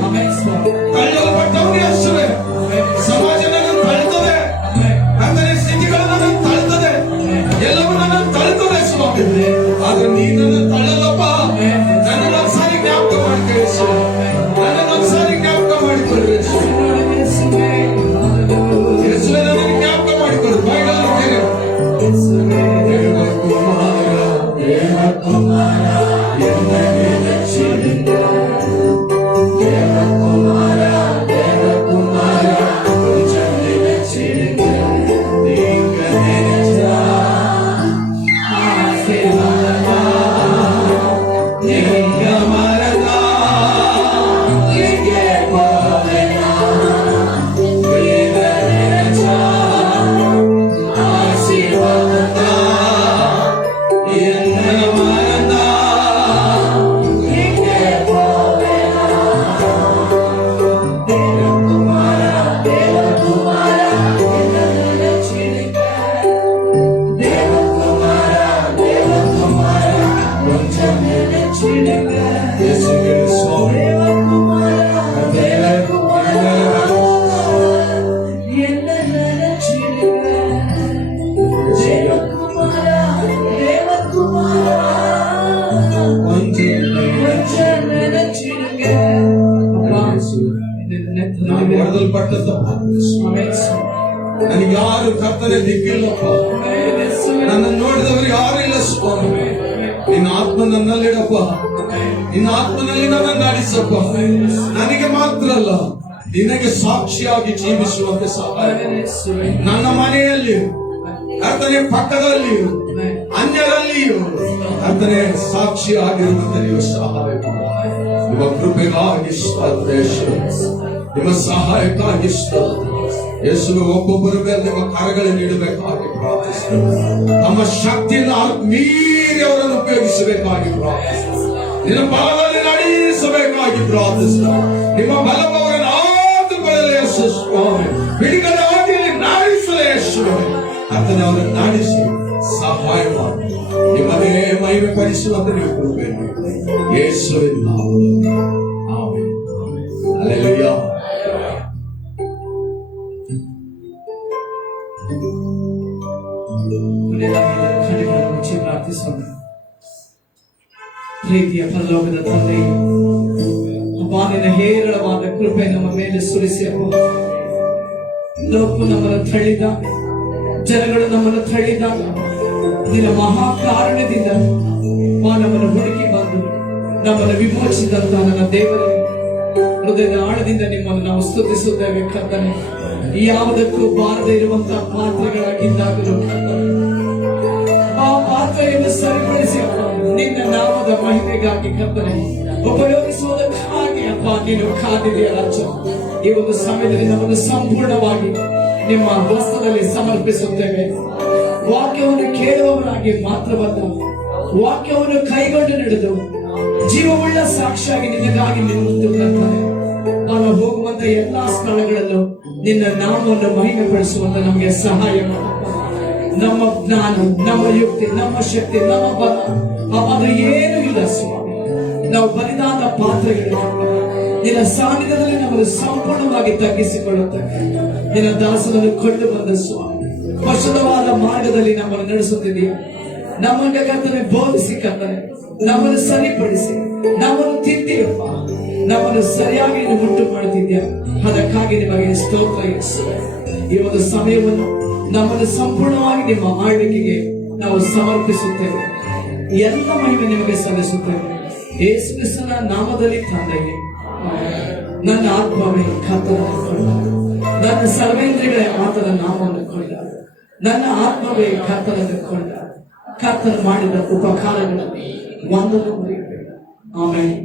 ತಳ್ಳಲ್ಪಟ್ಟವನೇ ಅಷ್ಟವೇ. ಸಮಾಜ ನನ್ನನ್ನು ತಳ್ತದೆ, ಅಂದರೆ ಸ್ಥಿತಿಗಳು ನನ್ನನ್ನು ತಳ್ತದೆ, ಎಲ್ಲವೂ ನನ್ನನ್ನು ತಳ್ತದೆ ಸ್ವಾಮಿ. ಆದ್ರೆ ನೀನನ್ನು ತಳ್ಳಲ್ಲಪ್ಪ. ನನ್ನನ್ನು ಒಂದ್ಸಾರಿ ಜ್ಞಾಪಕ ಮಾಡ್ಕೊಳ್ಳಿ ಸ್ವಾಮಿ, ನನ್ನನ್ನು ಒಂದ್ಸಾರಿ ಜ್ಞಾಪಕ ಮಾಡಿಕೊಳ್ಳಿ ಯೇಸುವೆ, ನನ್ನನ್ನು ಜ್ಞಾಪಕ ಮಾಡಿಕೊಳ್ಳಿ. ಬಾಯಿಗಳಲ್ಲಿ ಬೇರೆ ದೇವಕುಮಾರ ಎನ್ನ ನೆನಚಿಡುಗ, ದೇವಕುಮಾರ ದೇವಕುಮಾರ ಕೊಂಚ ನೆನಚಿಡುಗ, ನೀಗ ನೆನಚ ಆಶೀರ್ವಾದ ನೀಗ ಮರದ ಹೀಗೆ ಹೋವೆನ, ನೀಗ ನೆನಚ ಆಶೀರ್ವಾದ ಎನ್ನ ಮರದ ಹೀಗೆ ಹೋವೆನ. ದೇವಕುಮಾರ ದೇವಕುಮಾರ ಎನ್ನ ನೆನಚಿಡುಗ, ದೇವಕುಮಾರ ದೇವಕುಮಾರ ಕೊಂಚ ನೆನಚಿಡುಗ, ಯೇಸುವೆ ಸ್ವಾಮಿ. ದೇವಕುಮಾರ ದೇವಕುಮಾರ ಎನ್ನ ನೆನಚಿಡುಗ, ದೇವಕುಮಾರ ದೇವಕುಮಾರ ಕೊಂಚ ನೆನಚಿಡುಗ. ನಾನು ಹೊಡೆದಲ್ಪಟ್ಟದ್ದಪ್ಪ, ನನಗೆ ಯಾರು ಕರ್ತನೆ ದಿಕ್ಕಿಲ್ಲಪ್ಪ, ನನ್ನನ್ನು ನೋಡಿದವರು ಯಾರು ಇಲ್ಲ ಸ್ವಾಮಿ. ನಿನ್ನ ಆತ್ಮ ನನ್ನಲ್ಲಿಡಪ್ಪ, ನಿನ್ನ ಆತ್ಮನಲ್ಲಿ ನನ್ನ ನಡೆಸಪ್ಪ. ನನಗೆ ಮಾತ್ರ ಅಲ್ಲ, ನಿನಗೆ ಸಾಕ್ಷಿಯಾಗಿ ಜೀವಿಸುವಂತೆ ಸಹಾಯ ಮಾಡು. ನನ್ನ ಮನೆಯಲ್ಲಿಯೂ ಕರ್ತನೆ, ಪಕ್ಕದಲ್ಲಿಯೂ ಅನ್ಯರಲ್ಲಿಯೂ ಕರ್ತನೆ ಸಾಕ್ಷಿಯಾಗಿರುವಂತೆ ನೀವು ಸಹಾಯ ಮಾಡು. ನಿಮ್ಮ ಕೃಪೆಗಾಗಿ ಸ್ತೋತ್ರ ಯೇಸುವೆ, ನಿಮ್ಮ ಸಹಾಯಕ್ಕಾಗಿ ಸ್ತೋತ್ರ ಯೇಸುವೆ. ಒಬ್ಬೊಬ್ಬರ ಮೇಲೆ ನಿಮ್ಮ ಕರಗಳು ನೀಡಬೇಕಾಗಿ ಪ್ರಾರ್ಥಿಸ್ತೇವೆ. ನಮ್ಮ ಶಕ್ತಿಯನ್ನು ಮೀರಿ ಅವರನ್ನು ಉಪಯೋಗಿಸಬೇಕಾಗಿ ಪ್ರಾರ್ಥಿಸ್ತೇವೆ. ನಿನ್ನ ಬಲದಲ್ಲಿ ನಡೆಸಬೇಕಾಗಿ ಪ್ರಾರ್ಥಿಸ್ತೇವೆ. ನಿಮ್ಮ ಬಲವರನ್ನು ಆತುಕೊಳ್ಳಲು ಯೇಸು ಸ್ವಾಮಿ, ಬಿಡುಗಡೆ ಆಗಿ ನಡೆಸಲು ಯೇಸುವೆ. ಅದನ್ನು ಅವರನ್ನು ನಡೆಸಿ ಸಹಾಯ ಮಾಡಿ ನಿಮ್ಮನ್ನೇ ಮಹಿಮೆ ಪಡಿಸುವಂತೆ ನೀವು ಕೃಪೆ ಮಾಡಿ ಯೇಸುವಿನ ನಾಮದಲ್ಲಿ ಆಮೆನ್. ಹಲ್ಲೆಲೂಯಾ. ಮುಚ್ಚಿ ಪ್ರಾರ್ಥಿಸೋಣ. ಪ್ರೀತಿಯ ಪರಲೋಕದ ತಂದೆಯೇ, ಅಪ್ಪ ನಿನ್ನ ಹೇರಳವಾದ ಕೃಪೆ ನಮ್ಮ ಮೇಲೆ ಸುರಿಸಿ ಅಪ್ಪ. ಲೋಕ ನಮ್ಮನ್ನು ತಳ್ಳಿದಾಗ, ಜನಗಳು ನಮ್ಮನ್ನು ತಳ್ಳಿದಾಗ ನಿನ್ನ ಮಹಾ ಕಾರಣದಿಂದ ನಮ್ಮನ್ನು ಹುಡುಕಿ ಬಂದು ನಮ್ಮನ್ನು ವಿಮೋಚಿಸಿದಂತ ನನ್ನ ದೇವರೇ, ಹೃದಯದ ಆಳದಿಂದ ನಿಮ್ಮನ್ನು ನಾವು ಸ್ತುತಿಸುತ್ತೇವೆ ಕರ್ತನೆ. ಯಾವುದಕ್ಕೂ ಬಾರದೇ ಇರುವಂತಹ ಪಾತ್ರಗಳಾಗಿದ್ದಾಗಲೂ ಆ ಪಾತ್ರೆಯನ್ನು ಸರಿಪಡಿಸಿ ಅಪ್ಪ ನಿನ್ನ ನಾಮದ ಮಹಿಮೆಗಾಗಿ ಕರ್ತನೆ ಉಪಯೋಗಿಸುವುದಕ್ಕಾಗಿ ಅಪ್ಪ ನೀನು ಕಾದಿದೆಯ ರಾಜ. ಈ ಒಂದು ಸಮಯದಲ್ಲಿ ನಮ್ಮನ್ನು ಸಂಪೂರ್ಣವಾಗಿ ನಿಮ್ಮ ಹಸ್ತದಲ್ಲಿ ಸಮರ್ಪಿಸುತ್ತೇವೆ. ವಾಕ್ಯವನ್ನು ಕೇಳುವವರಾಗಿ ಮಾತ್ರವಲ್ಲ, ವಾಕ್ಯವನ್ನು ಕೈಗೊಂಡು ನಡೆದು ಜೀವವುಳ್ಳ ಸಾಕ್ಷಿಯಾಗಿ ನಿನಗಾಗಿ ನಿಂತು ಕರ್ತನೆ ನಾನು ಹೋಗುವಂತ ಎಲ್ಲಾ ಸ್ಥಳಗಳಲ್ಲೂ ನಿನ್ನ ನಾಮವನ್ನು ಮಹಿಮೆಪಡಿಸುವಂತ ನಮಗೆ ಸಹಾಯ ಮಾಡ. ನಮ್ಮ ಜ್ಞಾನ, ನಮ್ಮ ಯುಕ್ತಿ, ನಮ್ಮ ಶಕ್ತಿ, ನಮ್ಮ ಬಲ ಅದು ಏನು ಇಲ್ಲ ಸ್ವಾಮಿ. ನಾವು ಬಲಿದಾದ ಪಾತ್ರೆಗಳು ನಿನ್ನ ಸಾನ್ನಿಧ್ಯದಲ್ಲಿ ನಮ್ಮನ್ನು ಸಂಪೂರ್ಣವಾಗಿ ತಗ್ಗಿಸಿಕೊಳ್ಳುತ್ತೇವೆ. ನಿನ್ನ ದಾಸನನ್ನು ಕೊಂಡು ಬಂದ ಸ್ವಾಮಿ, ವಶದವಾದ ಮಾರ್ಗದಲ್ಲಿ ನಮ್ಮನ್ನು ನಡೆಸುತ್ತಿದೆಯಾ. ನಮಗೆ ಕರ್ತನೆ ಬೋಧಿಸಿ ಕರ್ತನೆ, ನಮ್ಮನ್ನು ಸರಿಪಡಿಸಿ, ನಮ್ಮನ್ನು ತಿದ್ದಿಯಪ್ಪ, ನಮ್ಮನ್ನು ಸರಿಯಾಗಿ ನೀನು ಉಂಟು ಮಾಡುತ್ತಿದ್ಯಾ. ಅದಕ್ಕಾಗಿ ನಿಮಗೆ ಸ್ತೋತ್ರ ಯೇಸುವೆ. ಈ ಒಂದು ಸಮಯವನ್ನು ನಮ್ಮನ್ನು ಸಂಪೂರ್ಣವಾಗಿ ನಿಮ್ಮ ಆಳ್ವಿಕೆಗೆ ನಾವು ಸಮರ್ಪಿಸುತ್ತೇವೆ. ಎಲ್ಲ ಮಹಿಮೆ ನಿಮಗೆ ಸಲ್ಲಿಸುತ್ತೇವೆ ಯೇಸು ಕ್ರಿಸ್ತನ ನಾಮದಲ್ಲಿ ತಂದೆಯೇ. ನನ್ನ ಆತ್ಮವೇ ಕರ್ತನನ್ನು ಕೊಂಡಾಡು, ನನ್ನ ಸರ್ವೇಂದ್ರಿಗಳೇ ಆತನ ನಾಮವನ್ನು ಕೊಂಡಾಡು. ನನ್ನ ಆತ್ಮವೇ ಕರ್ತನನ್ನು ಕೊಂಡಾಡು. ಕರ್ತನ ಮಾಡಿದ ಉಪಕಾರಗಳನ್ನು ಒಂದನ್ನು ಮರೆಯಬೇಡ. ಆಮೆನ್.